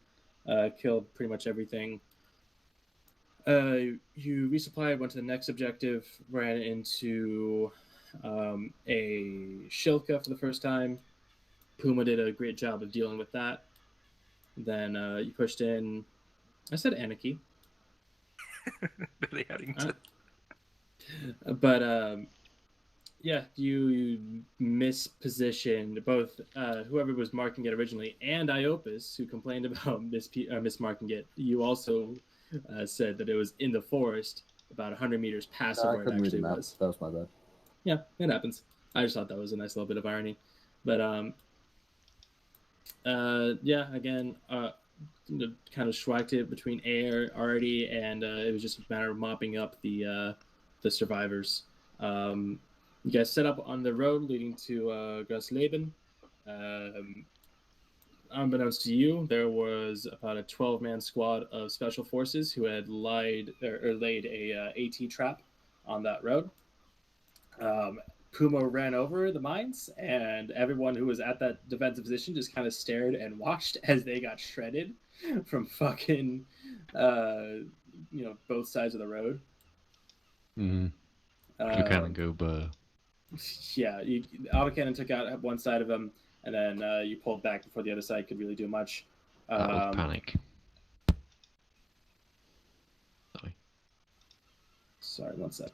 killed pretty much everything. You resupplied, went to the next objective, ran into a Shilka for the first time. Puma did a great job of dealing with that. Then you pushed in. I said Anarchy. Billy Harrington. But yeah, you mispositioned both whoever was marking it originally and Iopus, who complained about mismarking it. You also said that it was in the forest, about 100 meters past where it actually was. That was my bad. Yeah, it happens. I just thought that was a nice little bit of irony. But yeah, again, kind of schwacked it between air already, and it was just a matter of mopping up the survivors. You guys set up on the road leading to Grosleben. Unbeknownst to you, there was about a 12-man squad of special forces who had laid a AT trap on that road. Puma ran over the mines, and everyone who was at that defensive position just kind of stared and watched as they got shredded from fucking, both sides of the road. Mm-hmm. Cannon go burr. Yeah, autocannon took out one side of him, and then you pulled back before the other side could really do much. That was panic. Sorry, one sec.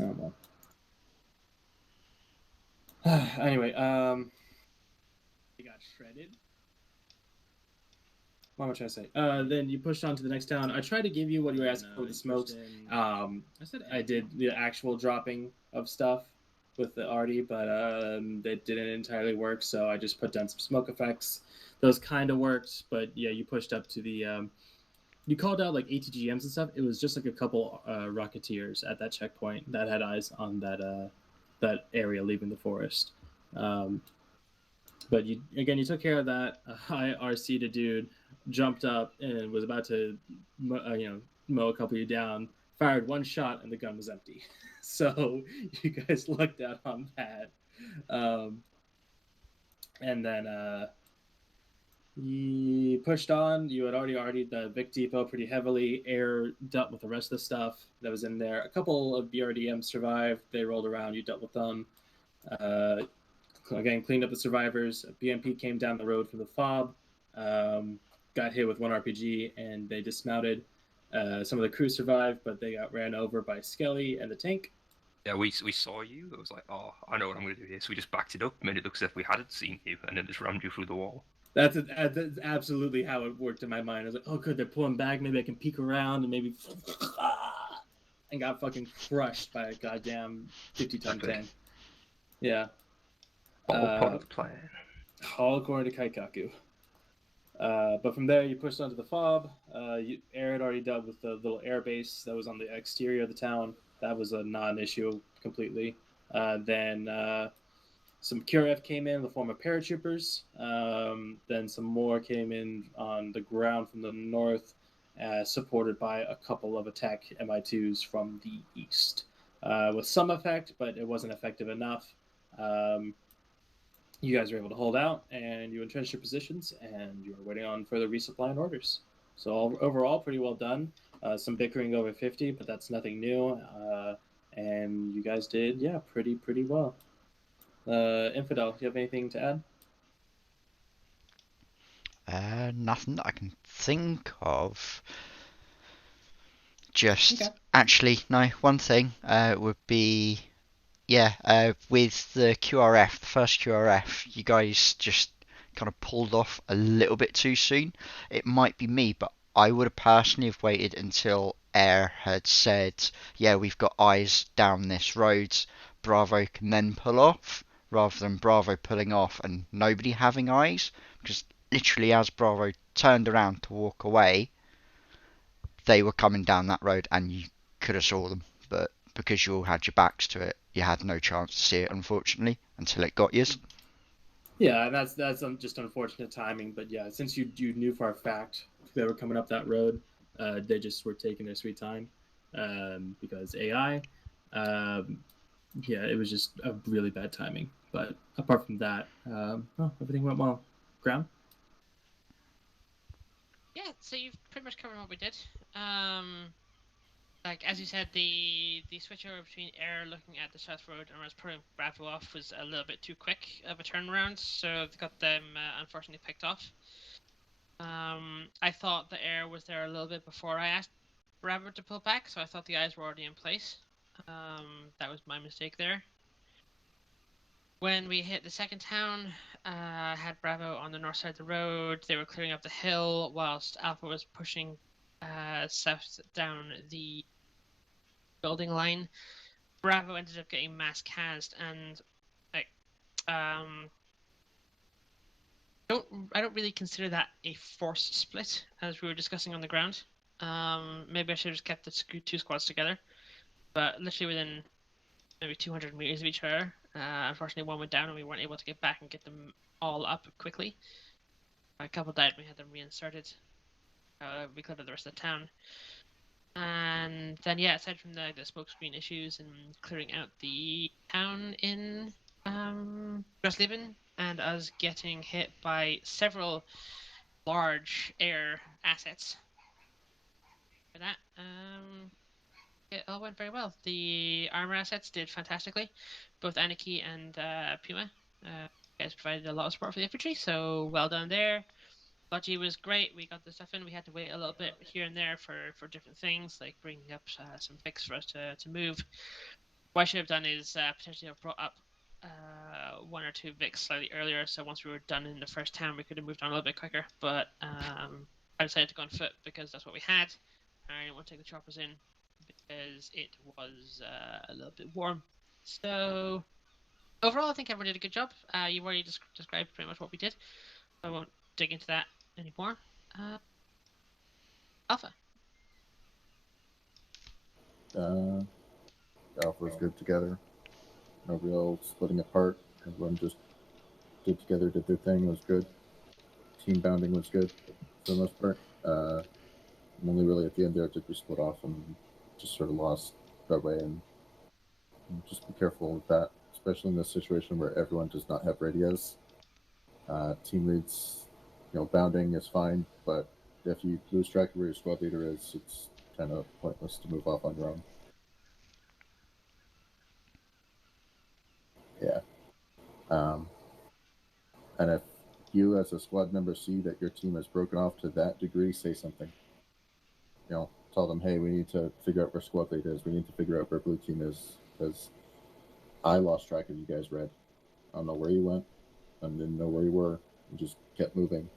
Oh well. Anyway, he got shredded. What am I trying to say? Then you pushed on to the next town. I tried to give you what you were asking for the smokes. I did the actual dropping of stuff with the arty, but that didn't entirely work, so I just put down some smoke effects. Those kind of worked, but yeah, you pushed up to the... you called out like ATGMs and stuff. It was just like a couple Rocketeers at that checkpoint that had eyes on that area leaving the forest. But you took care of that. A high RC dude jumped up and was about to mow a couple of you down, fired one shot, and the gun was empty. So you guys lucked out on that. And then you pushed on. You had already the Vic Depot pretty heavily. Air dealt with the rest of the stuff that was in there. A couple of BRDMs survived. They rolled around. You dealt with them. Again, cleaned up the survivors. BMP came down the road from the FOB, got hit with one RPG, and they dismounted. Some of the crew survived, but they got ran over by Skelly and the tank. Yeah, we saw you. I was like, oh, I know what I'm going to do here. So we just backed it up, made it look as if we hadn't seen you, and then just rammed you through the wall. That's absolutely how it worked in my mind. I was like, oh, good, they're pulling back. Maybe I can peek around and maybe... and got fucking crushed by a goddamn 50-ton tank. Yeah. All part of the plan. All according to Kaikaku. But from there, you pushed onto the FOB. Air had already dealt with the little air base that was on the exterior of the town. That was a non-issue completely. Then some QRF came in the form of paratroopers. Then some more came in on the ground from the north, supported by a couple of attack Mi-2s from the east. With some effect, but it wasn't effective enough. You guys were able to hold out, and you entrenched your positions, and you were waiting on further resupply and orders. So overall, pretty well done. Some bickering over 50, but that's nothing new. And you guys did, pretty well. Infidel, do you have anything to Nothing that I can think of. Just Okay. actually, no. One thing would be, with the QRF, the first QRF, you guys just kind of pulled off a little bit too soon. It might be me, but I would have personally have waited until Air had said, yeah, we've got eyes down this road, Bravo can then pull off, rather than Bravo pulling off and nobody having eyes, because literally as Bravo turned around to walk away, they were coming down that road and you could have saw them, but because you all had your backs to it, you had no chance to see it, unfortunately, until it got yours. Yeah, that's just unfortunate timing. But yeah, since you knew for a fact they were coming up that road, they just were taking their sweet time because AI. Yeah, it was just a really bad timing. But apart from that, everything went well. Ground? Yeah, so you've pretty much covered what we did. Like as you said, the switch over between Air looking at the south road and us putting Bravo off was a little bit too quick of a turnaround, so they got them unfortunately picked off. I thought the Air was there a little bit before I asked Bravo to pull back, so I thought the eyes were already in place. That was my mistake there. When we hit the second town, had Bravo on the north side of the road. They were clearing up the hill whilst Alpha was pushing south down the building line. Bravo ended up getting mass cast, and like I don't really consider that a forced split, as we were discussing on the ground. Maybe I should have just kept the two squads together, but literally within maybe 200 meters of each other, unfortunately one went down and we weren't able to get back and get them all up quickly. A couple died, we had them reinserted. We cleared the rest of the town. And then, yeah, aside from the smokescreen issues and clearing out the town in Gressleben, and us getting hit by several large air assets. For that, it all went very well. The armor assets did fantastically. Both Anarchy and Puma. Guys provided a lot of support for the infantry, so well done there. Logi was great. We got the stuff in. We had to wait a little bit here and there for different things, like bringing up some Vics for us to move. What I should have done is potentially have brought up one or two Vics slightly earlier, so once we were done in the first town, we could have moved on a little bit quicker. But I decided to go on foot because that's what we had. I didn't want to take the choppers in because it was a little bit warm. So overall, I think everyone did a good job. You've already described pretty much what we did. I won't dig into that anymore. Alpha. Alpha was good together. No real splitting apart. Everyone just did together, did their thing. It was good. Team bounding was good for the most part. Only really at the end there did we split off and just sort of lost that way. And just be careful with that, especially in this situation where everyone does not have radios. Team leads, bounding is fine, but if you lose track of where your squad leader is, it's kind of pointless to move off on your own. Yeah. And if you as a squad member see that your team has broken off to that degree, say something. Tell them, hey, we need to figure out where squad lead is. We need to figure out where blue team is, because I lost track of you guys, Red. I don't know where you went. I didn't know where you were. You just kept moving.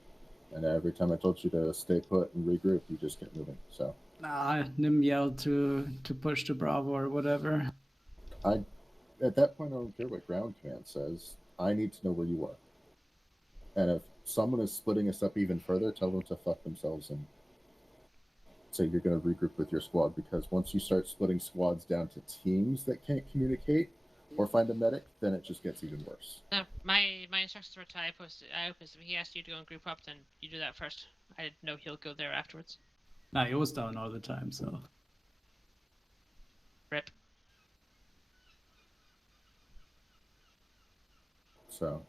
And every time I told you to stay put and regroup, you just kept moving. So. Nah, Nim yelled to push to Bravo or whatever. At that point, I don't care what ground command says. I need to know where you are. And if someone is splitting us up even further, tell them to fuck themselves and say you're going to regroup with your squad, because once you start splitting squads down to teams that can't communicate or find a medic, then it just gets even worse. No, my instructions were to I posted. If he asked you to go and group up, then you do that first. I didn't know he'll go there afterwards. Nah, he was down all the time, so. Rip. So,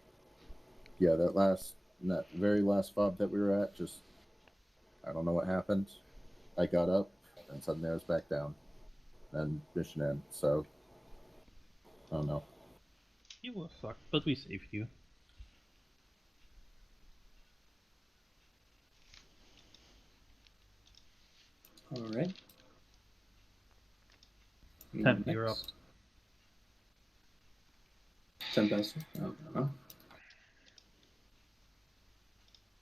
yeah, that very last fob that we were at, just, I don't know what happened. I got up, and suddenly I was back down. And mission end, so, I don't know. You were fucked, but we saved you. All right. Temp, you're up. Tempest. Oh, no.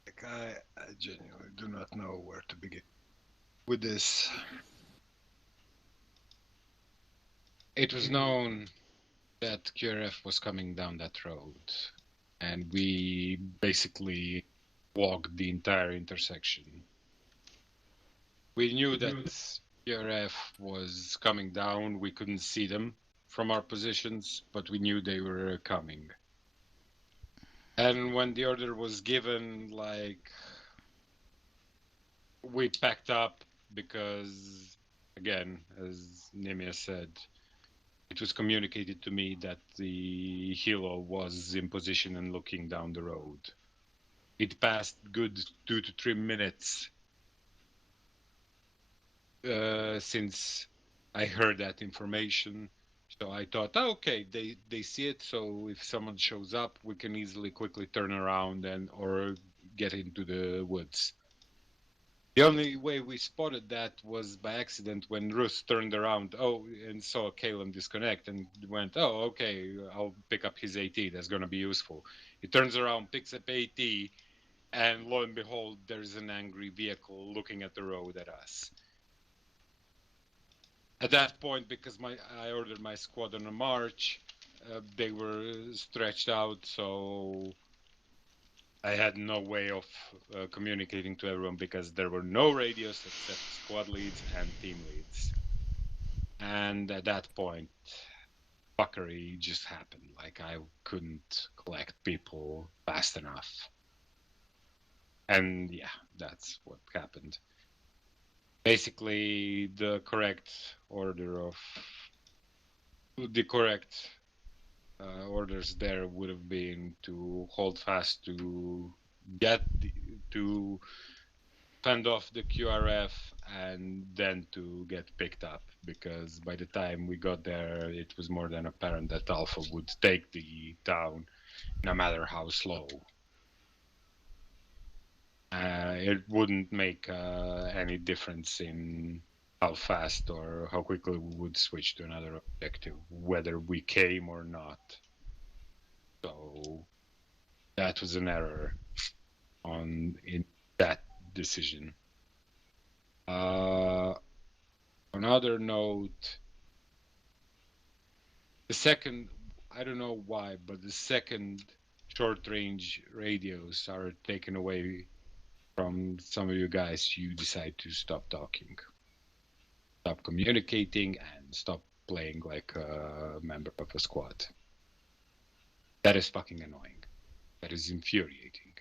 Like I genuinely do not know where to begin with this. It was known that QRF was coming down that road, and we basically walked the entire intersection. We knew that QRF was coming down. We couldn't see them from our positions, but we knew they were coming. And when the order was given, like, we packed up because, again, as Nemia said, it was communicated to me that the helo was in position and looking down the road. It passed good 2 to 3 minutes since I heard that information. So I thought, oh, okay, they see it. So if someone shows up, we can easily quickly turn around or get into the woods. The only way we spotted that was by accident when Russ turned around, and saw Kalen disconnect and went, oh, okay, I'll pick up his AT. That's going to be useful. He turns around, picks up AT, and lo and behold, there's an angry vehicle looking at the road at us. At that point, because I ordered my squad on a march, they were stretched out, so I had no way of communicating to everyone because there were no radios except squad leads and team leads. And at that point, fuckery just happened. Like, I couldn't collect people fast enough. And yeah, that's what happened. Basically, the correct orders there would have been to hold fast to to fend off the QRF and then to get picked up, because by the time we got there, it was more than apparent that Alpha would take the town, no matter how slow. It wouldn't make any difference in how fast or how quickly we would switch to another objective, whether we came or not. So that was an error in that decision. On another note, the second, I don't know why, but the second short-range radios are taken away from some of you guys. You decide to stop talking, stop communicating, and stop playing like a member of a squad. That is fucking annoying. That is infuriating.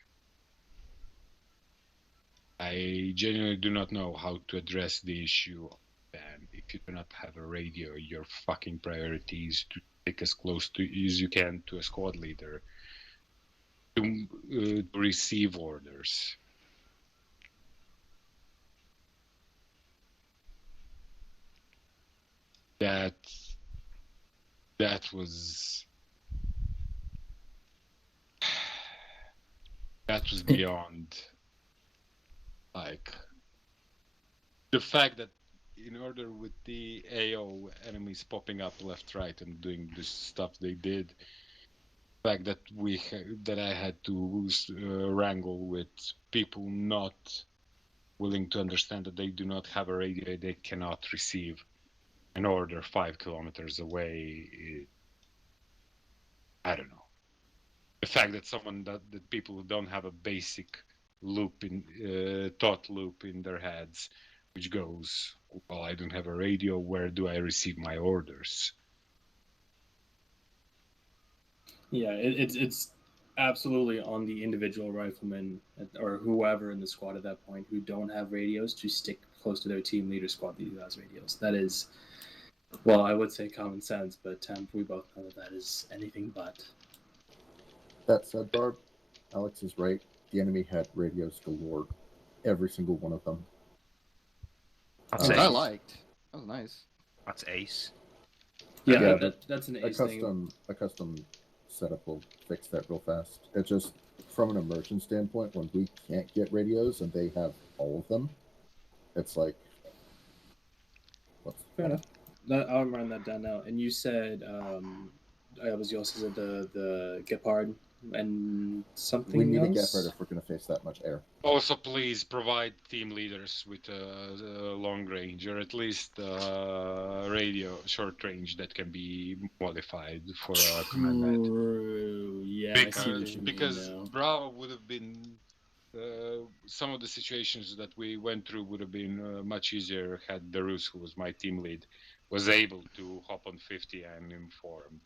I genuinely do not know how to address the issue. And if you do not have a radio, your fucking priority is to stick as close as you can to a squad leader to receive orders. That was beyond, like, the fact that in order with the AO enemies popping up left, right, and doing this stuff they did, the fact that that I had to wrangle with people not willing to understand that they do not have a radio, they cannot receive an order 5 kilometers away. I don't know. The fact that that people who don't have a basic loop thought loop in their heads, which goes, well, I don't have a radio, where do I receive my orders? Yeah, it's absolutely on the individual rifleman or whoever in the squad at that point who don't have radios to stick close to their team leader, squad leader who has radios. That is, well, I would say common sense, but we both know that is anything but. That said, Barb, Alex is right. The enemy had radios galore. Every single one of them. That's I liked. That was nice. That's ace. Yeah, that's an ace thing. A custom setup will fix that real fast. It's just, from an immersion standpoint, when we can't get radios and they have all of them, it's like, Fair enough. I'll run that down now. And you said, you also said the Gepard and something We need else? a Gepard if we're going to face that much air. Also, please provide team leaders with a long range, or at least radio short range that can be modified for a command net. True. Yeah, I see what you mean Because now. Bravo would have been some of the situations that we went through would have been much easier had Darus, who was my team lead, was able to hop on 50 and inform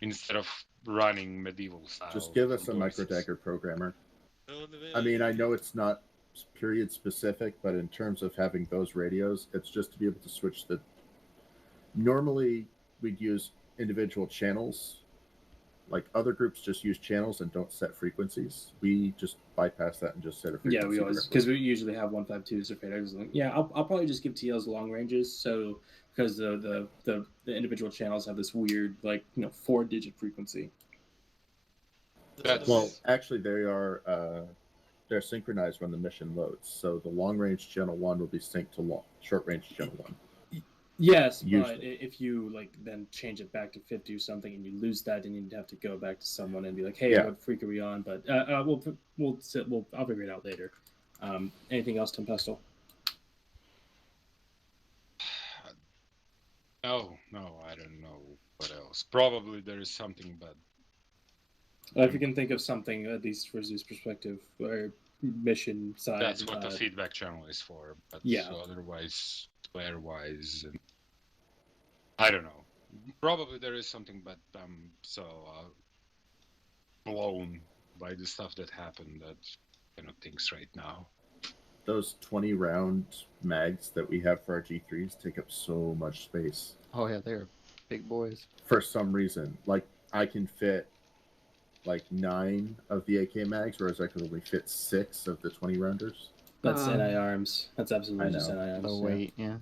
instead of running medieval style. Just give us a microdagger programmer. I mean, I know it's not period specific, but in terms of having those radios, it's just to be able to switch the... Normally, we'd use individual channels. Like, other groups just use channels and don't set frequencies. We just bypass that and just set a frequency. Yeah, we always... Because we usually have 152s or faders. Yeah, I'll probably just give TLs long ranges, so... Because the individual channels have this weird, 4-digit frequency. Well, actually, they're synchronized when the mission loads. So the long range channel 1 will be synced to short range channel 1. Yes, usually. But if you then change it back to 50 or something, and you lose that, then you'd have to go back to someone and be like, "Hey, what freak are we on?" But I'll figure it out later. Anything else, Tempestal? No, I don't know what else. Probably there is something, but if you can think of something, at least for Zeus' perspective, or mission side. That's what the feedback channel is for. But otherwise, player-wise, I don't know. Probably there is something, but I'm so blown by the stuff that happened that I cannot think straight now. Those 20-round mags that we have for our G3s take up so much space. Oh yeah, they're big boys. For some reason, I can fit 9 of the AK mags, whereas I could only fit 6 of the 20-rounders. That's NI arms. That's absolutely just NI arms. Oh wait, yeah.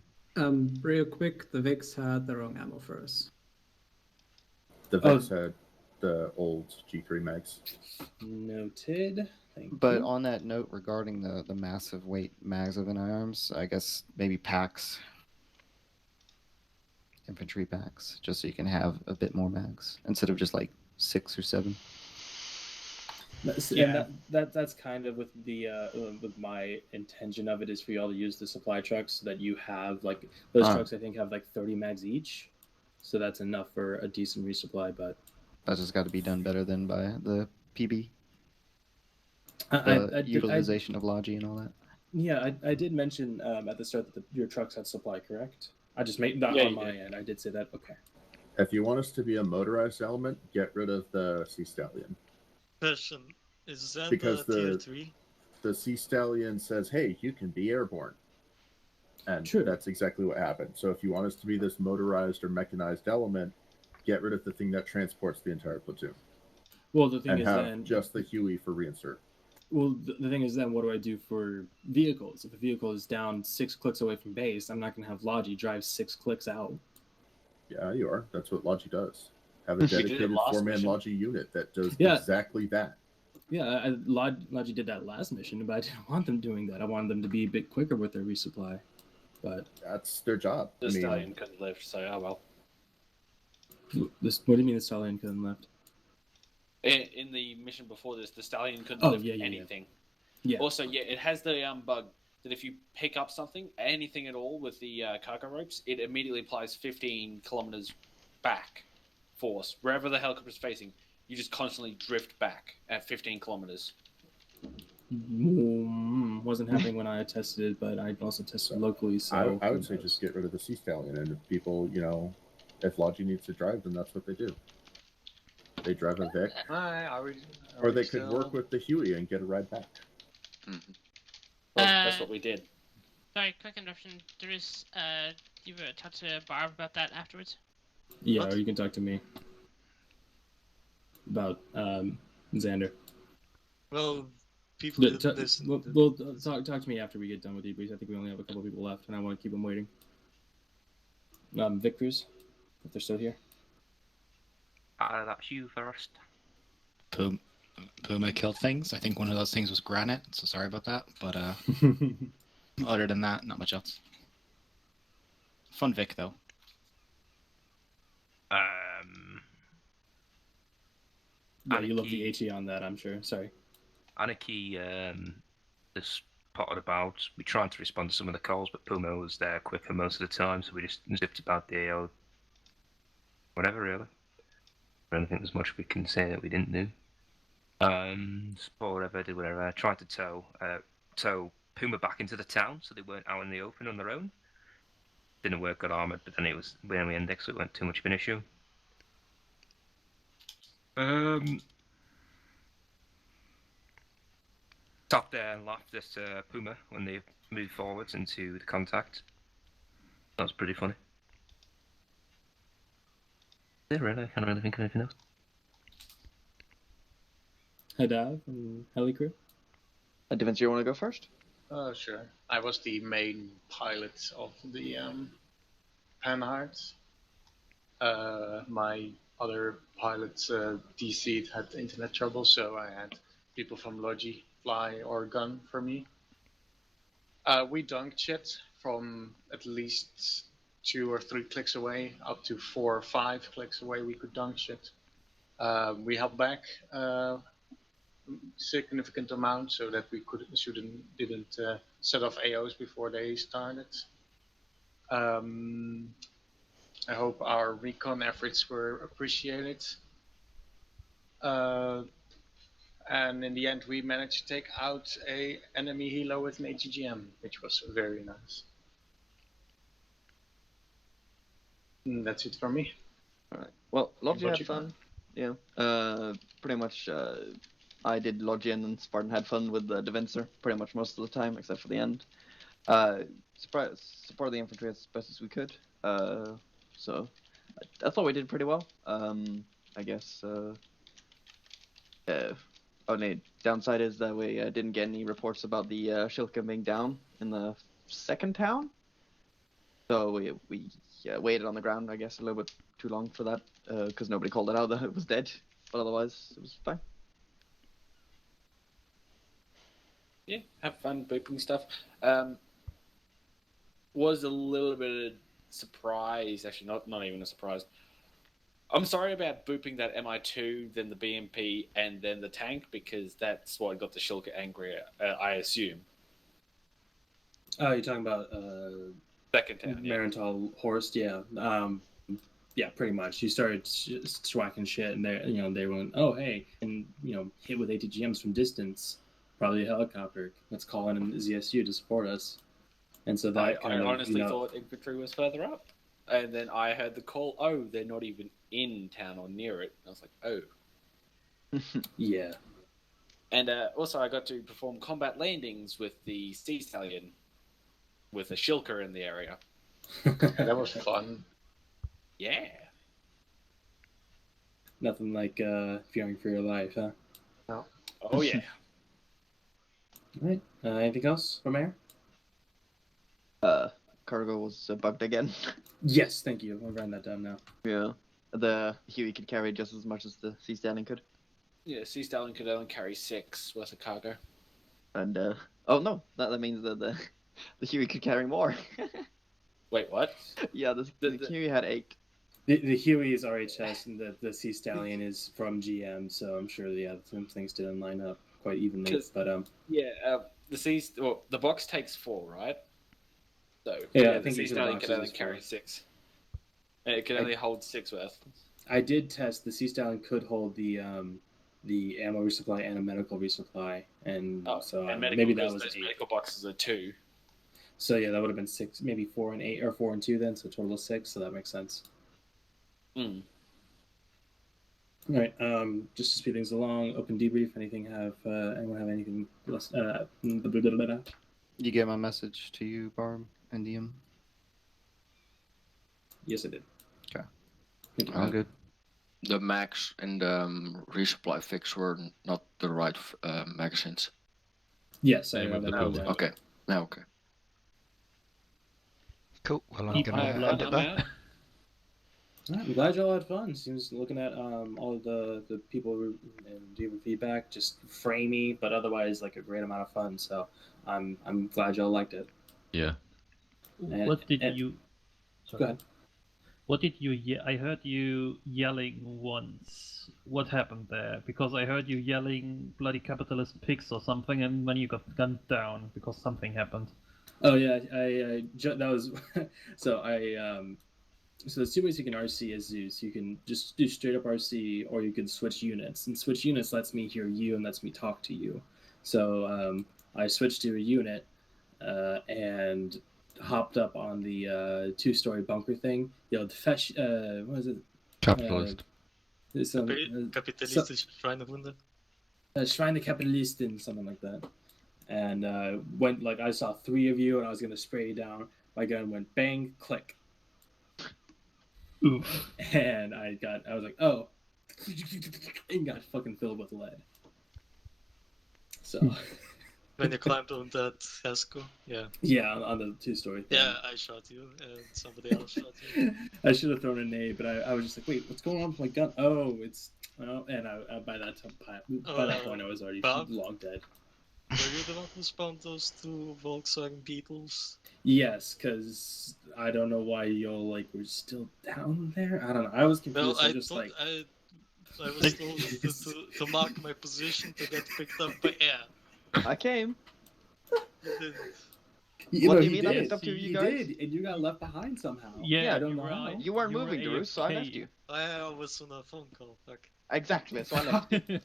Real quick, the Vix had the wrong ammo for us. The Vix had the old G3 mags. Noted. But on that note, regarding the massive weight mags of NI arms, I guess maybe packs, infantry packs, just so you can have a bit more mags instead of just 6 or 7. Yeah, that's kind of with the with my intention of it is for y'all to use the supply trucks so that you have those trucks. I think have 30 mags each, so that's enough for a decent resupply. But that's just got to be done better than by the PB. Utilization of Logi and all that. Yeah, I did mention at the start that your trucks had supply, correct? I just made that on my end. I did say that. Okay. If you want us to be a motorized element, get rid of the Sea Stallion. Question: is that because tier 3? The Sea Stallion says, "Hey, you can be airborne," and that's exactly what happened. So if you want us to be this motorized or mechanized element, get rid of the thing that transports the entire platoon. Well, the thing and is have then just the Huey for reinsert. Well, the thing is then, what do I do for vehicles? If a vehicle is down 6 clicks away from base, I'm not going to have Logi drive 6 clicks out. Yeah, you are. That's what Logi does. Have a dedicated 4-man Logi unit that does exactly that. Yeah, Logi did that last mission, but I didn't want them doing that. I wanted them to be a bit quicker with their resupply. But that's their job. The Stallion couldn't lift, so oh well. What do you mean the Stallion couldn't lift? In the mission before this, the Stallion couldn't lift anything. Yeah. Also, it has the bug that if you pick up something, anything at all with the cargo ropes, it immediately applies 15 kilometers back force. Wherever the helicopter's facing, you just constantly drift back at 15 kilometers. Wasn't happening when I tested it, but I also tested locally. So I would say just get rid of the Sea Stallion, and if people, if Logi needs to drive, then that's what they do. They drive a Vic, or they could work with the Huey and get a ride back. Well, that's what we did. Sorry, quick interruption. There is, you were talk to Barb about that afterwards? Yeah, or you can talk to me about Xander. Well, people didn't listen. Well, talk to me after we get done with debrief. I think we only have a couple people left, and I want to keep them waiting. Vic Cruz, if they're still here. That's you first. Puma killed things. I think one of those things was granite, so sorry about that. But other than that, not much else. Fun Vic though. Yeah, you love the HE on that, I'm sure. Sorry. Anarchy just potted about. We tried to respond to some of the calls, but Puma was there quicker most of the time, so we just zipped about the AO. Whatever, really. I don't think there's much we can say that we didn't do. Support whatever, did whatever. I tried to tow Puma back into the town so they weren't out in the open on their own. Didn't work, got armoured, but then it was when we indexed, so it wasn't too much of an issue. Stopped there and laughed at Puma when they moved forwards into the contact. That was pretty funny. Yeah, really, I can't really think of anything else. Hadav and Helicrew. Deventer, you want to go first? Sure. I was the main pilot of the Panhards. My other pilots DC'd had internet trouble, so I had people from Logi fly or gun for me. We dunked shit from at least 2 or 3 clicks away, up to 4 or 5 clicks away. We could dunk shit. We held back significant amount so that we didn't set off AOs before they started. I hope our recon efforts were appreciated. And in the end, we managed to take out a enemy helo with an ATGM, which was very nice. And that's it for me. All right. Well, Logi had fun. Yeah. Pretty much. I did Logi and Spartan had fun with the Deventer pretty much most of the time, except for the end. Support the infantry as best as we could. So I thought we did pretty well. I guess. Only downside is that we didn't get any reports about the Shilka being down in the second town. So we waited on the ground, I guess, a little bit too long for that, because nobody called it out that it was dead. But otherwise, it was fine. Yeah, have fun booping stuff. Was a little bit surprised, actually not even a surprise. I'm sorry about booping that MI2, then the BMP, and then the tank, because that's what got the Shilka angry, I assume. Oh, you're talking about second town, yeah. Marental Horst, yeah. Yeah, pretty much. You started swacking shit, and they went, oh hey, and hit with ATGMs from distance, probably a helicopter. Let's call in the ZSU to support us. And so that I honestly thought infantry was further up, and then I heard the call. Oh, they're not even in town or near it. And I was like, oh. Yeah. And also, I got to perform combat landings with the Sea Stallion, with a Shilka in the area. That was fun. Yeah. Nothing like fearing for your life, huh? No. Oh yeah. All right. Anything else from Air? Cargo was bugged again. Yes, thank you. I'll write that down now. Yeah. The Huey could carry just as much as the Sea Stallion could. Yeah, Sea Stallion could only carry 6 worth of cargo. And oh no, that means that the Huey could carry more. Wait, what? Yeah, the Huey had 8. The Huey is RHS, and the Sea Stallion is from GM, so I'm sure some things didn't line up quite evenly. But yeah, the box takes 4, right? So yeah, I the think Sea Stallion can only carry 6. It can only hold 6 worth. I did test the Sea Stallion could hold the ammo resupply and a medical resupply, and maybe that was those medical boxes are 2. So yeah, that would have been 6, maybe 4 and 8, or 4 and 2 then, so a total of 6. So that makes sense. Mm. All right. Just to speed things along, open debrief. Anyone have anything? You get my message to you, Barb and DM? Yes, I did. Okay. I'm good. The mags and the resupply fix were not the right magazines. Yes, I have that. Okay. Now, okay. Cool. Well, I'm going to end it there. I'm glad y'all had fun. Seems looking at all of the people and giving feedback, just framey, but otherwise like a great amount of fun. So I'm glad y'all liked it. Yeah. What did you Sorry. Go ahead. What did you I heard you yelling once. What happened there? Because I heard you yelling bloody capitalist pigs or something, and then you got gunned down because something happened. Oh yeah, that was so so there's two ways you can RC as Zeus. You can just do straight up RC, or you can switch units. And switch units lets me hear you and lets me talk to you. So I switched to a unit and hopped up on the 2-story bunker thing. Yelled fetch. What is it? Capitalist. Kapitalistische Schweinehunde. Schweinekapitalisten, something like that. And went like I saw 3 of you, and I was gonna spray you down. My gun went bang, click. Oof. And I was like, oh, and got fucking filled with lead. So. When you climbed on that Hasco, yeah. Yeah, on the 2-story thing. Yeah, I shot you, and somebody else shot you. I should have thrown a nade, but I was just like, wait, what's going on with my gun? Oh, it's and by that point I was already long dead. Were you the one who spawned those 2 Volkswagen Beetles? Yes, because I don't know why y'all were still down there. I don't know. I was confused. Well, I was told to mark my position to get picked up by air. I came. You what know, do you mean did. I picked up to you guys? Did, and you got left behind somehow. Yeah, I don't know how. You weren't moving, Drew, so I left you. I was on a phone call. Fuck. Exactly, so I left you.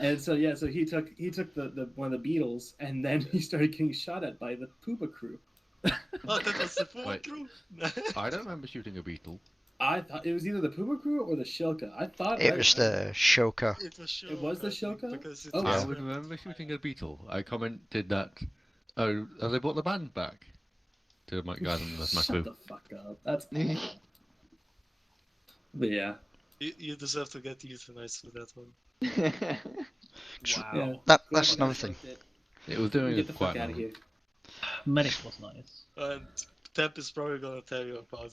And so he took the one of the Beetles, and then he started getting shot at by the Puma crew. Oh, that was the Puma crew. I don't remember shooting a beetle. I thought it was either the Puma crew or the Shilka. I thought it was the Shoka. It was the Shilka? I would remember shooting a beetle. I commented that, oh, have they brought the band back? To my guy on the Shut the fuck up. That's But yeah. You deserve to get euthanized for that one. Wow. Yeah. That's another thing. It was doing Get the fuck out of here. Medic was nice. And Temp is probably gonna tell you about